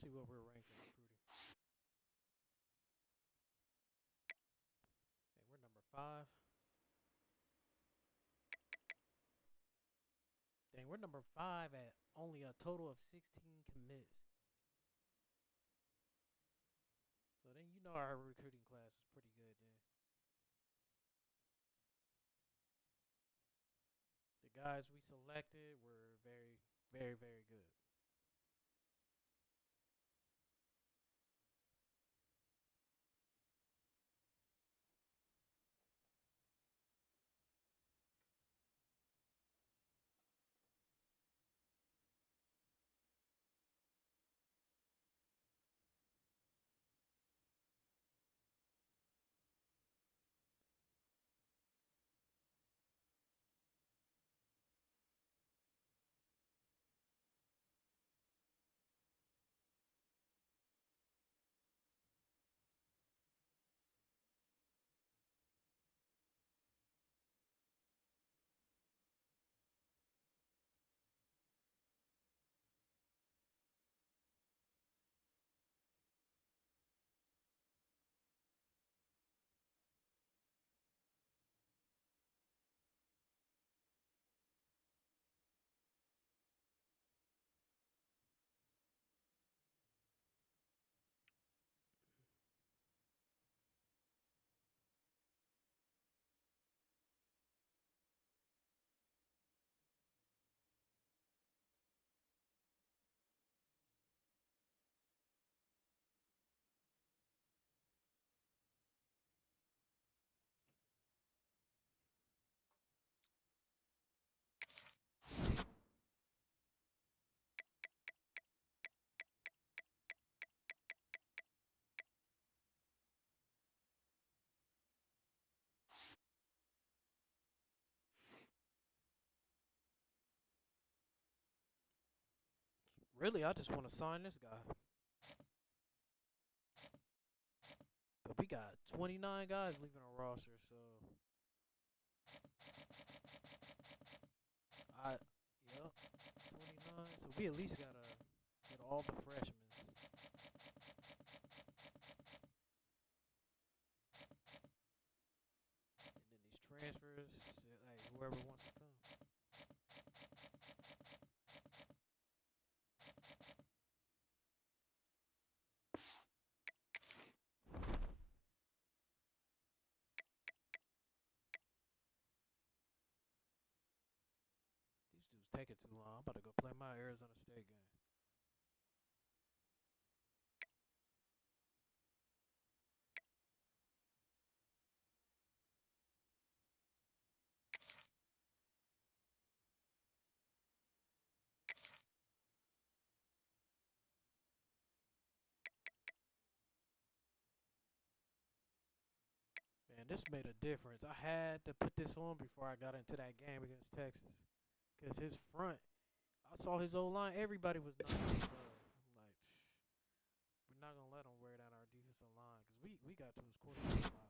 Let's see what we're ranked in recruiting. Hey, we're number 5. Dang, we're number 5 at only a total of 16 commits. So then you know our recruiting class is pretty good then. The guys we selected were very, very, very good. Really, I just want to sign this guy. But we got 29 guys leaving our roster, so yep, 29. So we at least gotta get all the freshmen. And then these transfers, hey, whoever wants to come. These dudes taking too long. I'm about to go play my Arizona State game. Man, this made a difference. I had to put this on before I got into that game against Texas. Because his front, I saw his old line. Everybody was nice. I'm like, we're not going to let him wear down our defensive line. Because we got to his quarterback a lot.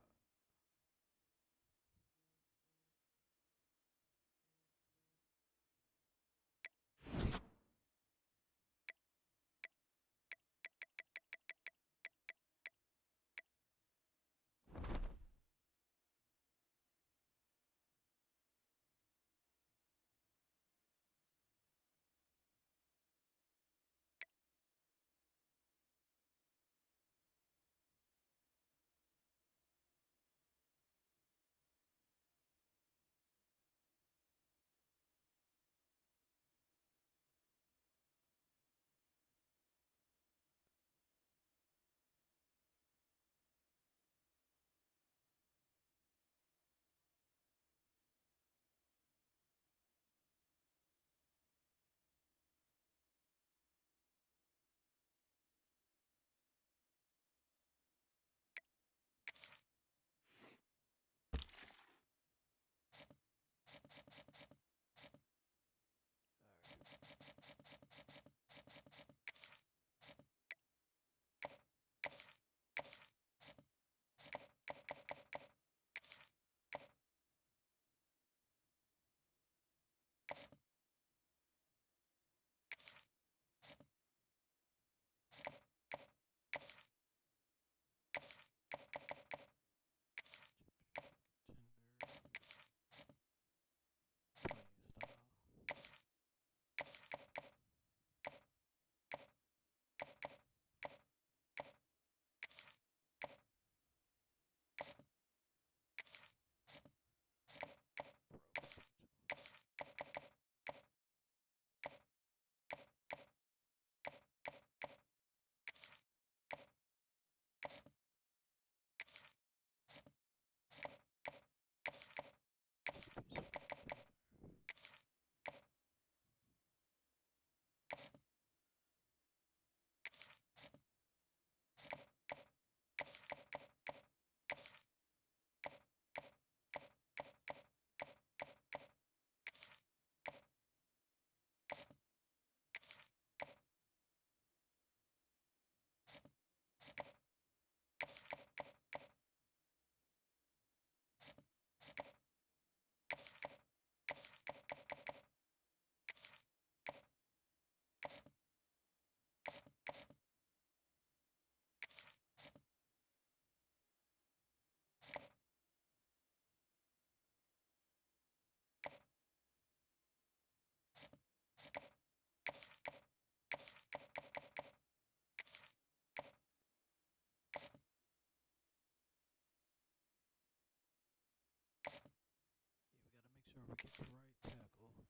get the right tackle in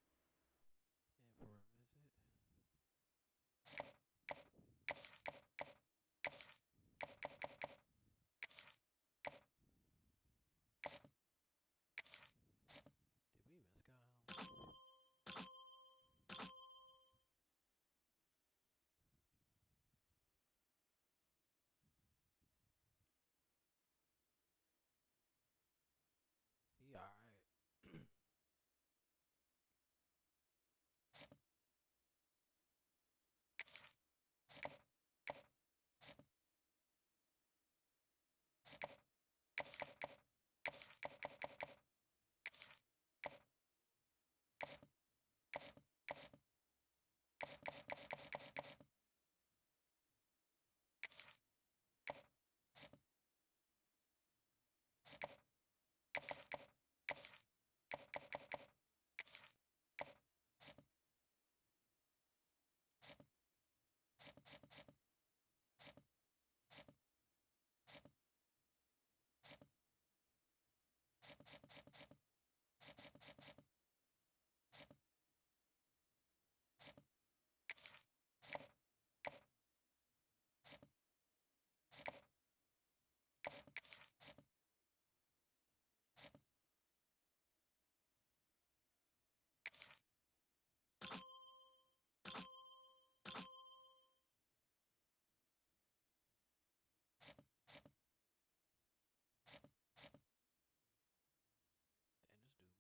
for a visit. Did we even sky him? He alright. Damn, this dude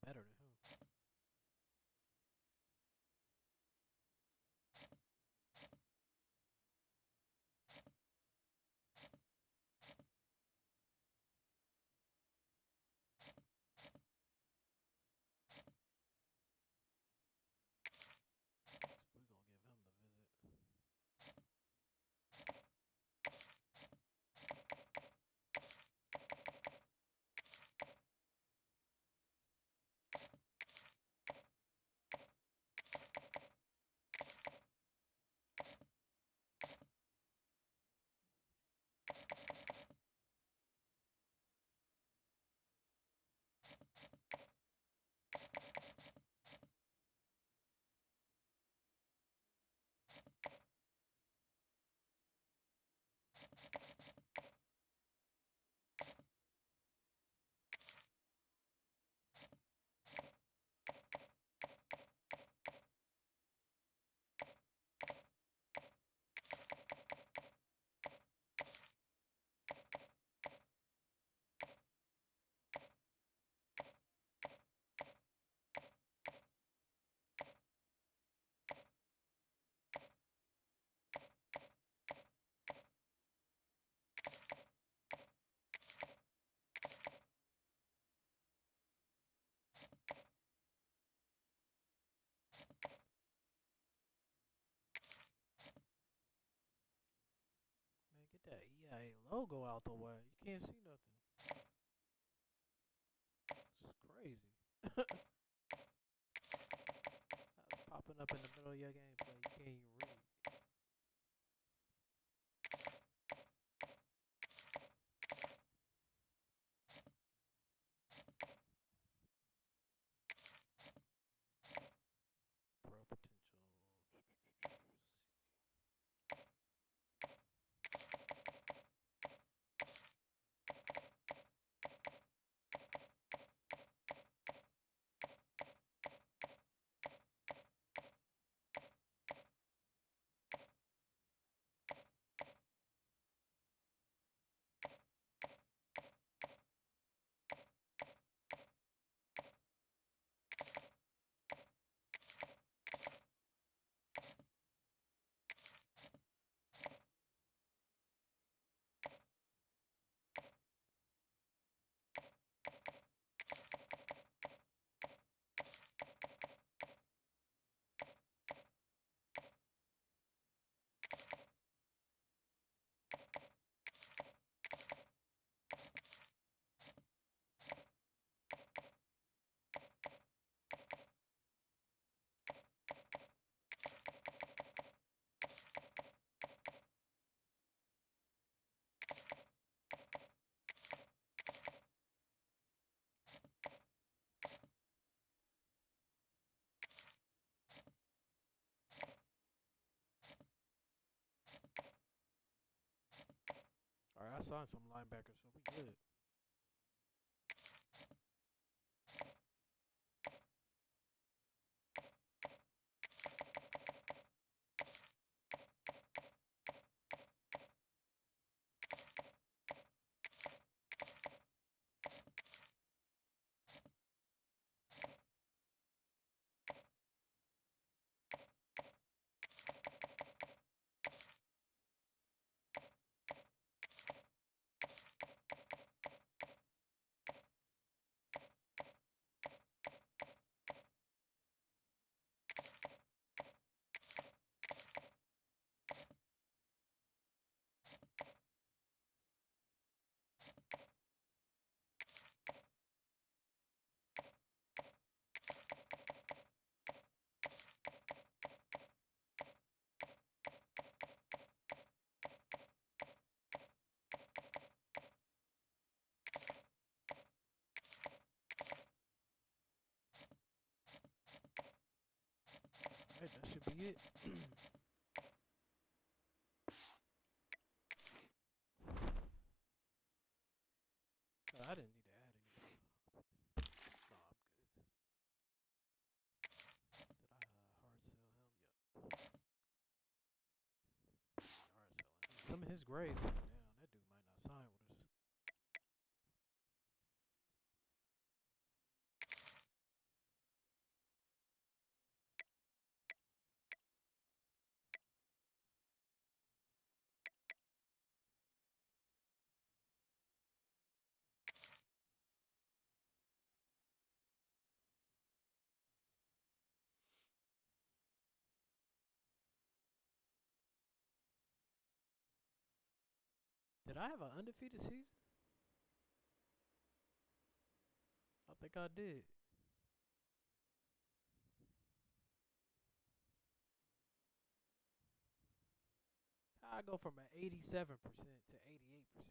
better than him. So we're gonna give him the visit. Man, get that EIA logo out the way. You can't see nothing. It's crazy. It's popping up in the middle of your gameplay. You can't even read. Pro potential. signed some linebackers, so we good. Hey, that should be it. I didn't need to add anything. No, I'm good. Did I hard sell him? Yep. Hard selling him. Some of his grades went down. That dude might not sign with us. Did I have an undefeated season? I think I did. How I go from an 87% to 88%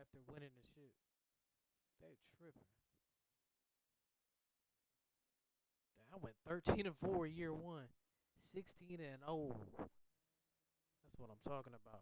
after winning the shit? They tripping. Damn, I went 13-4 year one, 16-0. That's what I'm talking about.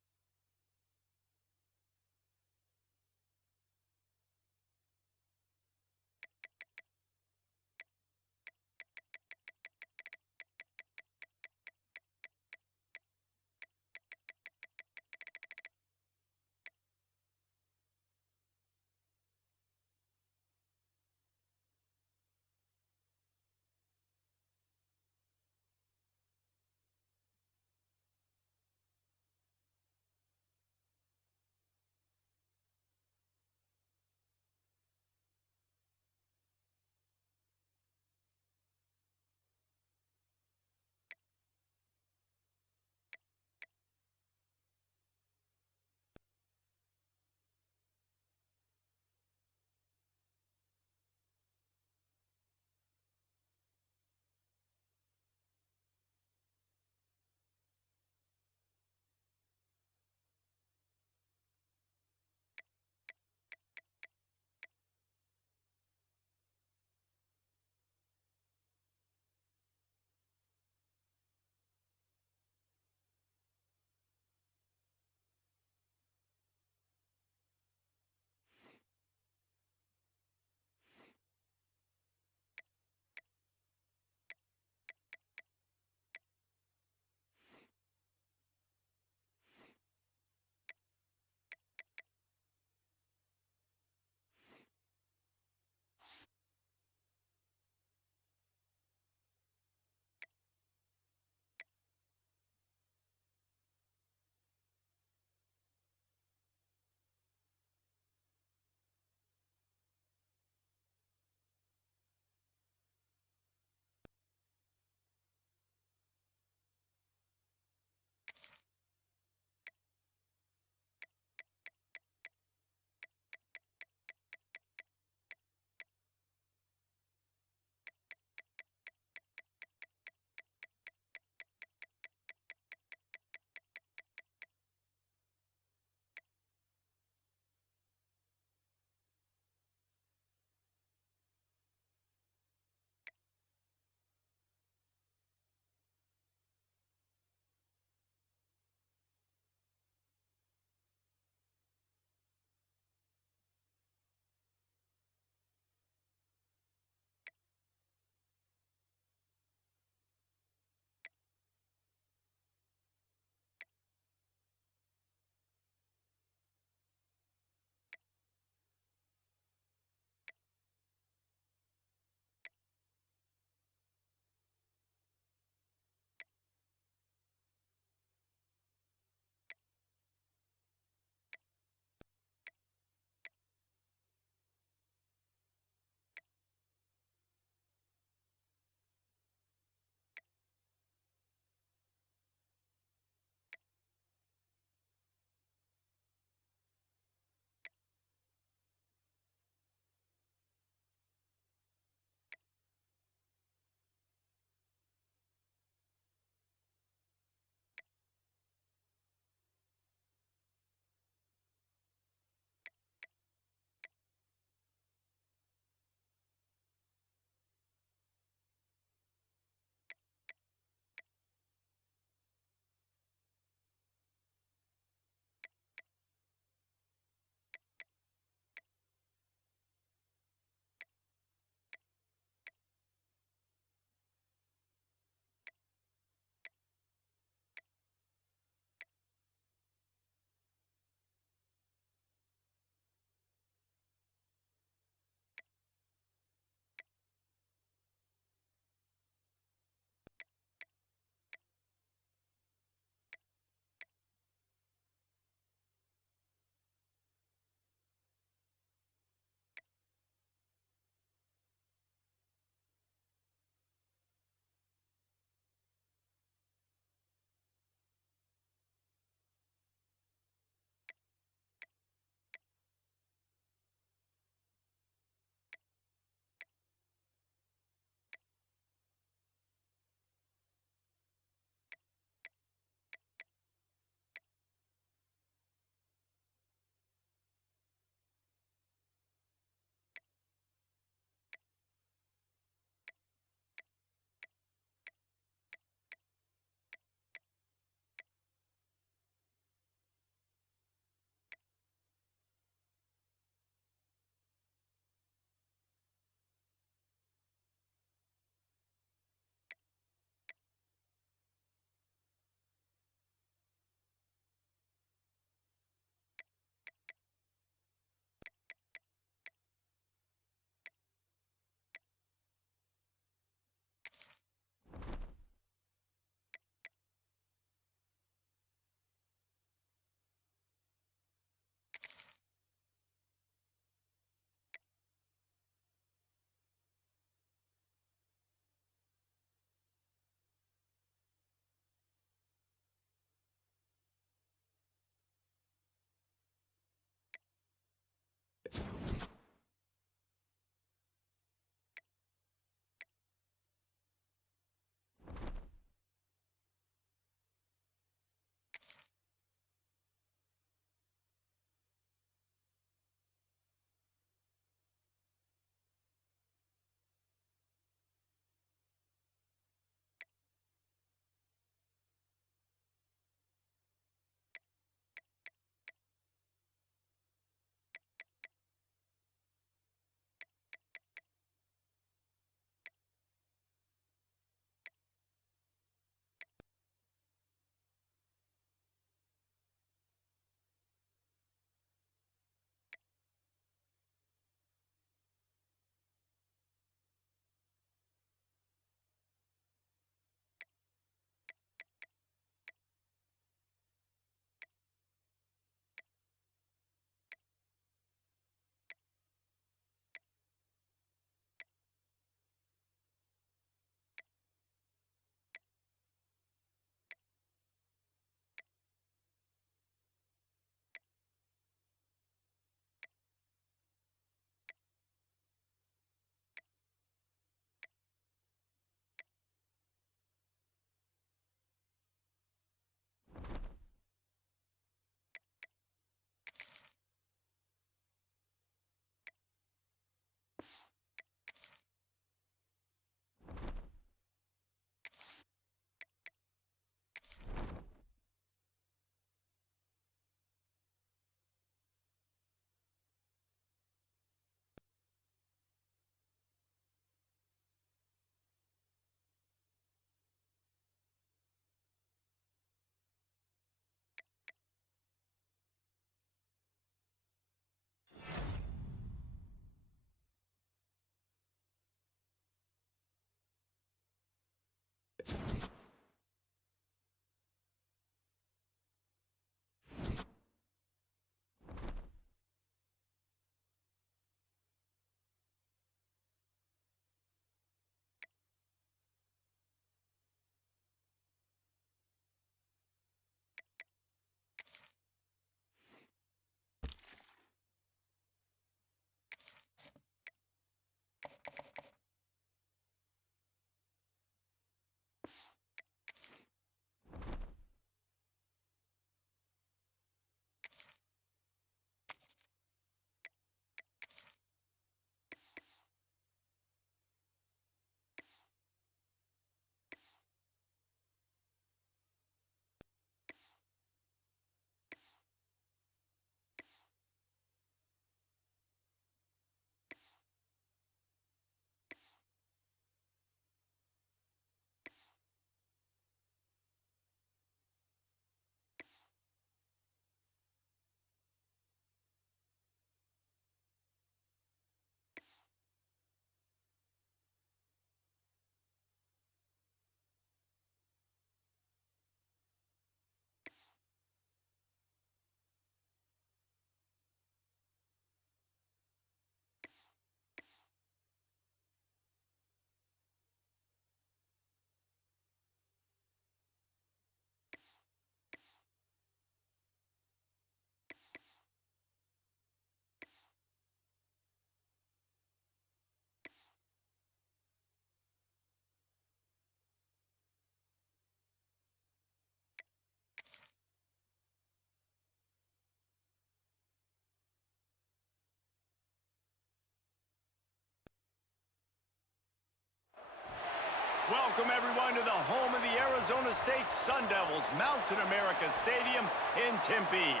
Welcome, everyone, to the home of the Arizona State Sun Devils, Mountain America Stadium in Tempe.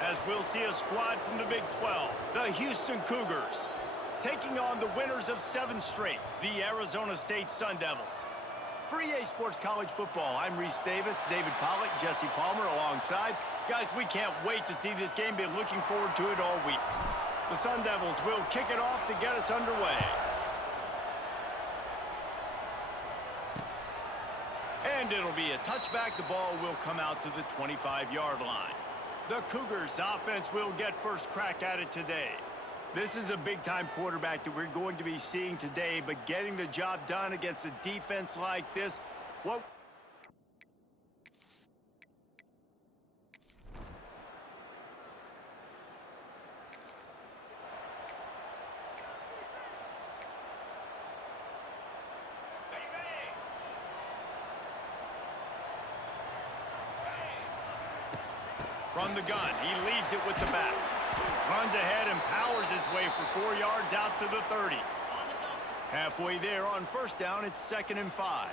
As we'll see a squad from the Big 12, the Houston Cougars, taking on the winners of 7 straight, the Arizona State Sun Devils. For EA Sports College Football, I'm Reese Davis, David Pollack, Jesse Palmer alongside. Guys, we can't wait to see this game. Been looking forward to it all week. The Sun Devils will kick it off to get us underway. And it'll be a touchback. The ball will come out to the 25-yard line. The Cougars offense will get first crack at it today. This is a big-time quarterback that we're going to be seeing today, but getting the job done against a defense like this, well... From the gun, he leaves it with the back. Runs ahead and powers his way for 4 yards out to the 30. Halfway there on first down, it's 2nd and 5.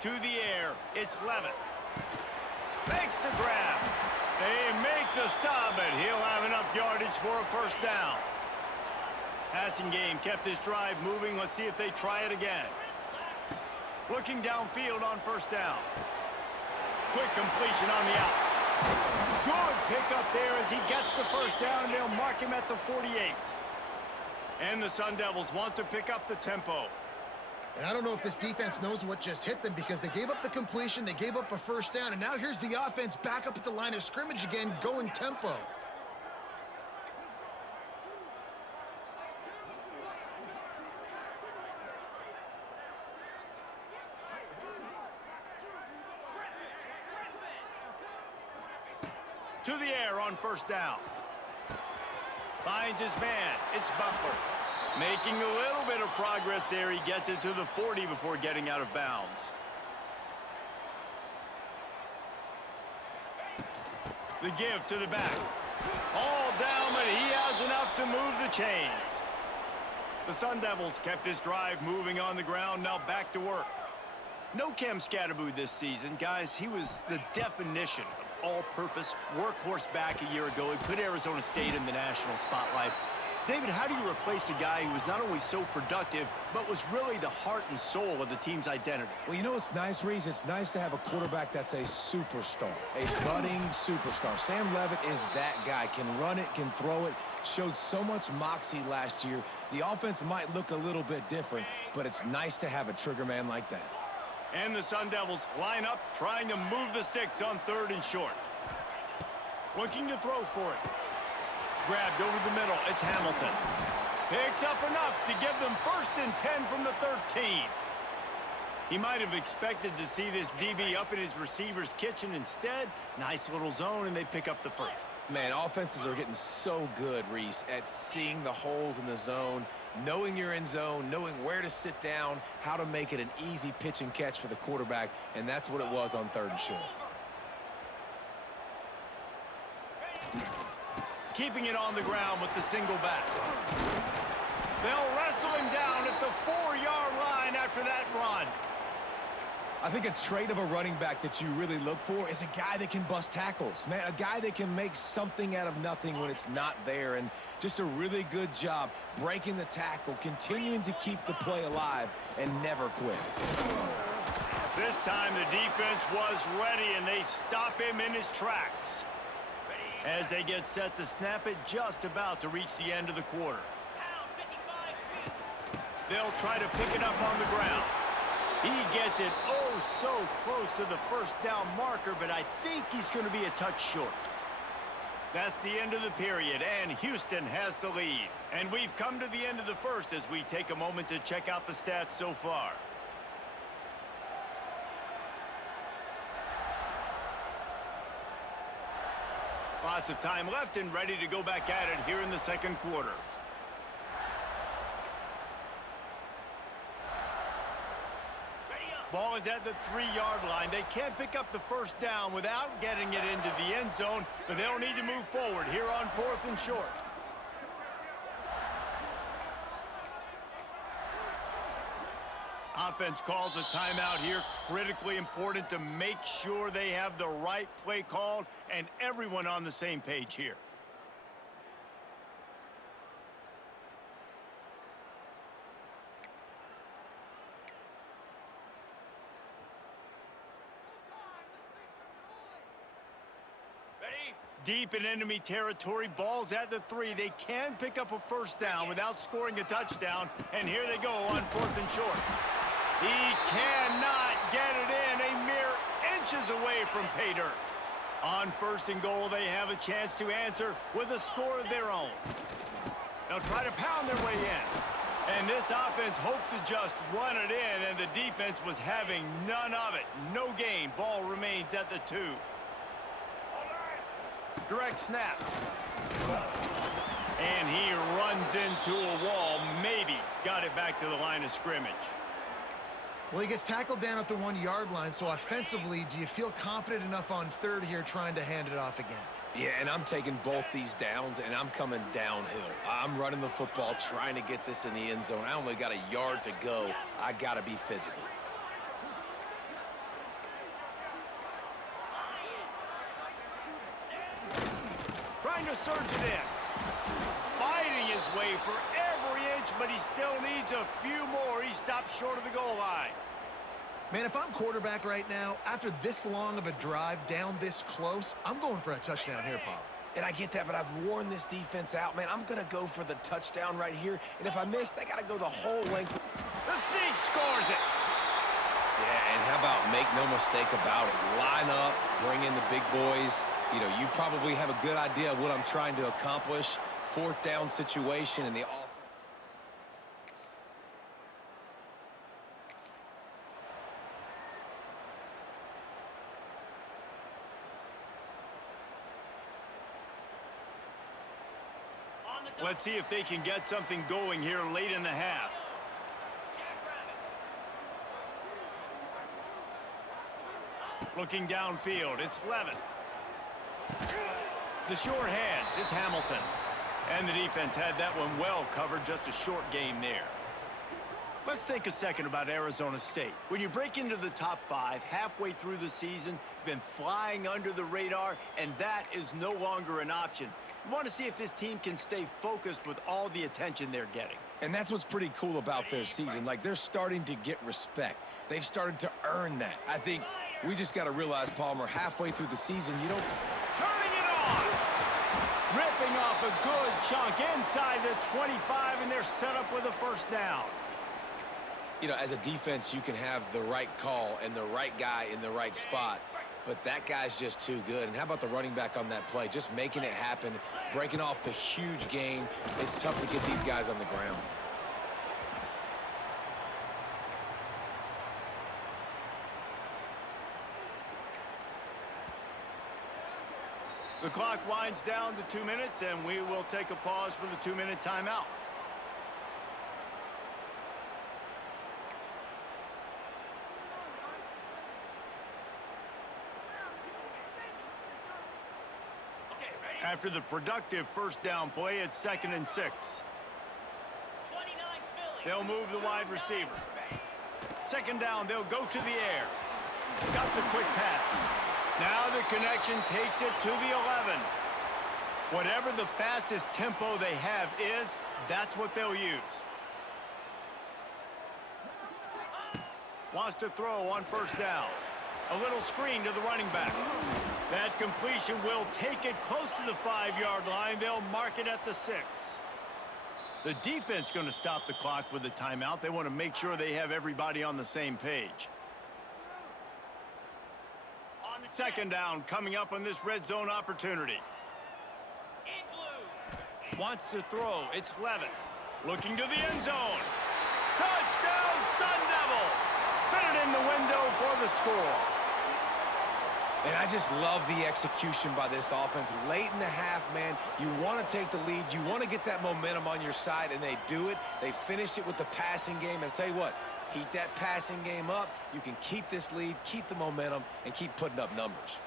To the air, it's Levitt. Makes the grab. They make the stop, but he'll have enough yardage for a first down. Passing game kept this drive moving. Let's see if they try it again. Looking downfield on first down. Quick completion on the out. Good pickup there as he gets the first down, and they'll mark him at the 48. And the Sun Devils want to pick up the tempo. And I don't know if this defense knows what just hit them, because they gave up the completion, they gave up a first down, and now here's the offense back up at the line of scrimmage again, going tempo. To the air on first down. Finds his man. It's Butler. Making a little bit of progress there. He gets it to the 40 before getting out of bounds. The give to the back. All down, but he has enough to move the chains. The Sun Devils kept this drive moving on the ground. Now back to work. No Cam Scatterboo this season. Guys, he was the definition of all-purpose workhorse back a year ago. He put Arizona State in the national spotlight. David, how do you replace a guy who was not only so productive, but was really the heart and soul of the team's identity? Well, you know what's nice, Reese? It's nice to have a quarterback that's a superstar, a budding superstar. Sam Levitt is that guy. Can run it, can throw it, showed so much moxie last year. The offense might look a little bit different, but it's nice to have a trigger man like that. And the Sun Devils line up, trying to move the sticks on 3rd and short. Looking to throw for it. Grabbed over the middle. It's Hamilton. Picks up enough to give them 1st and 10 from the 13. He might have expected to see this DB up in his receiver's kitchen. Instead, nice little zone, and they pick up the first. Man, offenses are getting so good, Reese, at seeing the holes in the zone, knowing you're in zone, knowing where to sit down, how to make it an easy pitch and catch for the quarterback, and that's what it was on 3rd and short. Keeping it on the ground with the single back. They'll wrestle him down at the 4-yard line after that run. I think a trait of a running back that you really look for is a guy that can bust tackles. Man, a guy that can make something out of nothing when it's not there. And just a really good job breaking the tackle, continuing to keep the play alive, and never quit. This time the defense was ready, and they stop him in his tracks. As they get set to snap it, just about to reach the end of the quarter. They'll try to pick it up on the ground. He gets it oh so close to the first down marker, but I think he's going to be a touch short. That's the end of the period, and Houston has the lead. And we've come to the end of the first as we take a moment to check out the stats so far. Lots of time left and ready to go back at it here in the 2nd quarter. Ball is at the 3-yard line. They can't pick up the first down without getting it into the end zone, but they'll need to move forward here on 4th and short. Offense calls a timeout here. Critically important to make sure they have the right play called and everyone on the same page here. Deep in enemy territory, ball's at the 3. They can pick up a first down without scoring a touchdown, and here they go on 4th and short. He cannot get it in, a mere inches away from pay dirt. On 1st and goal, they have a chance to answer with a score of their own. They'll try to pound their way in. And this offense hoped to just run it in, and the defense was having none of it. No gain. Ball remains at the 2. Direct snap. And he runs into a wall. Maybe got it back to the line of scrimmage. Well, he gets tackled down at the 1-yard line, so offensively, do you feel confident enough on 3rd here trying to hand it off again? Yeah, and I'm taking both these downs, and I'm coming downhill. I'm running the football, trying to get this in the end zone. I only got a yard to go. I got to be physical. Trying to surge it in. Fighting his way for every inch, but he still needs a few more. He stops short of the goal line. Man, if I'm quarterback right now, after this long of a drive down this close, I'm going for a touchdown here, Paul. And I get that, but I've worn this defense out, man. I'm going to go for the touchdown right here. And if I miss, they got to go the whole length. The sneak scores it. Yeah, and how about make no mistake about it. Line up, bring in the big boys. You know, you probably have a good idea of what I'm trying to accomplish. 4th down situation in the offense. Let's see if they can get something going here late in the half. Looking downfield, it's Levin. The short hands, it's Hamilton. And the defense had that one well covered, just a short game there. Let's think a second about Arizona State. When you break into the top 5 halfway through the season, you've been flying under the radar, and that is no longer an option. You want to see if this team can stay focused with all the attention they're getting. And that's what's pretty cool about their season. Like, they're starting to get respect. They've started to earn that. I think we just got to realize, Palmer, halfway through the season, you don't... Turning it on! Ripping off a good chunk inside the 25, and they're set up with a first down. You know, as a defense, you can have the right call and the right guy in the right spot, but that guy's just too good. And how about the running back on that play? Just making it happen, breaking off the huge gain. It's tough to get these guys on the ground. The clock winds down to 2 minutes, and we will take a pause for the 2-minute timeout. After the productive first down play, it's 2nd and 6. They'll move the wide receiver. 2nd down, they'll go to the air. Got the quick pass. Now the connection takes it to the 11. Whatever the fastest tempo they have is, that's what they'll use. Wants to throw on 1st down. A little screen to the running back. That completion will take it close to the 5-yard line. They'll mark it at the 6. The defense going to stop the clock with a timeout. They want to make sure they have everybody on the same page. 2nd down coming up on this red zone opportunity. Wants to throw. It's Levin. Looking to the end zone. Touchdown, Sun Devils! Fitted in the window for the score. And I just love the execution by this offense. Late in the half, man, you want to take the lead. You want to get that momentum on your side, and they do it. They finish it with the passing game. And I'll tell you what, heat that passing game up. You can keep this lead, keep the momentum, and keep putting up numbers.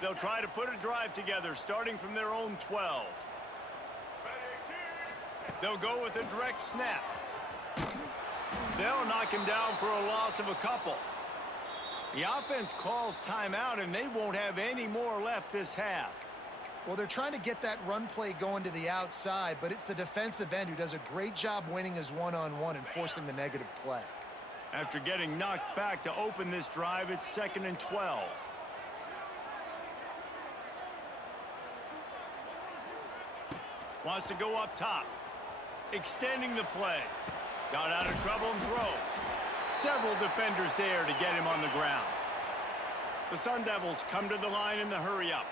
They'll try to put a drive together, starting from their own 12. They'll go with a direct snap. They'll knock him down for a loss of a couple. The offense calls timeout, and they won't have any more left this half. Well, they're trying to get that run play going to the outside, but it's the defensive end who does a great job winning his one-on-one and forcing the negative play. After getting knocked back to open this drive, it's 2nd and 12. Wants to go up top. Extending the play. Got out of trouble and throws. Several defenders there to get him on the ground. The Sun Devils come to the line in the hurry-up.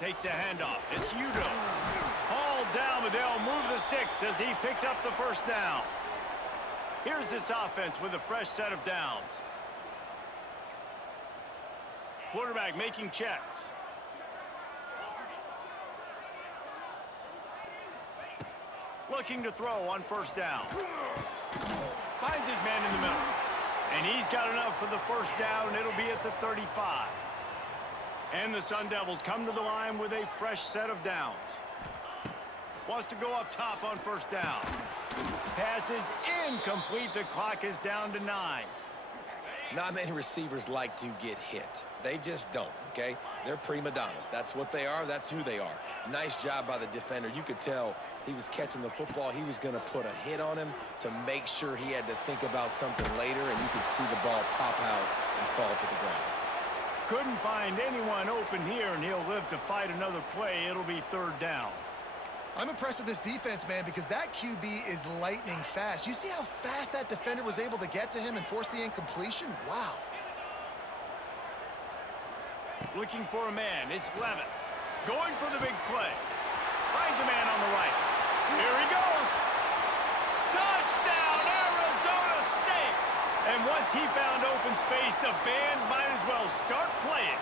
Takes the handoff. It's Udo. Hauled down, but they'll move the sticks as he picks up the first down. Here's this offense with a fresh set of downs. Quarterback making checks. Looking to throw on first down. Finds his man in the middle. And he's got enough for the first down. It'll be at the 35. And the Sun Devils come to the line with a fresh set of downs. Wants to go up top on first down. Pass is incomplete. The clock is down to 9. Not many receivers like to get hit. They just don't, okay? They're prima donnas. That's what they are. That's who they are. Nice job by the defender. You could tell he was catching the football. He was going to put a hit on him to make sure he had to think about something later, and you could see the ball pop out and fall to the ground. Couldn't find anyone open here, and he'll live to fight another play. It'll be 3rd down. I'm impressed with this defense, man, because that QB is lightning fast. You see how fast that defender was able to get to him and force the incompletion? Wow. Looking for a man. It's Levitt. Going for the big play. Finds a man on the right. Here he goes. Touchdown, Arizona State! And once he found open space, the band might as well start playing.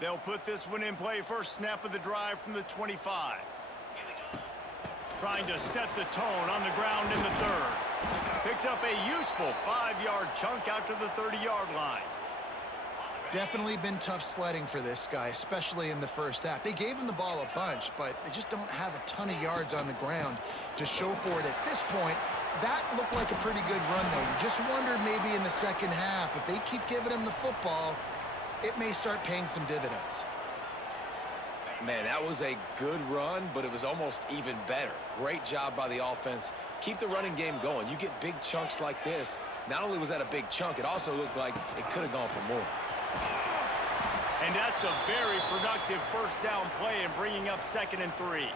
They'll put this one in play. First snap of the drive from the 25. Trying to set the tone on the ground in the 3rd. Picks up a useful 5-yard chunk out to the 30-yard line. Definitely been tough sledding for this guy, especially in the first half. They gave him the ball a bunch, but they just don't have a ton of yards on the ground to show for it at this point. That looked like a pretty good run, though. You just wondered maybe in the second half, if they keep giving him the football, it may start paying some dividends. Man, that was a good run, but it was almost even better. Great job by the offense. Keep the running game going. You get big chunks like this. Not only was that a big chunk, it also looked like it could have gone for more. And that's a very productive first down play and bringing up 2nd and 3.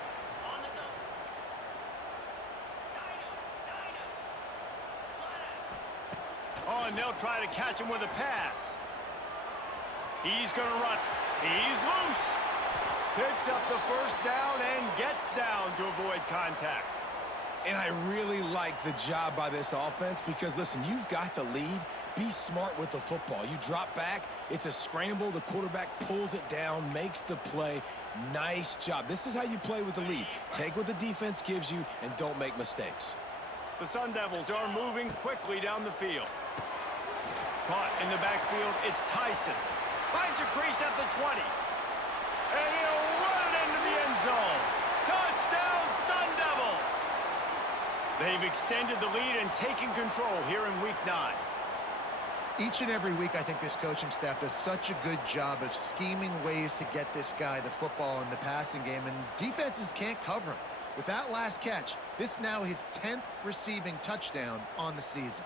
Oh, and they'll try to catch him with a pass. He's going to run. He's loose. Picks up the first down and gets down to avoid contact. And I really like the job by this offense because, listen, you've got the lead. Be smart with the football. You drop back, it's a scramble. The quarterback pulls it down, makes the play. Nice job. This is how you play with the lead. Take what the defense gives you and don't make mistakes. The Sun Devils are moving quickly down the field. Caught in the backfield, it's Tyson. Finds a crease at the 20. And he'll run it into the end zone. Touchdown, Sun Devils! They've extended the lead and taken control here in Week 9. Each and every week, I think this coaching staff does such a good job of scheming ways to get this guy the football in the passing game, and defenses can't cover him. With that last catch, this now his 10th receiving touchdown on the season.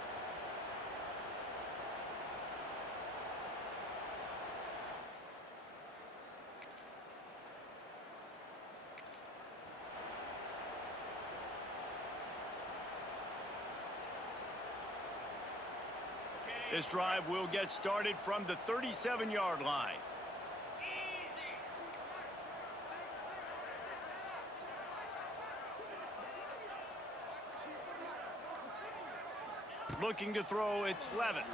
This drive will get started from the 37-yard line. Looking to throw, it's Levitt.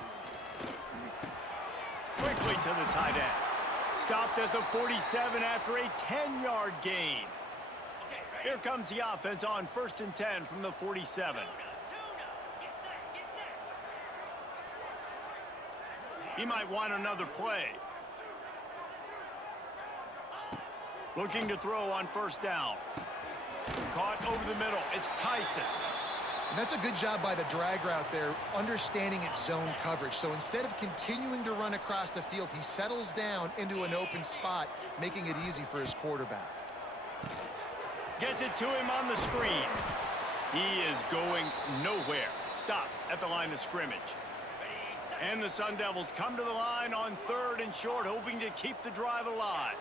Quickly to the tight end. Stopped at the 47 after a 10-yard gain. Here comes the offense on 1st and 10 from the 47. He might want another play. Looking to throw on 1st down. Caught over the middle. It's Tyson. And that's a good job by the drag route there, understanding its zone coverage. So instead of continuing to run across the field, he settles down into an open spot, making it easy for his quarterback. Gets it to him on the screen. He is going nowhere. Stop at the line of scrimmage. And the Sun Devils come to the line on 3rd and short, hoping to keep the drive alive.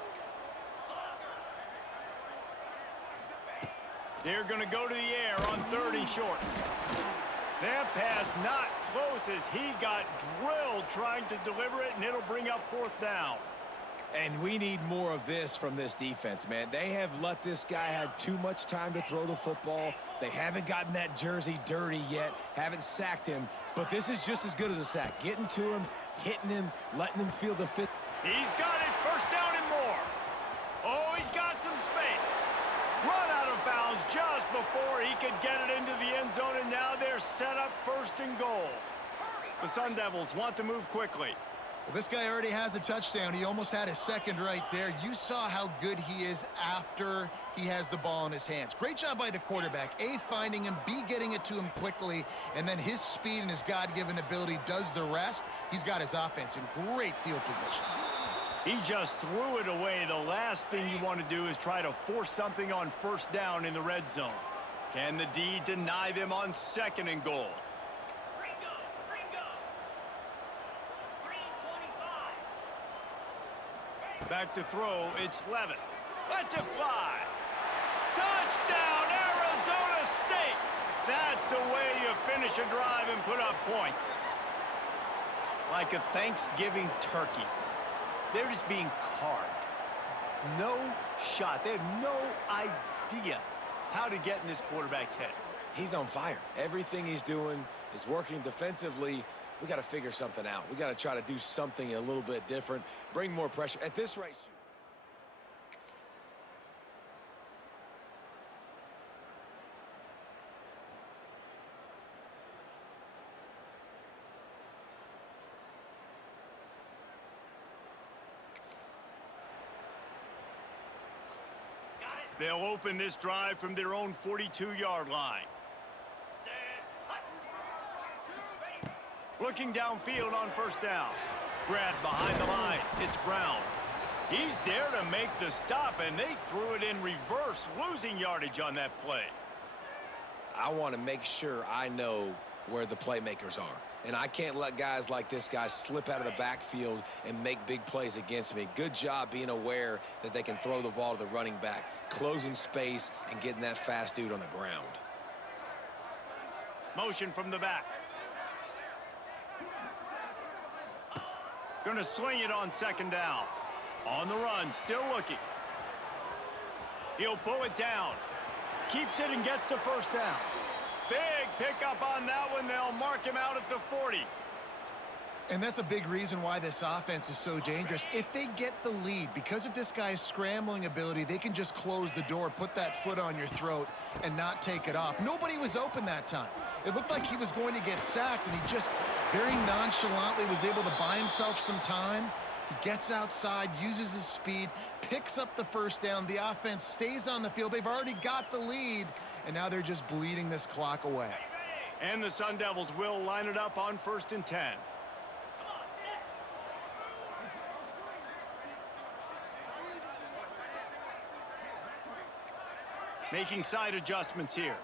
They're going to go to the air on 3rd and short. That pass not close as he got drilled trying to deliver it, and it'll bring up 4th down. And we need more of this from this defense, man. They have let this guy have too much time to throw the football. They haven't gotten that jersey dirty yet, haven't sacked him. But this is just as good as a sack. Getting to him, hitting him, letting him feel the fit. He's got it, 1st down and more. Oh, he's got some space. Run out of bounds just before he could get it into the end zone, and now they're set up 1st and goal. The Sun Devils want to move quickly. Well, this guy already has a touchdown. He almost had a second right there. You saw how good he is after he has the ball in his hands. Great job by the quarterback. A, finding him, B, getting it to him quickly, and then his speed and his God-given ability does the rest. He's got his offense in great field position. He just threw it away. The last thing you want to do is try to force something on 1st down in the red zone. Can the D deny them on 2nd and goal? Back to throw, it's Levitt. Lets it fly. Touchdown, Arizona State! That's the way you finish a drive and put up points. Like a Thanksgiving turkey. They're just being carved. No shot. They have no idea how to get in this quarterback's head. He's on fire. Everything he's doing is working defensively. We got to figure something out. We got to try to do something a little bit different. Bring more pressure. At this rate, they'll open this drive from their own 42-yard line. Looking downfield on 1st down. Grabbed behind the line. It's Brown. He's there to make the stop, and they threw it in reverse, losing yardage on that play. I want to make sure I know where the playmakers are. And I can't let guys like this guy slip out of the backfield and make big plays against me. Good job being aware that they can throw the ball to the running back, closing space, and getting that fast dude on the ground. Motion from the back. Gonna sling it on 2nd down. On the run, still looking. He'll pull it down. Keeps it and gets the 1st down. Big pickup on that one. They'll mark him out at the 40. And that's a big reason why this offense is so dangerous. If they get the lead, because of this guy's scrambling ability, they can just close the door, put that foot on your throat, and not take it off. Nobody was open that time. It looked like he was going to get sacked, and he just very nonchalantly was able to buy himself some time. He gets outside, uses his speed, picks up the 1st down. The offense stays on the field. They've already got the lead, and now they're just bleeding this clock away. And the Sun Devils will line it up on 1st and 10. Making side adjustments here.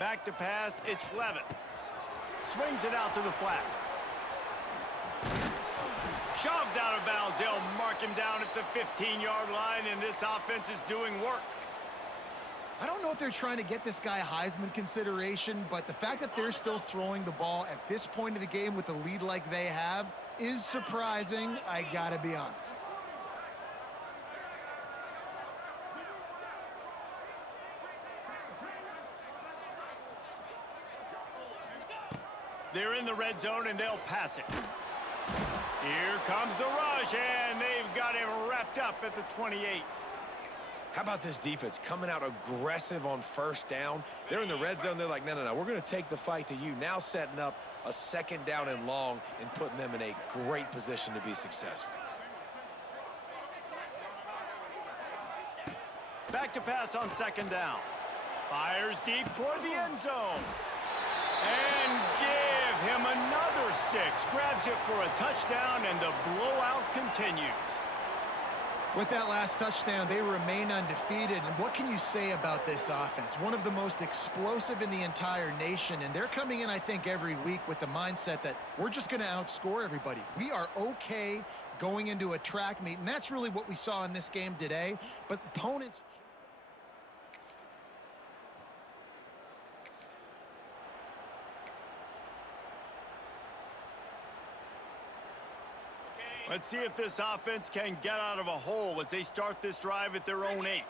Back to pass, it's Levitt. Swings it out to the flat. Shoved out of bounds. They'll mark him down at the 15-yard line, and this offense is doing work. I don't know if they're trying to get this guy Heisman consideration, but the fact that they're still throwing the ball at this point of the game with a lead like they have is surprising, I gotta be honest. They're in the red zone, and they'll pass it. Here comes the rush, and they've got him wrapped up at the 28. How about this defense coming out aggressive on first down? They're in the red zone. They're like, no, we're going to take the fight to you. Now setting up a second down and long and putting them in a great position to be successful. Back to pass on second down. Fires deep toward the end zone. And give him another 6. Grabs it for a touchdown, and the blowout continues. With that last touchdown, they remain undefeated. And what can you say about this offense? One of the most explosive in the entire nation. And they're coming in, I think, every week with the mindset that we're just going to outscore everybody. We are okay going into a track meet. And that's really what we saw in this game today. But opponents... Let's see if this offense can get out of a hole as they start this drive at their own 8.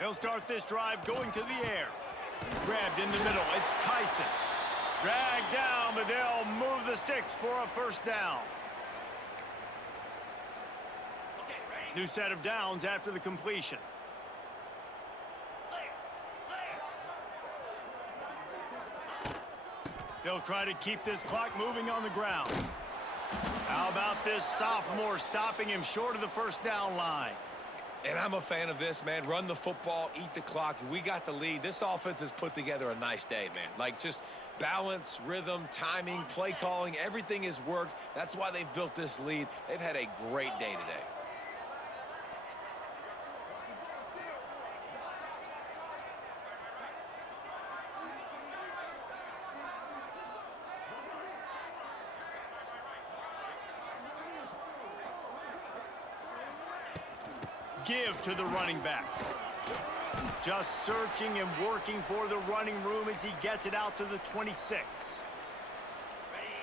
They'll start this drive going to the air. Grabbed in the middle. It's Tyson. Dragged down, but they'll move the sticks for a first down. New set of downs after the completion. They'll try to keep this clock moving on the ground. How about this sophomore stopping him short of the first down line? And I'm a fan of this, man. Run the football, eat the clock. We got the lead. This offense has put together a nice day, man. Like, just balance, rhythm, timing, play calling, everything has worked. That's why they've built this lead. They've had a great day today. Give to the running back. Just searching and working for the running room as he gets it out to the 26.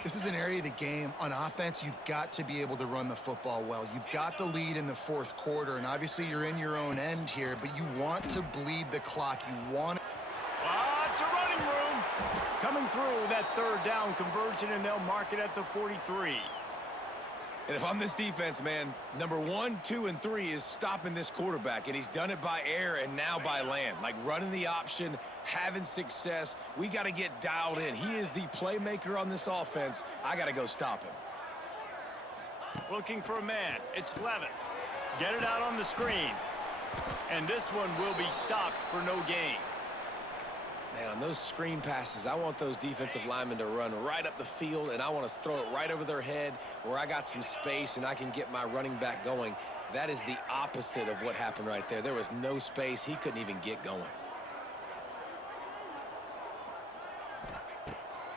This is an area of the game on offense you've got to be able to run the football well. You've got the lead in the fourth quarter, and obviously you're in your own end here, but you want to bleed the clock. You want to... It's a running room. Coming through that third down conversion, and they'll mark it at the 43. And if I'm this defense, man, number 1, 2, and 3 is stopping this quarterback, and he's done it by air and now by land. Like running the option, having success. We got to get dialed in. He is the playmaker on this offense. I got to go stop him. Looking for a man. It's Levitt. Get it out on the screen. And this one will be stopped for no gain. Man, on those screen passes, I want those defensive linemen to run right up the field, and I want to throw it right over their head where I got some space and I can get my running back going. That is the opposite of what happened right there. There was no space. He couldn't even get going.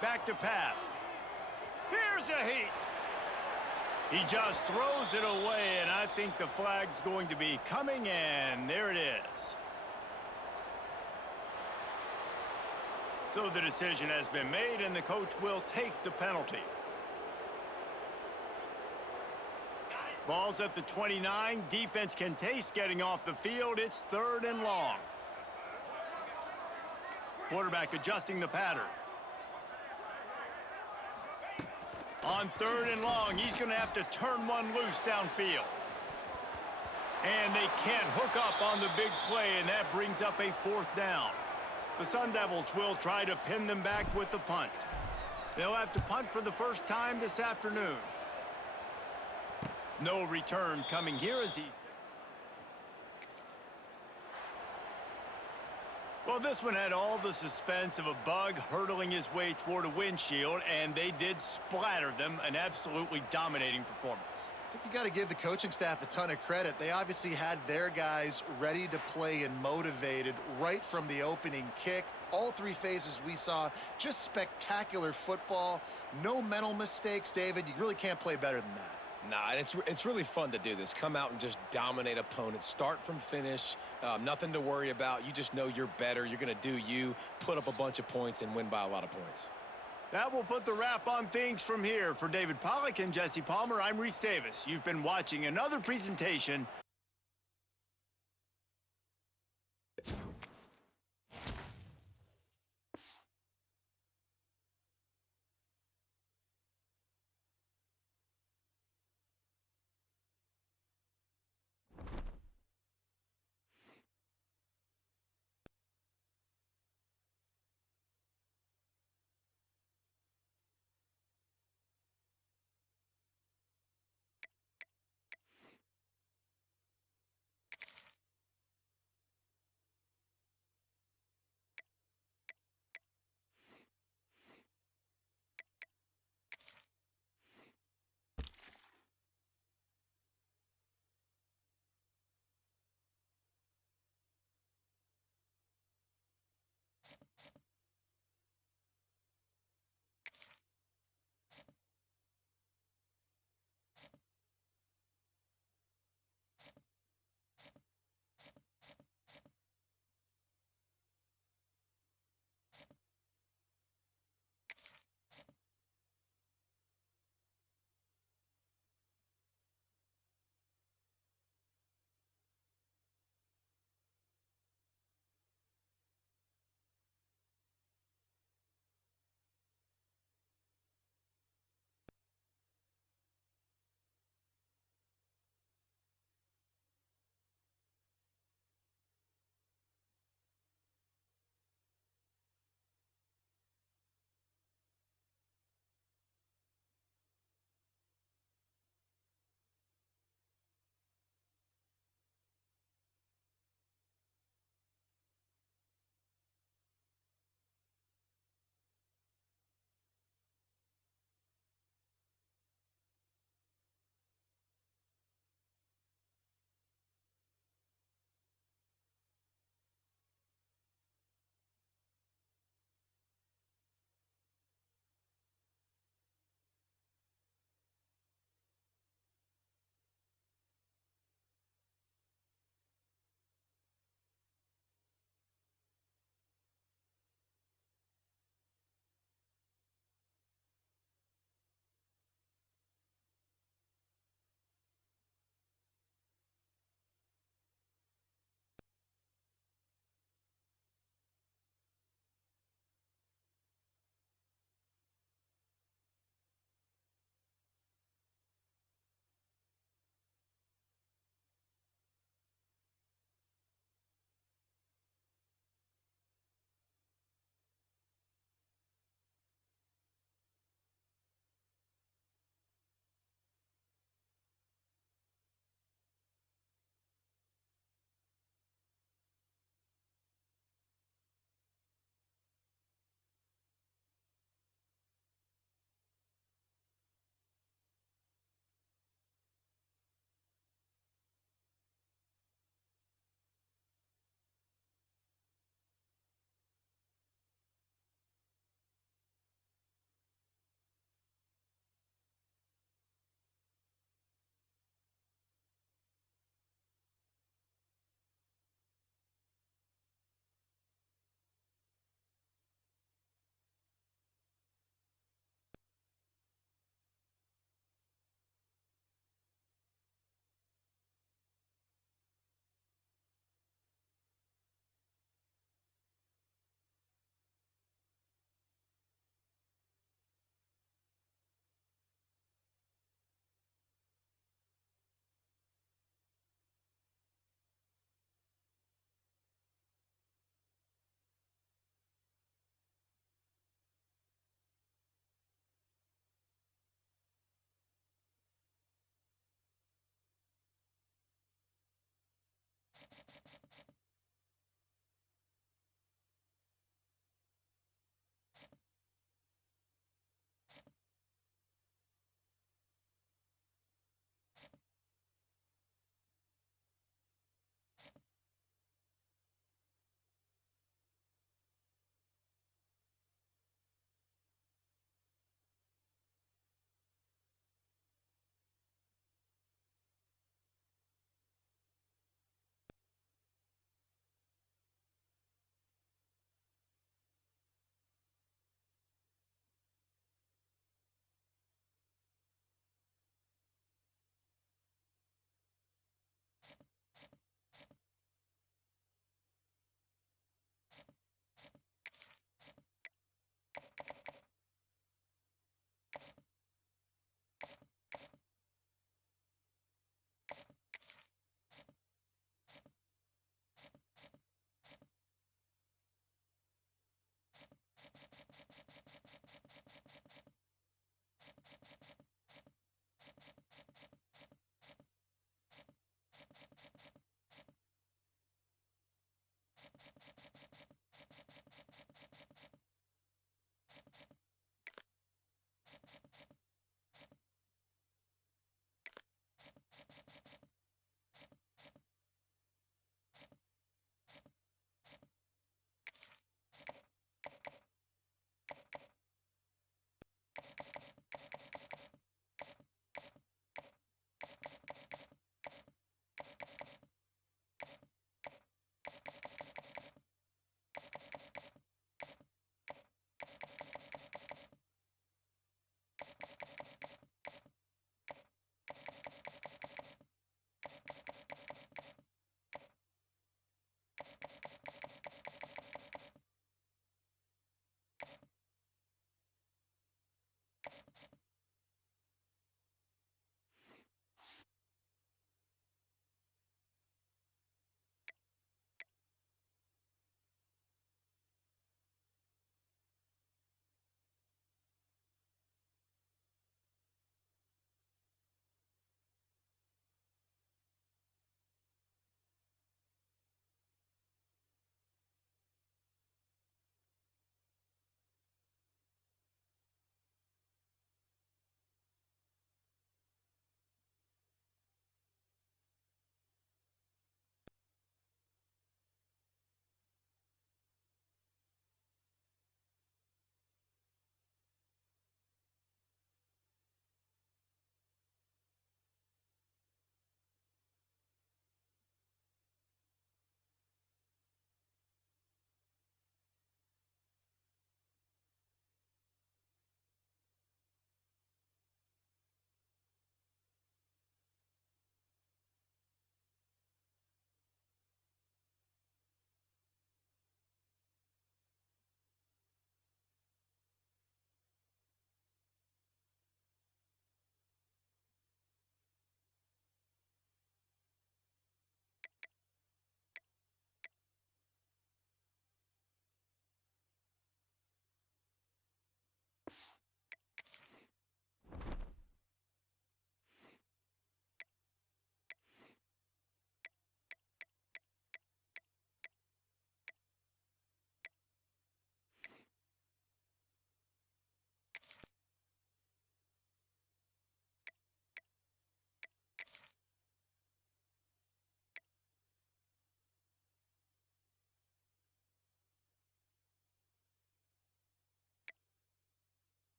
Back to pass. Here's a heat. He just throws it away, and I think the flag's going to be coming, and there it is. So the decision has been made, and the coach will take the penalty. Ball's at the 29. Defense can taste getting off the field. It's 3rd and long. Quarterback adjusting the pattern. On 3rd and long, he's going to have to turn one loose downfield. And they can't hook up on the big play, and that brings up a 4th down. The Sun Devils will try to pin them back with the punt. They'll have to punt for the first time this afternoon. No return coming here as he's... Well, this one had all the suspense of a bug hurtling his way toward a windshield, and they did splatter them. An absolutely dominating performance. I think you got to give the coaching staff a ton of credit. They obviously had their guys ready to play and motivated right from the opening kick. All 3 phases we saw, just spectacular football. No mental mistakes, David. You really can't play better than that. Nah, and it's really fun to do this. Come out and just dominate opponents, start from finish. Nothing to worry about. You just know you're better. You're going to do you, put up a bunch of points, and win by a lot of points. That will put the wrap on things from here. For David Pollack and Jesse Palmer, I'm Reese Davis. You've been watching another presentation